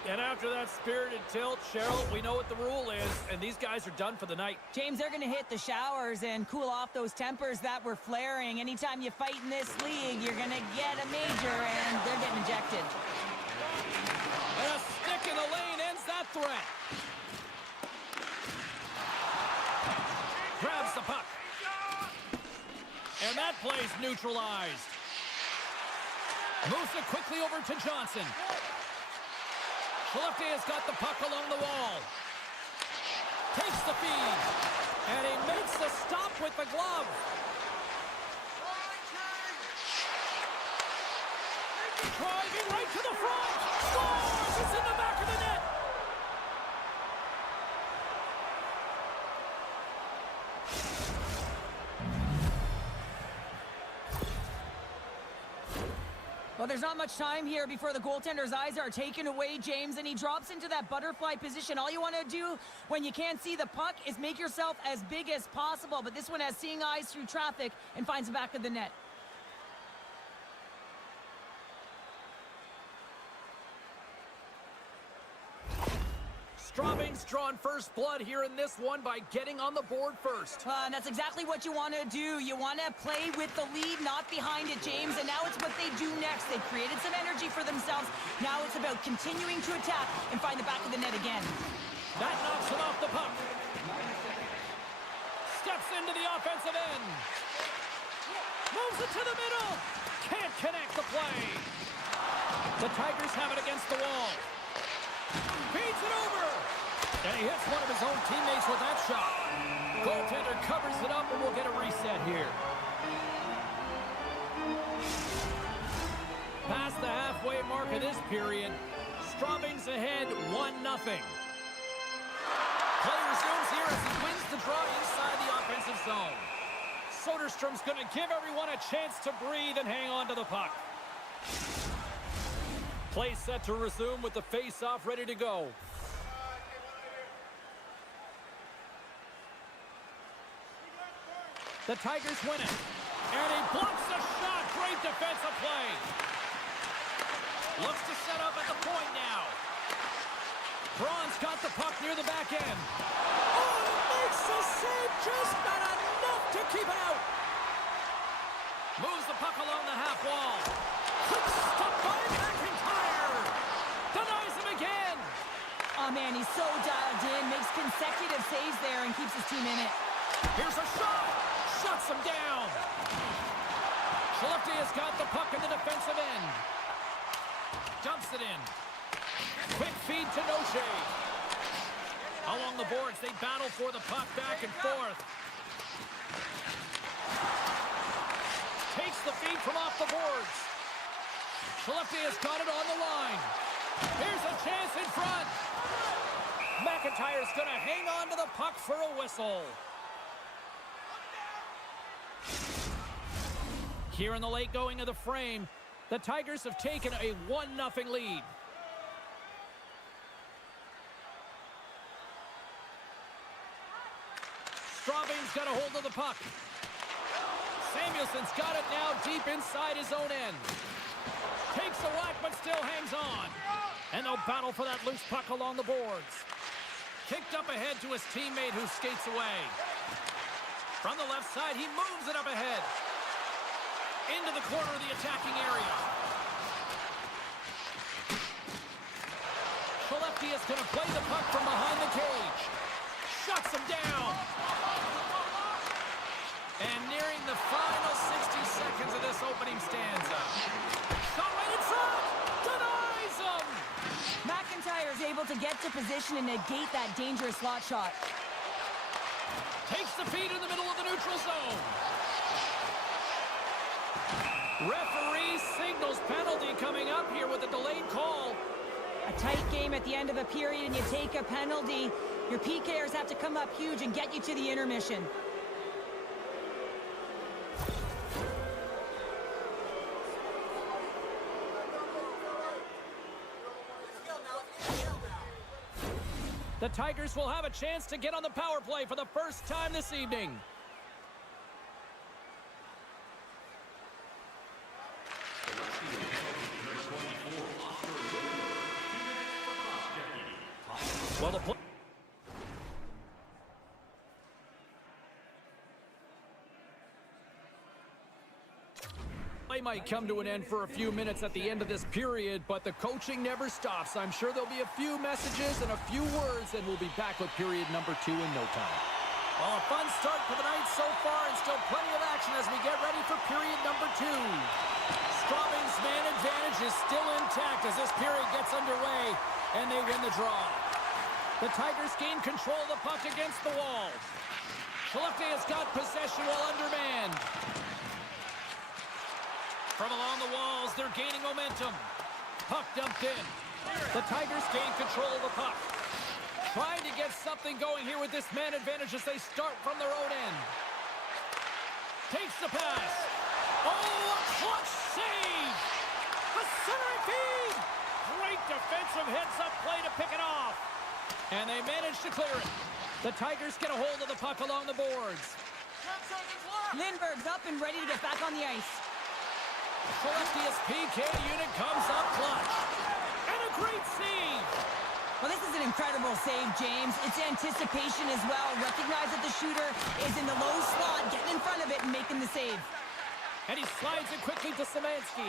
And after that spirited tilt, Cheryl, we know what the rule is, and these guys are done for the night. James, they're going to hit the showers and cool off those tempers that were flaring. Anytime you fight in this league, you're going to get a major, and they're getting ejected. And a stick in the lane ends that threat. Grabs the puck. And that play's neutralized. Moves it quickly over to Johnson. Skellefteå's got the puck along the wall. Takes the feed. And he makes the stop with the glove. Driving right to the front. Scores! It's in the back of the net. Well, there's not much time here before the goaltender's eyes are taken away, James, and he drops into that butterfly position. All you want to do when you can't see the puck is make yourself as big as possible, but this one has seeing eyes through traffic and finds the back of the net. Straubing's drawn first blood here in this one by getting on the board first. And that's exactly what you want to do. You want to play with the lead, not behind it, James. And now it's what they do next. They've created some energy for themselves. Now it's about continuing to attack and find the back of the net again. That knocks him off the puck. Steps into the offensive end. Moves it to the middle. Can't connect the play. The Tigers have it against the wall. Feeds it over. And he hits one of his own teammates with that shot. Goaltender covers it up, and we'll get a reset here. Past the halfway mark of this period, Straubing's ahead 1-0. Play resumes here as he wins the draw inside the offensive zone. Soderstrom's going to give everyone a chance to breathe and hang on to the puck. Play set to resume with the face-off ready to go. The Tigers win it. And he blocks the shot. Great defensive play. Looks to set up at the point now. Braun's got the puck near the back end. Oh, he makes the save. Just not enough to keep it out. Moves the puck along the half wall. Quick stop by McIntyre. Denies him again. Oh, man, he's so dialed in. Makes consecutive saves there and keeps his team in it. Here's a shot. Shuts him down. Skellefteå's got the puck in the defensive end. Dumps it in. Quick feed to Noche. Along the boards, they battle for the puck back and forth. Takes the feed from off the boards. Skellefteå has got it on the line. Here's a chance in front. McIntyre's going to hang on to the puck for a whistle. Here in the late going of the frame, the Tigers have taken a 1-0 lead. Straubing's got a hold of the puck. Samuelson's got it now deep inside his own end. Takes a whack but still hangs on. And they'll battle for that loose puck along the boards. Kicked up ahead to his teammate who skates away. From the left side, he moves it up ahead. Into the corner of the attacking area. Skellefteå is going to play the puck from behind the cage. Shuts him down. And nearing the final 60 seconds of this opening stanza. Shot right in front. Denies him. McIntyre is able to get to position and negate that dangerous slot shot. Takes the feed in the middle of the neutral zone. Referee signals penalty coming up here with a delayed call. A tight game at the end of a period and you take a penalty. Your PKers have to come up huge and get you to the intermission. The Tigers will have a chance to get on the power play for the first time this evening. Well, the play might come to an end for a few minutes at the end of this period, but the coaching never stops. I'm sure there'll be a few messages and a few words, and we'll be back with period number 2 in no time. Well, a fun start for the night so far, and still plenty of action as we get ready for period number 2. Straubing's man advantage is still intact as this period gets underway, and they win the draw. The Tigers gain control of the puck against the wall. Skellefteå has got possession while undermanned. From along the walls, they're gaining momentum. Puck dumped in. The Tigers gain control of the puck. Trying to get something going here with this man advantage as they start from their own end. Takes the pass. Oh, a clutch save! A centering feed! Great defensive heads-up play to pick it off. And they manage to clear it. The Tigers get a hold of the puck along the boards. Lindbergh's up and ready to get back on the ice. Skellefteå's PK unit comes up clutch. And a great save. Well, this is an incredible save, James. It's anticipation as well. Recognize that the shooter is in the low slot, getting in front of it and making the save. And he slides it quickly to Szymanski.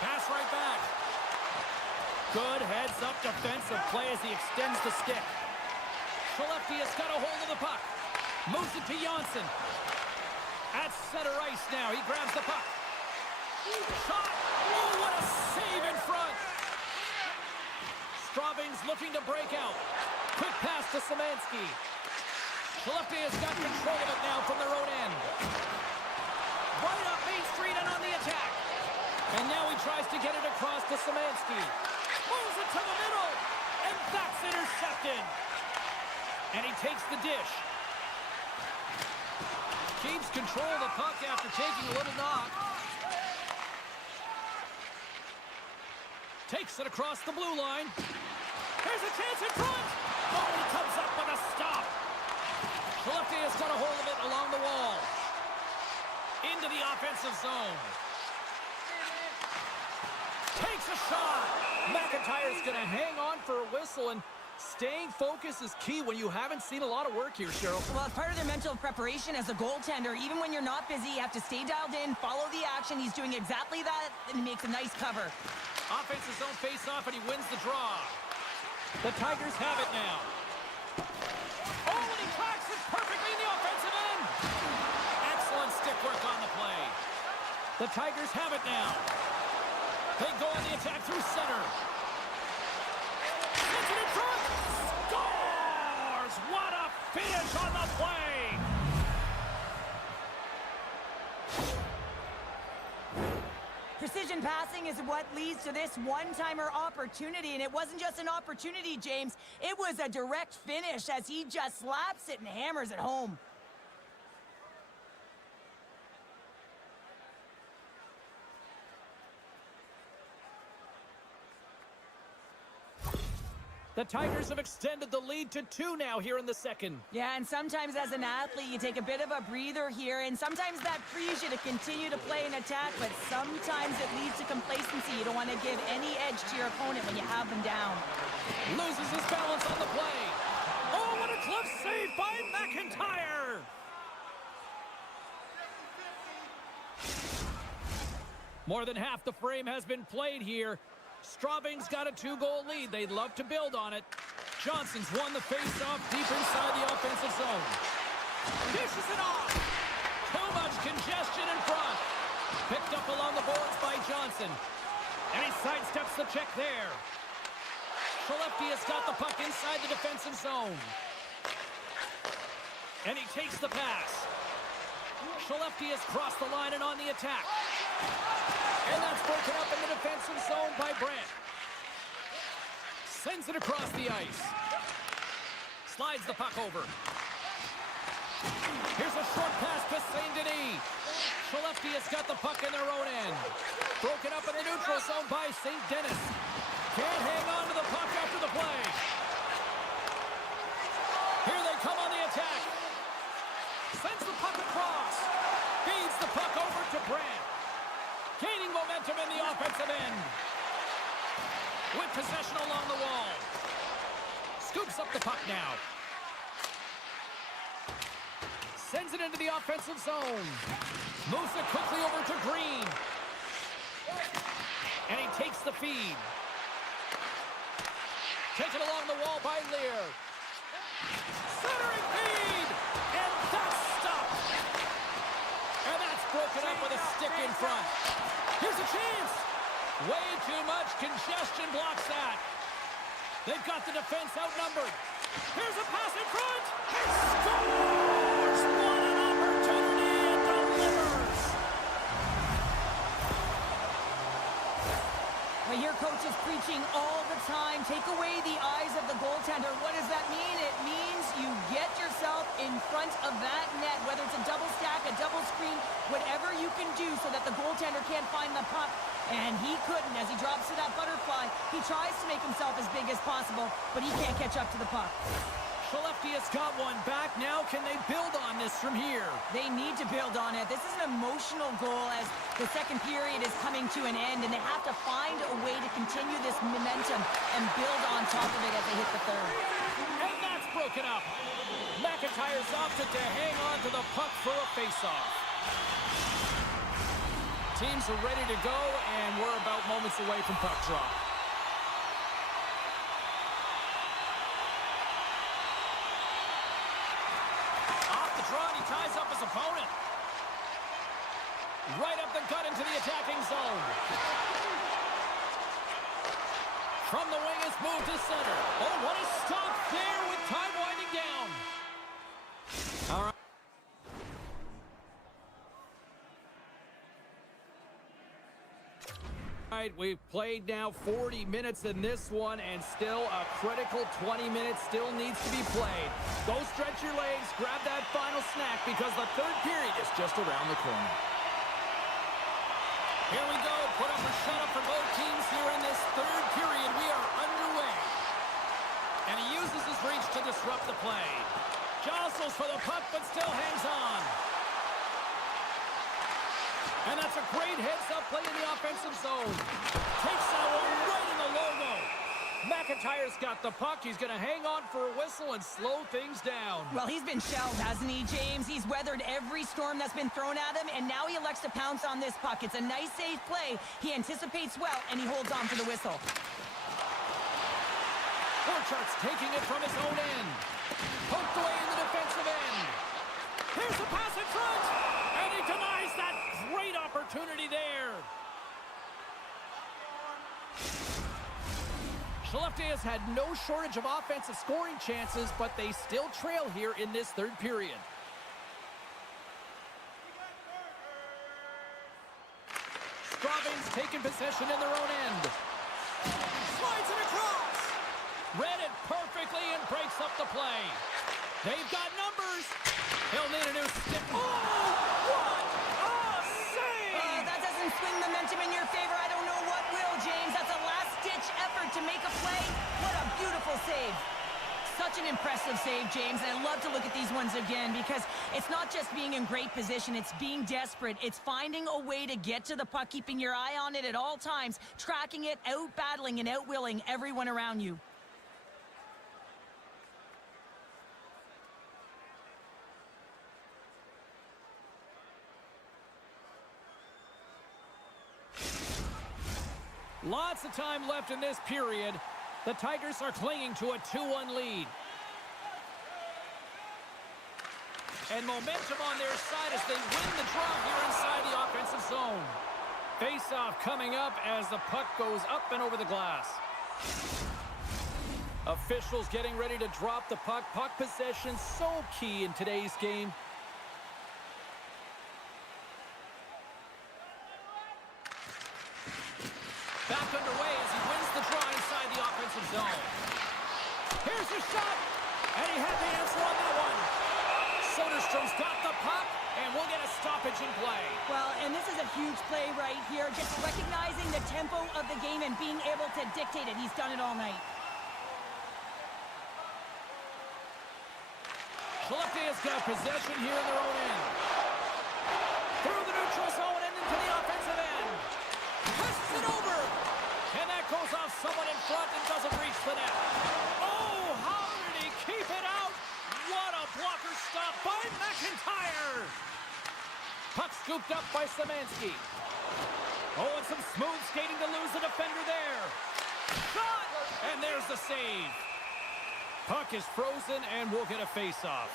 Pass right back. Good heads-up defensive play as he extends the stick. Skellefteå's got a hold of the puck. Moves it to Jonsson. At center ice now. He grabs the puck. Shot. Oh, what a save in front. Straubing's looking to break out. Quick pass to Szymanski. Skellefteå's got control of it now from their own end. Right up Main Street and on the attack. And now he tries to get it across to Szymanski. Moves it to the middle. And that's intercepted. And he takes the dish. Keeps control of the puck after taking a little knock. Takes it across the blue line. Here's a chance in front. Oh, he comes up with a stop. Skellefteå's got a hold of it along the wall. Into the offensive zone. Takes a shot. McIntyre's going to hang on for a whistle, and staying focused is key when you haven't seen a lot of work here, Cheryl. Well, it's part of their mental preparation as a goaltender. Even when you're not busy, you have to stay dialed in, follow the action. He's doing exactly that, and he makes a nice cover. Offensive zone face-off, and he wins the draw. The Tigers have it now. Oh, and he tracks it perfectly in the offensive end. Excellent stick work on the play. The Tigers have it now. They go on the attack through center. Sends it in front. Scores! What a finish on the play! Precision passing is what leads to this one-timer opportunity, and it wasn't just an opportunity, James. It was a direct finish as he just slaps it and hammers it home. The Tigers have extended the lead to 2 now here in the second. Yeah, and sometimes as an athlete, you take a bit of a breather here, and sometimes that frees you to continue to play an attack, but sometimes it leads to complacency. You don't want to give any edge to your opponent when you have them down. Loses his balance on the play. Oh, what a clutch save by McIntyre! More than half the frame has been played here. Straubing's got a 2-goal lead. They'd love to build on it. Johnson's won the face-off deep inside the offensive zone. Dishes it off. Too much congestion in front. Picked up along the boards by Johnson. And he sidesteps the check there. Skellefteå has got the puck inside the defensive zone. And he takes the pass. Skellefteå has crossed the line and on the attack. And that's broken up in the defensive zone by Brandt. Sends it across the ice. Slides the puck over. Here's a short pass to St. Denis. Skellefteå has got the puck in their own end. Broken up in the neutral zone by St. Denis. Can't hang on to the puck after the play. Here they come on the attack. Sends the puck across. Feeds the puck over to Brandt. Gaining momentum in the offensive end. With possession along the wall. Scoops up the puck now. Sends it into the offensive zone. Moves it quickly over to Green. And he takes the feed. Taken along the wall by Lear. Centering feed! And that's stopped! And that's broken up with a stick in front. Here's a chance. Way too much congestion blocks that. They've got the defense outnumbered. Here's a pass in front. He scores! What an opportunity and delivers. Well, your coach is preaching all the time. Take away the eyes of the goaltender. What does that mean? It means you get yourself in front of that net, whether it's a double stack, a double screen, whatever you can do so that the goaltender can't find the puck. And he couldn't as he drops to that butterfly. He tries to make himself as big as possible, but he can't catch up to the puck. Skellefteå's got one back. Now can they build on this from here? They need to build on it. This is an emotional goal as the second period is coming to an end, and they have to find a way to continue this momentum and build on top of it as they hit the third. And that's broken up. McIntyre's opted to hang on to the puck for a face-off. Teams are ready to go, and we're about moments away from puck drop. Off the draw, and he ties up his opponent. Right up the gut into the attacking zone. From the wing, it's moved to center. Oh, what a stop there with time winding down. All right. We've played now 40 minutes in this one, and still a critical 20 minutes still needs to be played. Go stretch your legs, grab that final snack, because the third period is just around the corner. Here we go. Put up or shut up for both teams here in this third period. We are underway. And he uses his reach to disrupt the play. Jostles for the puck, but still hangs on. And that's a great heads-up play in the offensive zone. Takes that one right in the logo. McIntyre's got the puck. He's going to hang on for a whistle and slow things down. Well, he's been shelled, hasn't he, James? He's weathered every storm that's been thrown at him, and now he elects to pounce on this puck. It's a nice, safe play. He anticipates well, and he holds on to the whistle. Borchardt's taking it from his own end. Poked away in the defensive end. Here's the pass in front, and he denies that great opportunity there. Skellefteå has had no shortage of offensive scoring chances, but they still trail here in this third period. Straubing's taken possession in their own end. Slides it across. Read it perfectly and breaks up the play. They've got numbers. He'll need a new stick. Oh, what a save! That doesn't swing momentum in your favor. I don't know what will, James. That's a last-ditch effort to make a play. What a beautiful save. Such an impressive save, James. I love to look at these ones again because it's not just being in great position. It's being desperate. It's finding a way to get to the puck, keeping your eye on it at all times, tracking it, out-battling and out-willing everyone around you. Lots of time left in this period. The Tigers are clinging to a 2-1 lead. And momentum on their side as they win the draw here inside the offensive zone. Face-off coming up as the puck goes up and over the glass. Officials getting ready to drop the puck. Puck possession so key in today's game. Back underway as he wins the draw inside the offensive zone. Here's the shot, and he had the answer on that one. Soderstrom's got the puck, and we'll get a stoppage in play. Well, and this is a huge play right here, just recognizing the tempo of the game and being able to dictate it. He's done it all night. Skellefteå's got possession here in their own end. Through the neutral zone and into the offensive end. Twists it over. And that goes off someone in front and doesn't reach the net. Oh, how did he keep it out? What a blocker stop by McIntyre. Puck scooped up by Szymanski. Oh, and some smooth skating to lose the defender there. Shot! And there's the save. Puck is frozen and we'll get a face-off.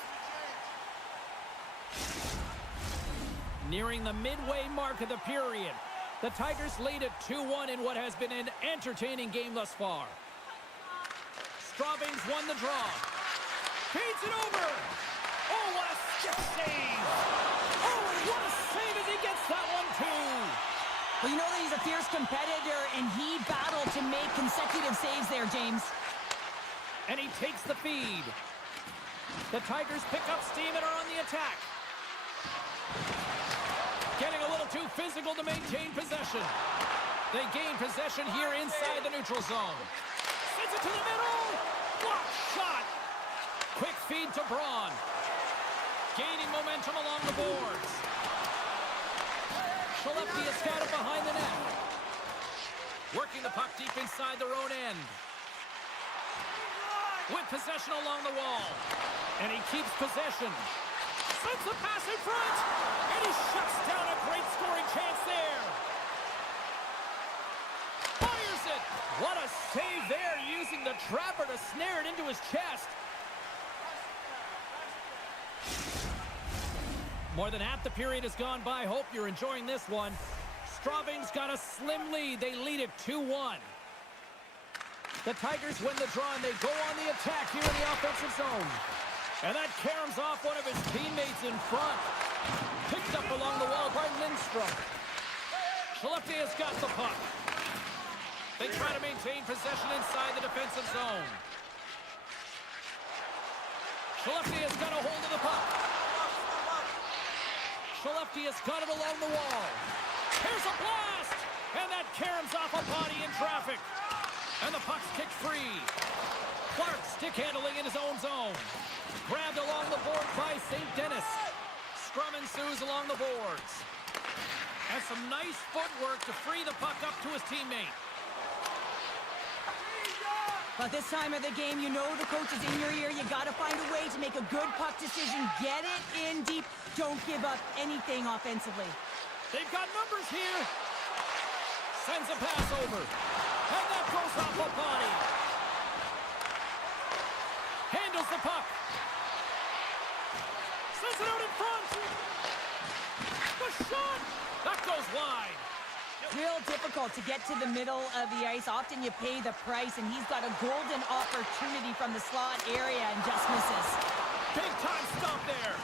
Nearing the midway mark of the period. The Tigers lead at 2-1 in what has been an entertaining game thus far. Straubing's won the draw. Feeds it over. Oh, what a stick save. Oh, and what a save as he gets that one, too. Well, you know that he's a fierce competitor, and he battled to make consecutive saves there, James. And he takes the feed. The Tigers pick up steam and are on the attack. Getting a little too physical to maintain possession. They gain possession here inside the neutral zone. Sends it to the middle. Blocked shot. Quick feed to Braun. Gaining momentum along the boards. Skellefteå's got it behind the net. Working the puck deep inside their own end. With possession along the wall. And he keeps possession. Sends the pass in front. And he shuts down a great scoring chance there. Fires it. What a save there, using the trapper to snare it into his chest. More than half the period has gone by. Hope you're enjoying this one. Straubing's got a slim lead. They lead it 2-1. The Tigers win the draw, and they go on the attack here in the offensive zone. And that caroms off one of his teammates in front. Picked up along the wall by Lindstrom. Skellefteå's got the puck. They try to maintain possession inside the defensive zone. Skellefteå's got a hold of the puck. Skellefteå's got it along the wall. Here's a blast! And that caroms off a body in traffic. And the puck's kicked free. Clark stick handling in his own zone. Grabbed along the board by St. Denis. Scrum ensues along the boards. And some nice footwork to free the puck up to his teammate. But this time of the game, you know the coach is in your ear. You got to find a way to make a good puck decision. Get it in deep. Don't give up anything offensively. They've got numbers here. Sends a pass over. And that goes off a body. Handles the puck. Sends it out in front. The shot. That goes wide. real difficult to get to the middle of the ice. Often you pay the price, and he's got a golden opportunity from the slot area and just misses. Big time stop there.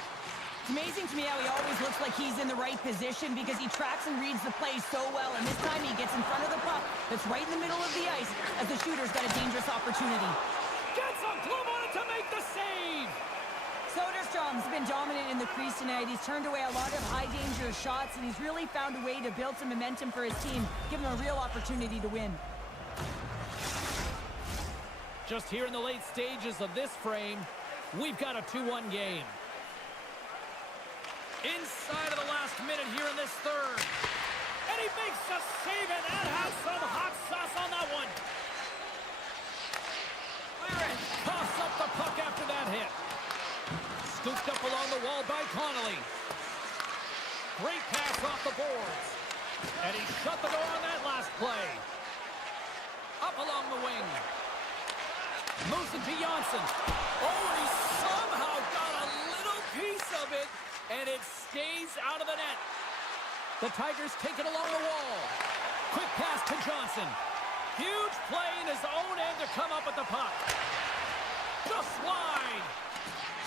It's amazing to me how he always looks like he's in the right position because he tracks and reads the play so well, and this time he gets in front of the puck that's right in the middle of the ice as the shooter's got a dangerous opportunity. Gets a glove on it to make the save. Soderstrom's been dominant in the crease tonight. He's turned away a lot of high-danger shots, and he's really found a way to build some momentum for his team, give him a real opportunity to win. Just here in the late stages of this frame, we've got a 2-1 game. Inside of the last minute here in this third. And he makes a save, and that has some hot sauce on that one. Coughs up the puck after that hit. Scooped up along the wall by Connolly. Great pass off the boards. And he shut the door on that last play. Up along the wing. Moves it to Janssen. Oh, and he somehow got a little piece of it, and it stays out of the net. The Tigers take it along the wall. Quick pass to Johnson. Huge play in his own end to come up with the puck. Just wide.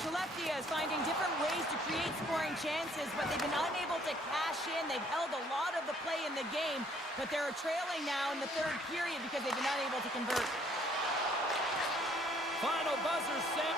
Skellefteå is finding different ways to create scoring chances, but they've been unable to cash in. They've held a lot of the play in the game, but they're trailing now in the third period because they've been unable to convert. Final buzzer set.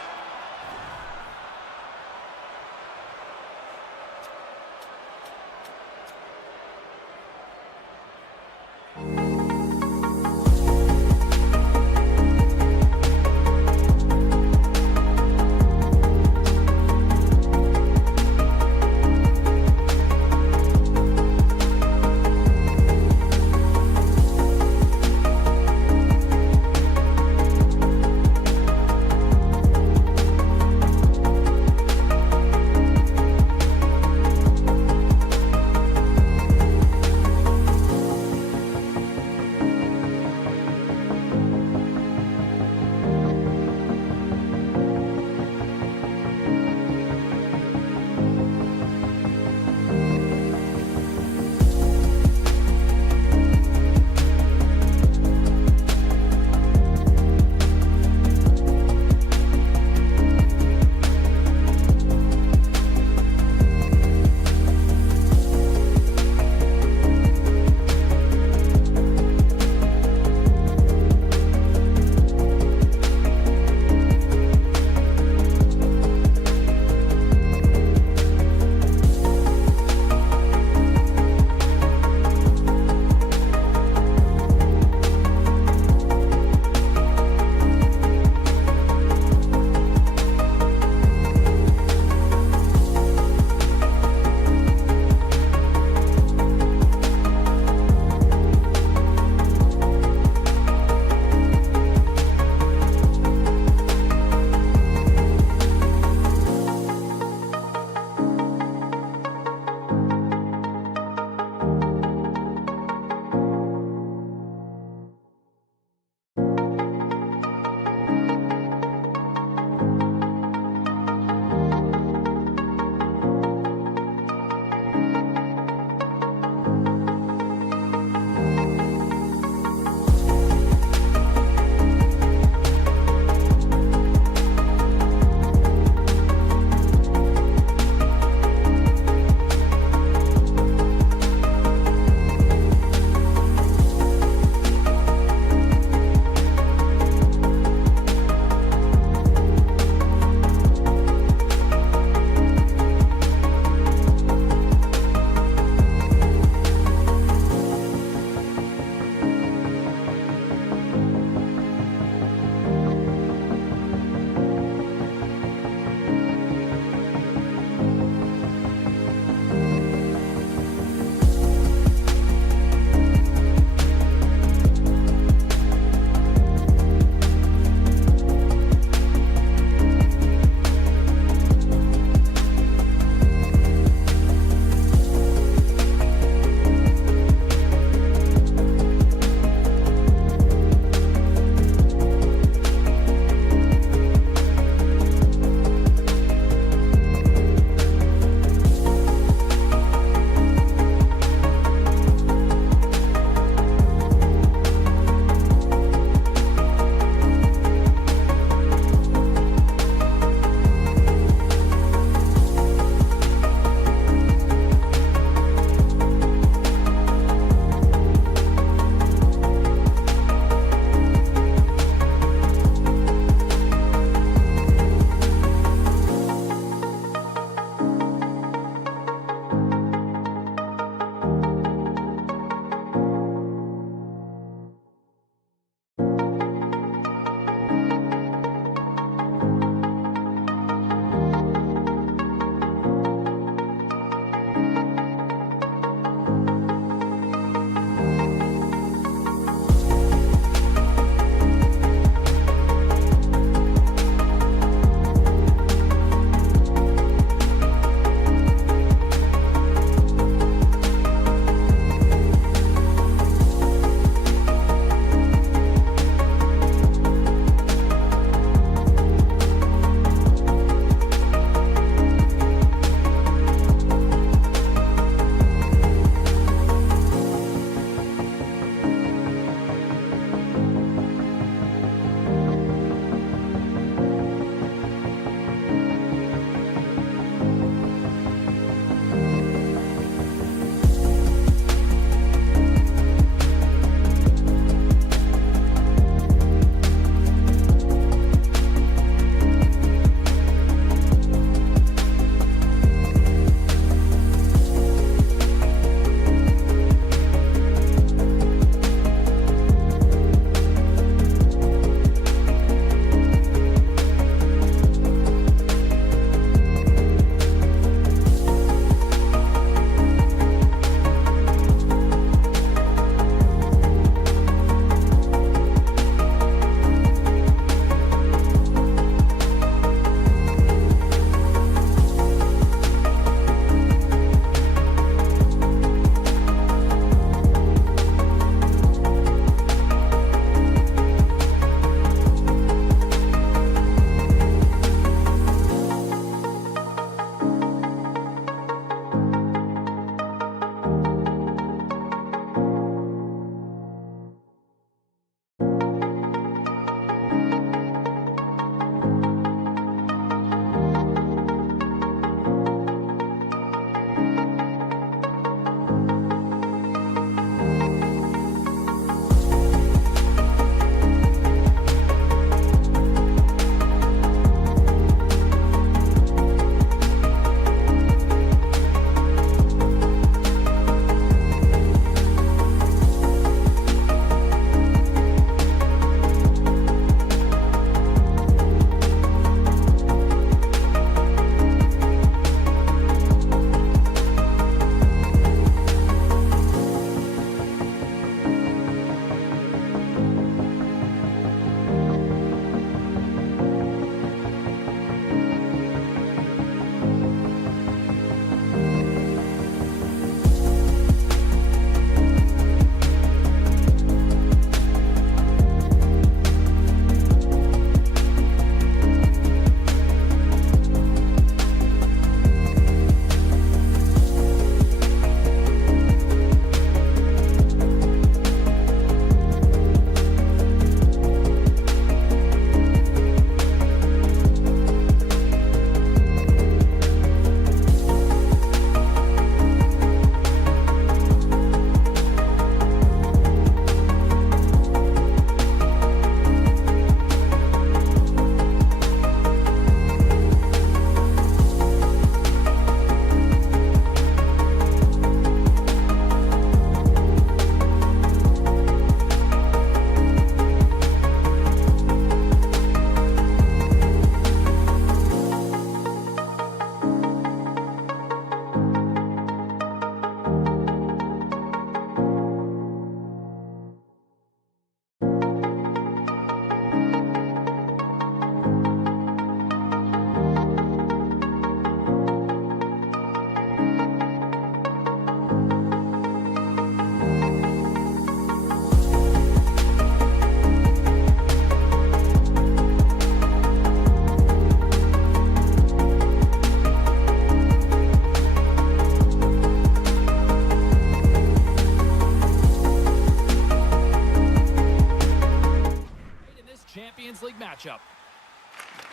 matchup.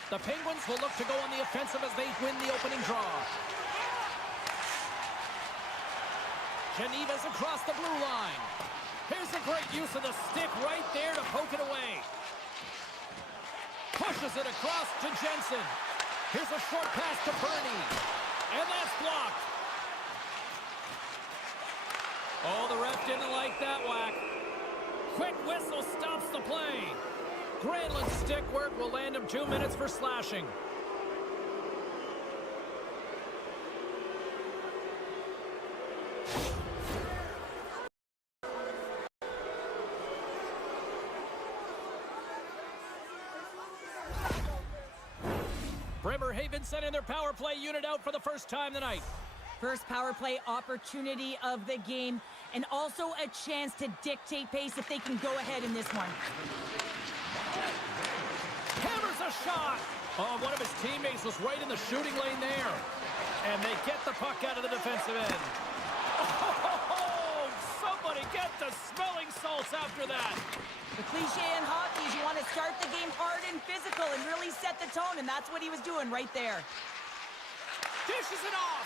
The Penguins will look to go on the offensive as they win the opening draw. Geneva's across the blue line. Here's a great use of the stick right there to poke it away. Pushes it across to Jensen. Here's a short pass to Bernie. And that's blocked. Oh, the ref didn't like that whack. Quick whistle stops the play. Granlund's stick work will land him 2 minutes for slashing. Bremerhaven sending their power play unit out for the first time tonight. First power play opportunity of the game, and also a chance to dictate pace if they can go ahead in this one. Hammers a shot. Oh, one of his teammates was right in the shooting lane there. And they get the puck out of the defensive end. Oh, somebody get the smelling salts after that. The cliche in hockey is you want to start the game hard and physical and really set the tone, and that's what he was doing right there. Dishes it off.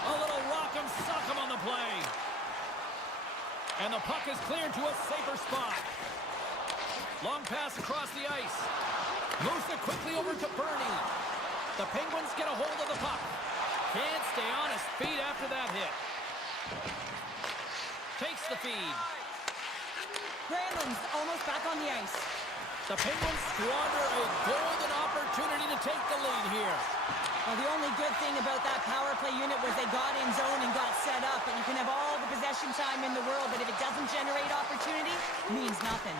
A little rock'em sock'em on the play. And the puck is cleared to a safer spot. Long pass across the ice. Moves it quickly over to Bernie. The Penguins get a hold of the puck. Can't stay on his feet after that hit. Takes the feed. Granlund's almost back on the ice. The Penguins squander a golden opportunity to take the lead here. Well, the only good thing about that power play unit was they got in zone and got set up, and you can have all the possession time in the world, but if it doesn't generate opportunity, it means nothing.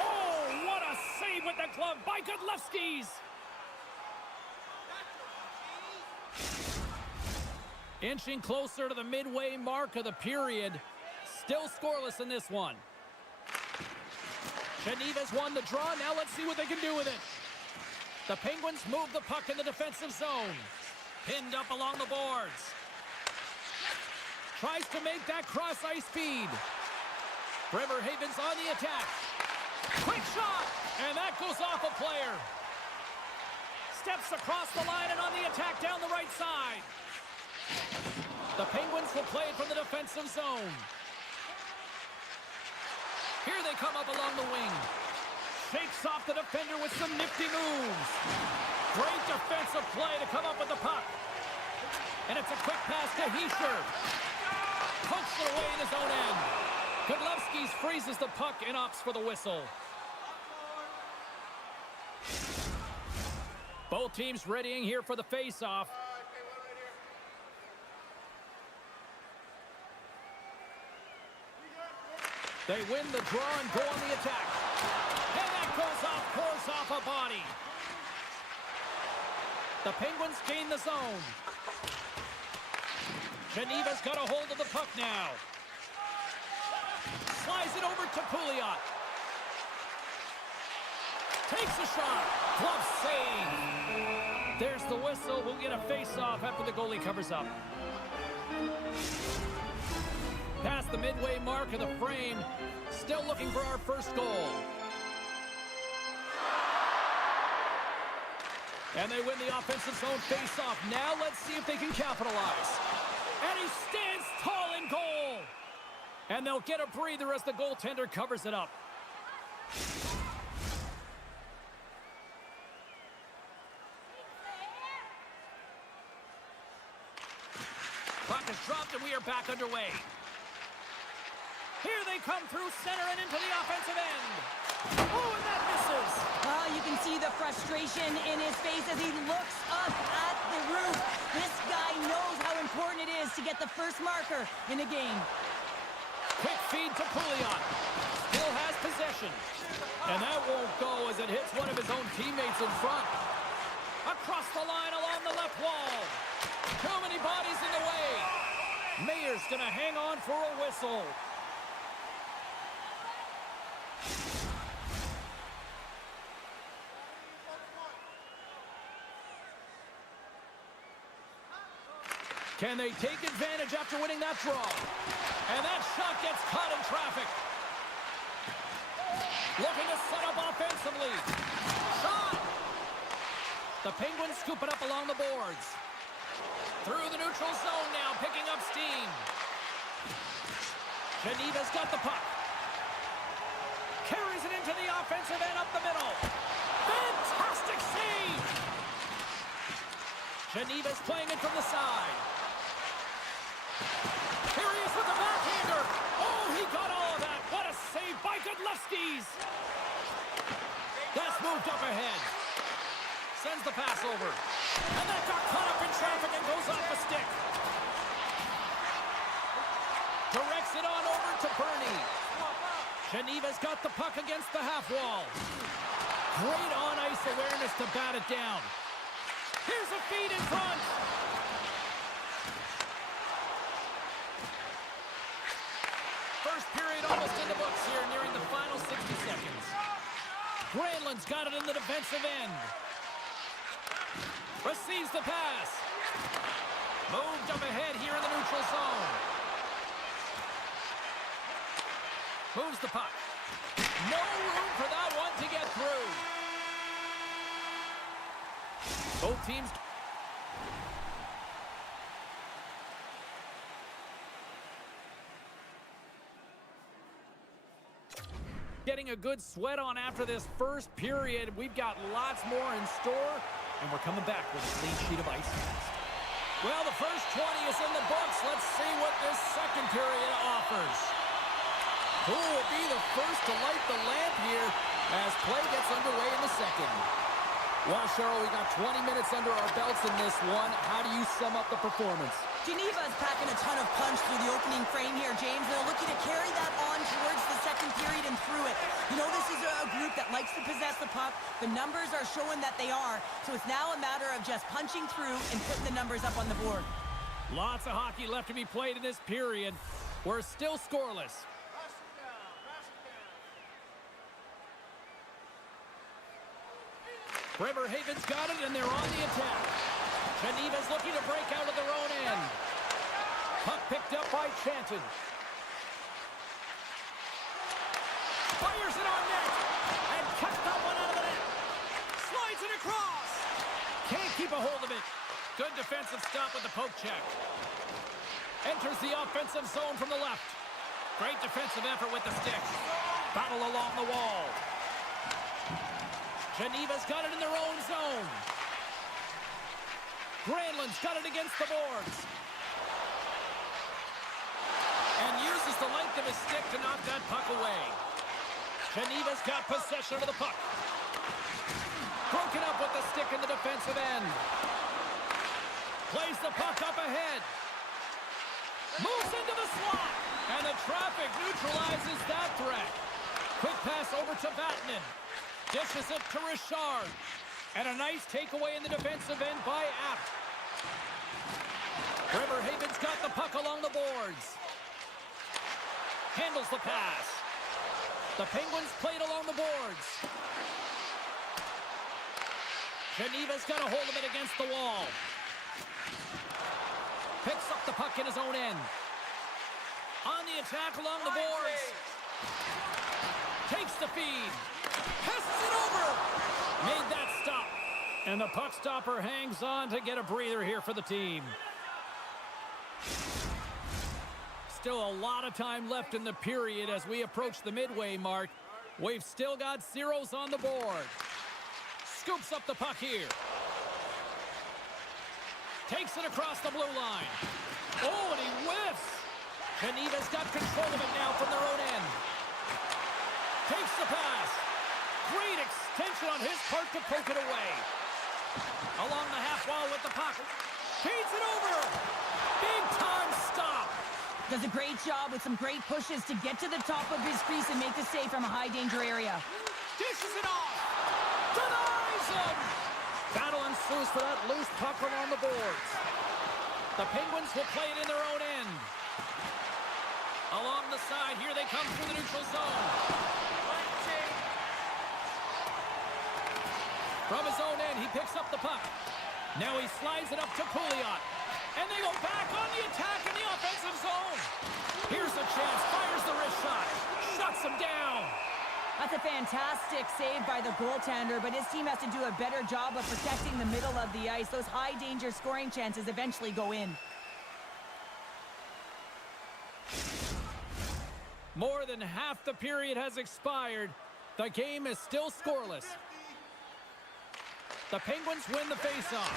Oh, what a save with the glove by Godlewski's. Inching closer to the midway mark of the period. Still scoreless in this one. Geneva's won the draw. Now let's see what they can do with it. The Penguins move the puck in the defensive zone. Pinned up along the boards. Tries to make that cross-ice feed. Bremerhaven's on the attack. Quick shot! And that goes off a player. Steps across the line and on the attack down the right side. The Penguins will play it from the defensive zone. Here they come up along the wing. Shakes off the defender with some nifty moves. Great defensive play to come up with the puck. And it's a quick pass to Heischer. Pokes it away in his own end. Godlewski's freezes the puck and opts for the whistle. Both teams readying here for the face-off. They win the draw and go on the attack. And that goes off, pours off a body. The Penguins gain the zone. Geneva's got a hold of the puck now. Slides it over to Pouliot. Takes a shot. Glove save. There's the whistle. We'll get a face-off after the goalie covers up. Past the midway mark of the frame. Still looking for our first goal. And they win the offensive zone face-off. Now let's see if they can capitalize. And he stands tall in goal. And they'll get a breather as the goaltender covers it up. Puck is dropped and we are back underway. Here they come through center and into the offensive end. Oh, and that misses. You can see the frustration in his face as he looks up at the roof. This guy knows how important it is to get the first marker in a game. Quick feed to Pouliot. Still has possession. And that won't go as it hits one of his own teammates in front. Across the line along the left wall. Too many bodies in the way. Mayer's going to hang on for a whistle. Can they take advantage after winning that draw? And that shot gets caught in traffic. Looking to set up offensively. Shot The Penguins scoop it up along the boards. Through the neutral zone now, picking up steam. Geneva's got the puck. Carries it into the offensive end up the middle. Fantastic save! Geneva's playing it from the side. Here he is with the backhander. Oh, he got all of that. What a save by Godlewski's. That's moved up ahead. Sends the pass over. And that got caught up in traffic and goes off a stick. Directs it on over to Bernie. Geneva's got the puck against the half wall. Great on-ice awareness to bat it down. Here's a feed in front. First period almost in the books here, nearing the final 60 seconds. Granlund's got it in the defensive end. Receives the pass. Moved up ahead here in the neutral zone. Moves the puck. No room for that one to get through. Both teams. Getting a good sweat on after this first period. We've got lots more in store, and we're coming back with a clean sheet of ice next. Well, the first 20 is in the books. Let's see what this second period offers. Who will be the first to light the lamp here as play gets underway in the second? Well, Cheryl, we got 20 minutes under our belts in this one. How do you sum up the performance? Geneva's packing a ton of punch through the opening frame here, James. They're looking to carry that on towards the second period and through it. You know, this is a group that likes to possess the puck. The numbers are showing that they are. So it's now a matter of just punching through and putting the numbers up on the board. Lots of hockey left to be played in this period. We're still scoreless. Bremerhaven's got it, and they're on the attack. Geneva's looking to break out of their own end. Puck picked up by Chanton. Fires it on net, and cuts that one out of the net. Slides it across. Can't keep a hold of it. Good defensive stop with the poke check. Enters the offensive zone from the left. Great defensive effort with the stick. Battle along the wall. Geneva's got it in their own zone. Granlund's got it against the boards. And uses the length of his stick to knock that puck away. Geneva's got possession of the puck. Broken up with the stick in the defensive end. Plays the puck up ahead. Moves into the slot. And the traffic neutralizes that threat. Quick pass over to Vatanen. Dishes it to Richard. And a nice takeaway in the defensive end by App. Bremerhaven's got the puck along the boards. Handles the pass. The Penguins played along the boards. Geneva's got a hold of it against the wall. Picks up the puck in his own end. On the attack along the boards. Takes the feed. Passes it over. Made that stop. And the puck stopper hangs on to get a breather here for the team. Still a lot of time left in the period as we approach the midway mark. We've still got zeros on the board. Scoops up the puck here. Takes it across the blue line. Oh, and he whiffs. Geneva's got control of it now from their own end. Takes the pass. Great extension on his part to poke it away. Along the half wall with the puck. Feeds it over. Big time stop. Does a great job with some great pushes to get to the top of his crease and make the save from a high danger area. Dishes it off. Denies him. Battle ensues for that loose puck along the boards. The Penguins will play it in their own end. Along the side, here they come through the neutral zone. From his own end, he picks up the puck. Now he slides it up to Pouliot. And they go back on the attack in the offensive zone. Here's the chance, fires the wrist shot. Shuts him down. That's a fantastic save by the goaltender, but his team has to do a better job of protecting the middle of the ice. Those high-danger scoring chances eventually go in. More than half the period has expired. The game is still scoreless. The Penguins win the faceoff.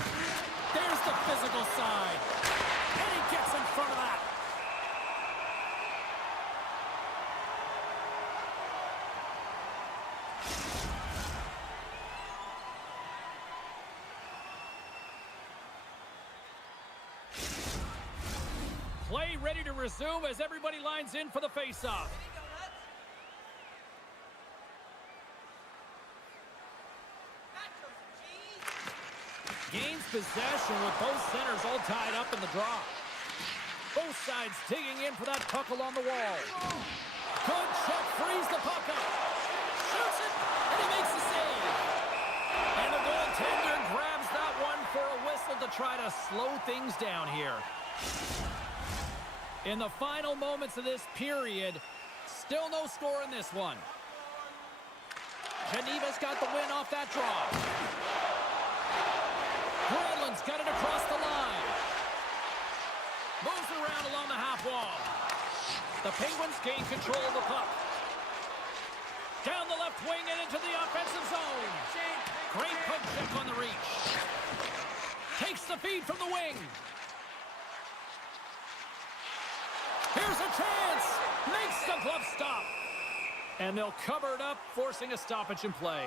There's the physical side. And he gets in front of that. Play ready to resume as everybody lines in for the faceoff. Gains possession with both centers all tied up in the draw. Both sides digging in for that puck along the wall. Good check, frees the puck up. Shoots it, and he makes the save. And the goaltender grabs that one for a whistle to try to slow things down here. In the final moments of this period, still no score in this one. Geneva's got the win off that draw. Granlund's got it across the line. Moves around along the half wall. The Penguins gain control of the puck. Down the left wing and into the offensive zone. Great poke check on the reach. Takes the feed from the wing. Here's a chance. Makes the glove stop. And they'll cover it up, forcing a stoppage in play.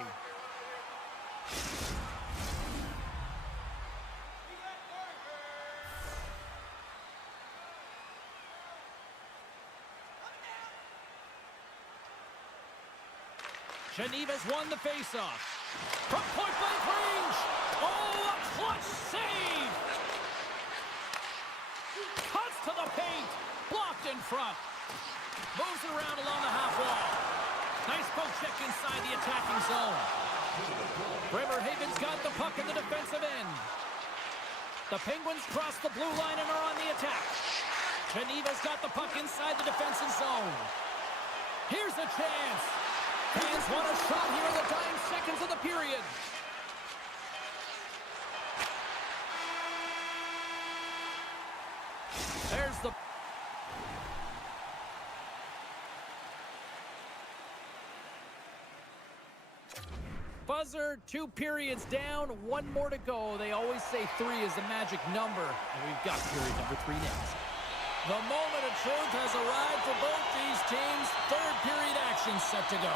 Geneva's won the faceoff. From point-blank range. Oh, a clutch save. Cuts to the paint. Blocked in front. Moves around along the half wall. Nice poke check inside the attacking zone. Bremerhaven's got the puck in the defensive end. The Penguins cross the blue line and are on the attack. Geneva's got the puck inside the defensive zone. Here's a chance. Fans want a shot here in the dying seconds of the period. There's the... Buzzer, 2 periods down, 1 more to go. They always say 3 is the magic number, and we've got period number 3 next. The moment of truth has arrived for both these teams. 3rd period action set to go.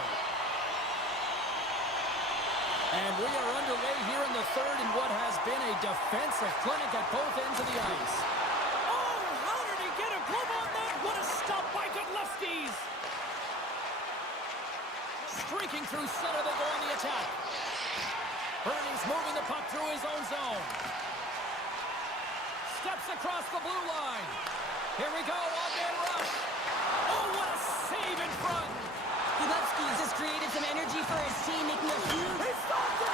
And we are underway here in the 3rd in what has been a defensive clinic at both ends of the ice. Oh, how did he get a glove on that? What a stop by Godlewski's. Streaking through center, they go on the attack. Bernie's moving the puck through his own zone. Steps across the blue line. Here we go, on-man rush. Oh, what a save in front. Godlewski's has created some energy for his team, making a huge... He stopped it!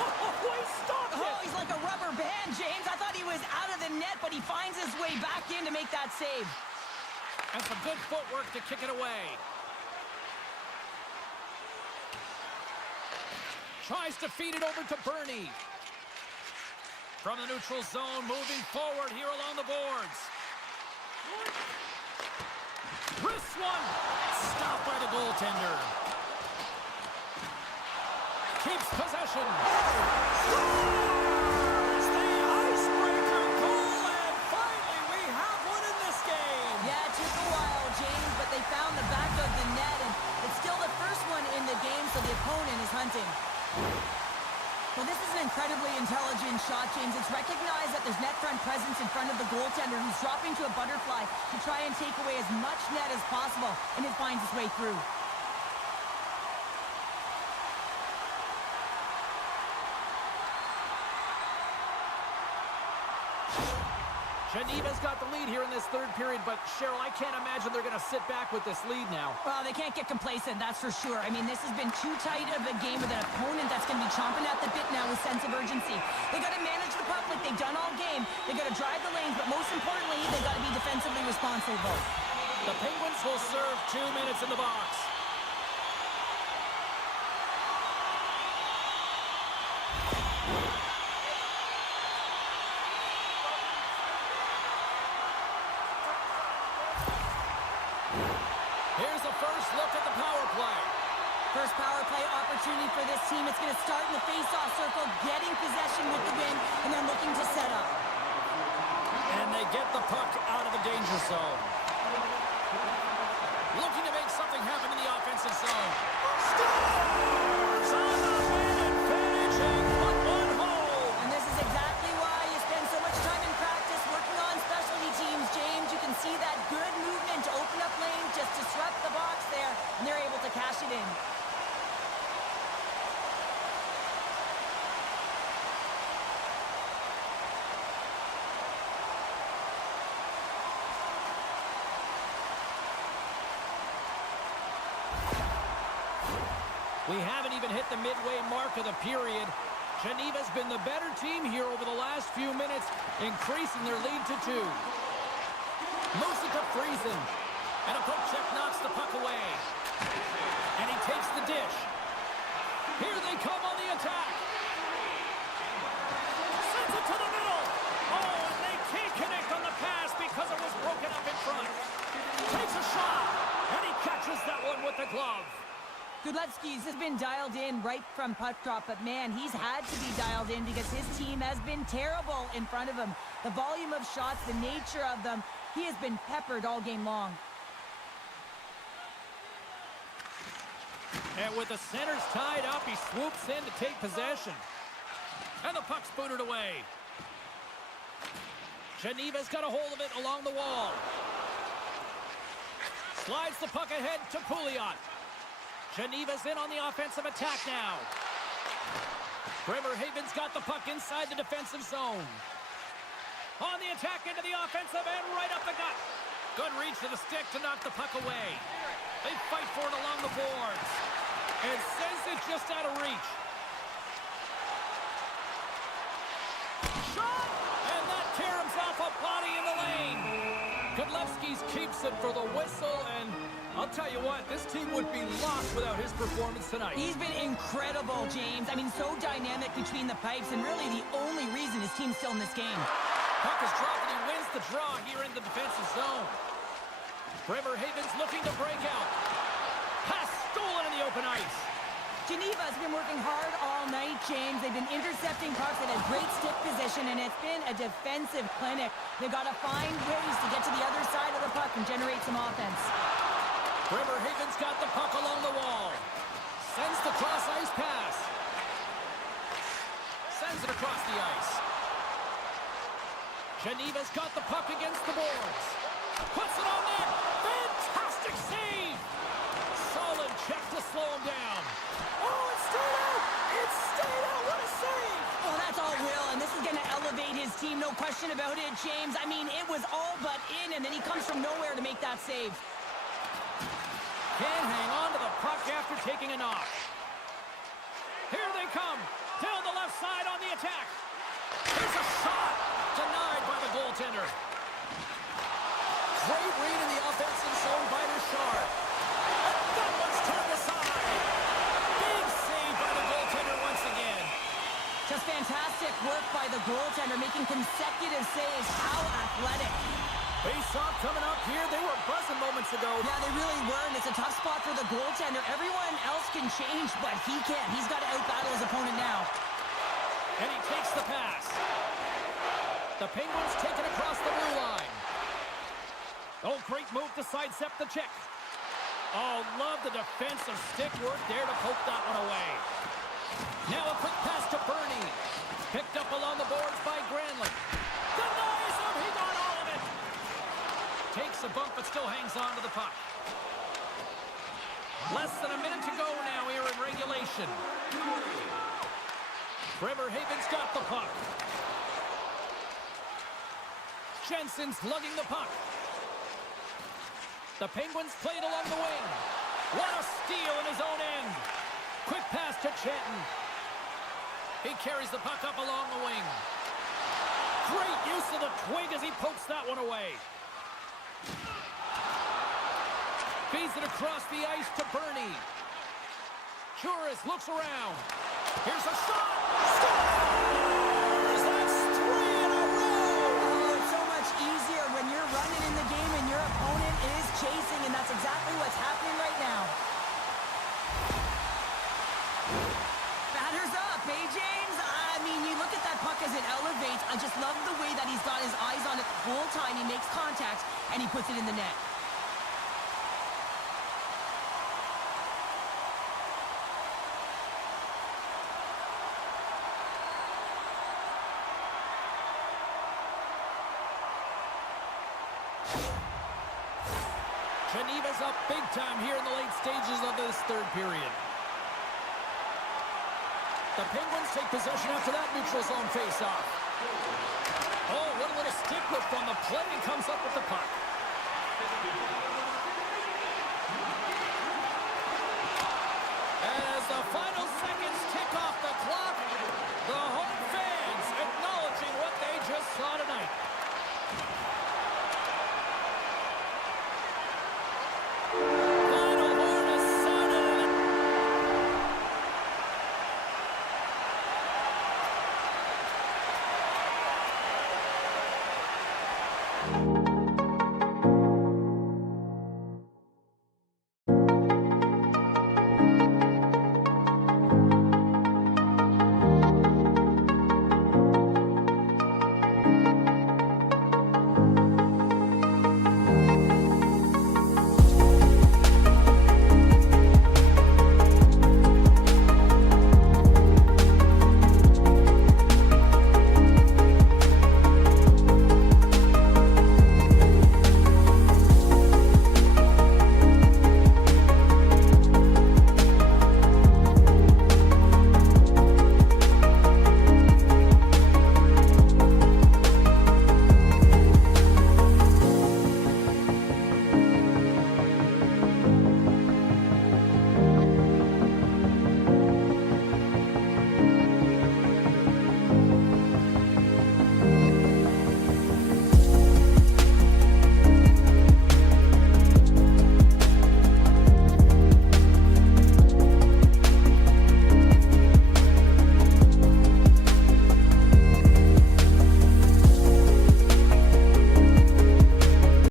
Oh, he stopped it! Oh, he's like a rubber band, James. I thought he was out of the net, but he finds his way back in to make that save. And some good footwork to kick it away. Tries to feed it over to Bernie. From the neutral zone, moving forward here along the boards. Wrist one. Stopped by the goaltender. Keeps possession. Scores the icebreaker goal, and finally we have one in this game. Yeah, it took a while, James, but they found the back of the net, and it's still the first one in the game, so the opponent is hunting. Well, this is an incredibly intelligent shot, James. It's recognized that there's net front presence in front of the goaltender, who's dropping to a butterfly to try and take away as much net as possible, and it finds its way through. Geneva's got the lead here in this 3rd period, but Cheryl, I can't imagine they're going to sit back with this lead now. Well, they can't get complacent, that's for sure. I mean, this has been too tight of a game with an opponent that's going to be chomping at the bit now with sense of urgency. They got to manage the puck like they've done all game. They got to drive the lanes, but most importantly, they got to be defensively responsible. The Penguins will serve 2 minutes in the box. First power play opportunity for this team. It's going to start in the face-off circle, getting possession with the win, and then looking to set up. And they get the puck out of the danger zone. Looking to make something happen in the offensive zone. Scores on the win and finishing, put one home. And this is exactly why you spend so much time in practice working on specialty teams, James. You can see that good movement to open up lanes, just disrupt the box there, and they're able to cash it in. We haven't even hit the midway mark of the period. Geneva's been the better team here over the last few minutes, increasing their lead to 2. Moves it to Friesen. And a poke check knocks the puck away. And he takes the dish. Here they come on the attack. Sends it to the middle. Oh, and they can't connect on the pass because it was broken up in front. Takes a shot. And he catches that one with the glove. Gudlevsky's has been dialed in right from puck drop, but man, he's had to be dialed in because his team has been terrible in front of him. The volume of shots, the nature of them, he has been peppered all game long. And with the centers tied up, he swoops in to take possession. And the puck's booted away. Geneva's got a hold of it along the wall. Slides the puck ahead to Pouliot. Geneva's in on the offensive attack now. Bremerhaven's got the puck inside the defensive zone. On the attack into the offensive end, right up the gut. Good reach to the stick to knock the puck away. They fight for it along the boards. And sends it just out of reach. Shot! And that caroms off a body in the lane. Gudlevsky's keeps it for the whistle, and I'll tell you what, this team would be lost without his performance tonight. He's been incredible, James. I mean, so dynamic between the pipes, and really the only reason his team's still in this game. Puck is dropped, and he wins the draw here in the defensive zone. Bremerhaven's looking to break out. Pass stolen in the open ice. Geneva's been working hard all night, James. They've been intercepting pucks that had great stick position, and it's been a defensive clinic. They've got to find ways to get to the other side of the puck and generate some offense. Bremerhaven's got the puck along the wall. Sends the cross-ice pass. Sends it across the ice. Geneva's got the puck against the boards. Puts it on net. Fantastic save. Solid check to slow him down. Oh, it stayed out. It stayed out. What a save. Oh, that's all Will, and this is going to elevate his team. No question about it, James. I mean, it was all but in, and then he comes from nowhere to make that save. Can't hang on to the puck after taking a knock. Here they come. Down the left side on the attack. There's a shot. Denied by the goaltender. Great read in the offensive zone by Richard. And that one's turned aside. Big save by the goaltender once again. Just fantastic work by the goaltender, making consecutive saves. How athletic. Face-off coming up here. They were buzzing moments ago. Yeah, they really were, and it's a tough spot for the goaltender. Everyone else can change, but he can't. He's got to outbattle his opponent now. And he takes the pass. The Penguins take it across the blue line. Oh, great move to sidestep the check. Oh, love the defensive stick work there to poke that one away. Now a quick pass to Bernie. Picked up along the boards by Granlund. Denies him. He got all of it. Takes a bump, but still hangs on to the puck. Less than a minute to go now here in regulation. Bremerhaven's got the puck. Jensen's lugging the puck. The Penguins play it along the wing. What a steal in his own end. Quick pass to Chetton. He carries the puck up along the wing. Great use of the twig as he pokes that one away. Feeds it across the ice to Bernie. Churis looks around. Here's a shot. Scores! That's 3 in a row. Oh, it's so much easier when you're running in the game and your opponent is chasing, and that's exactly what's happening right now. and he puts it in the net. Geneva's up big time here in the late stages of this third period. The Penguins take possession after that neutral zone face-off. Oh, what a little stick lift on the play, and comes up with the puck.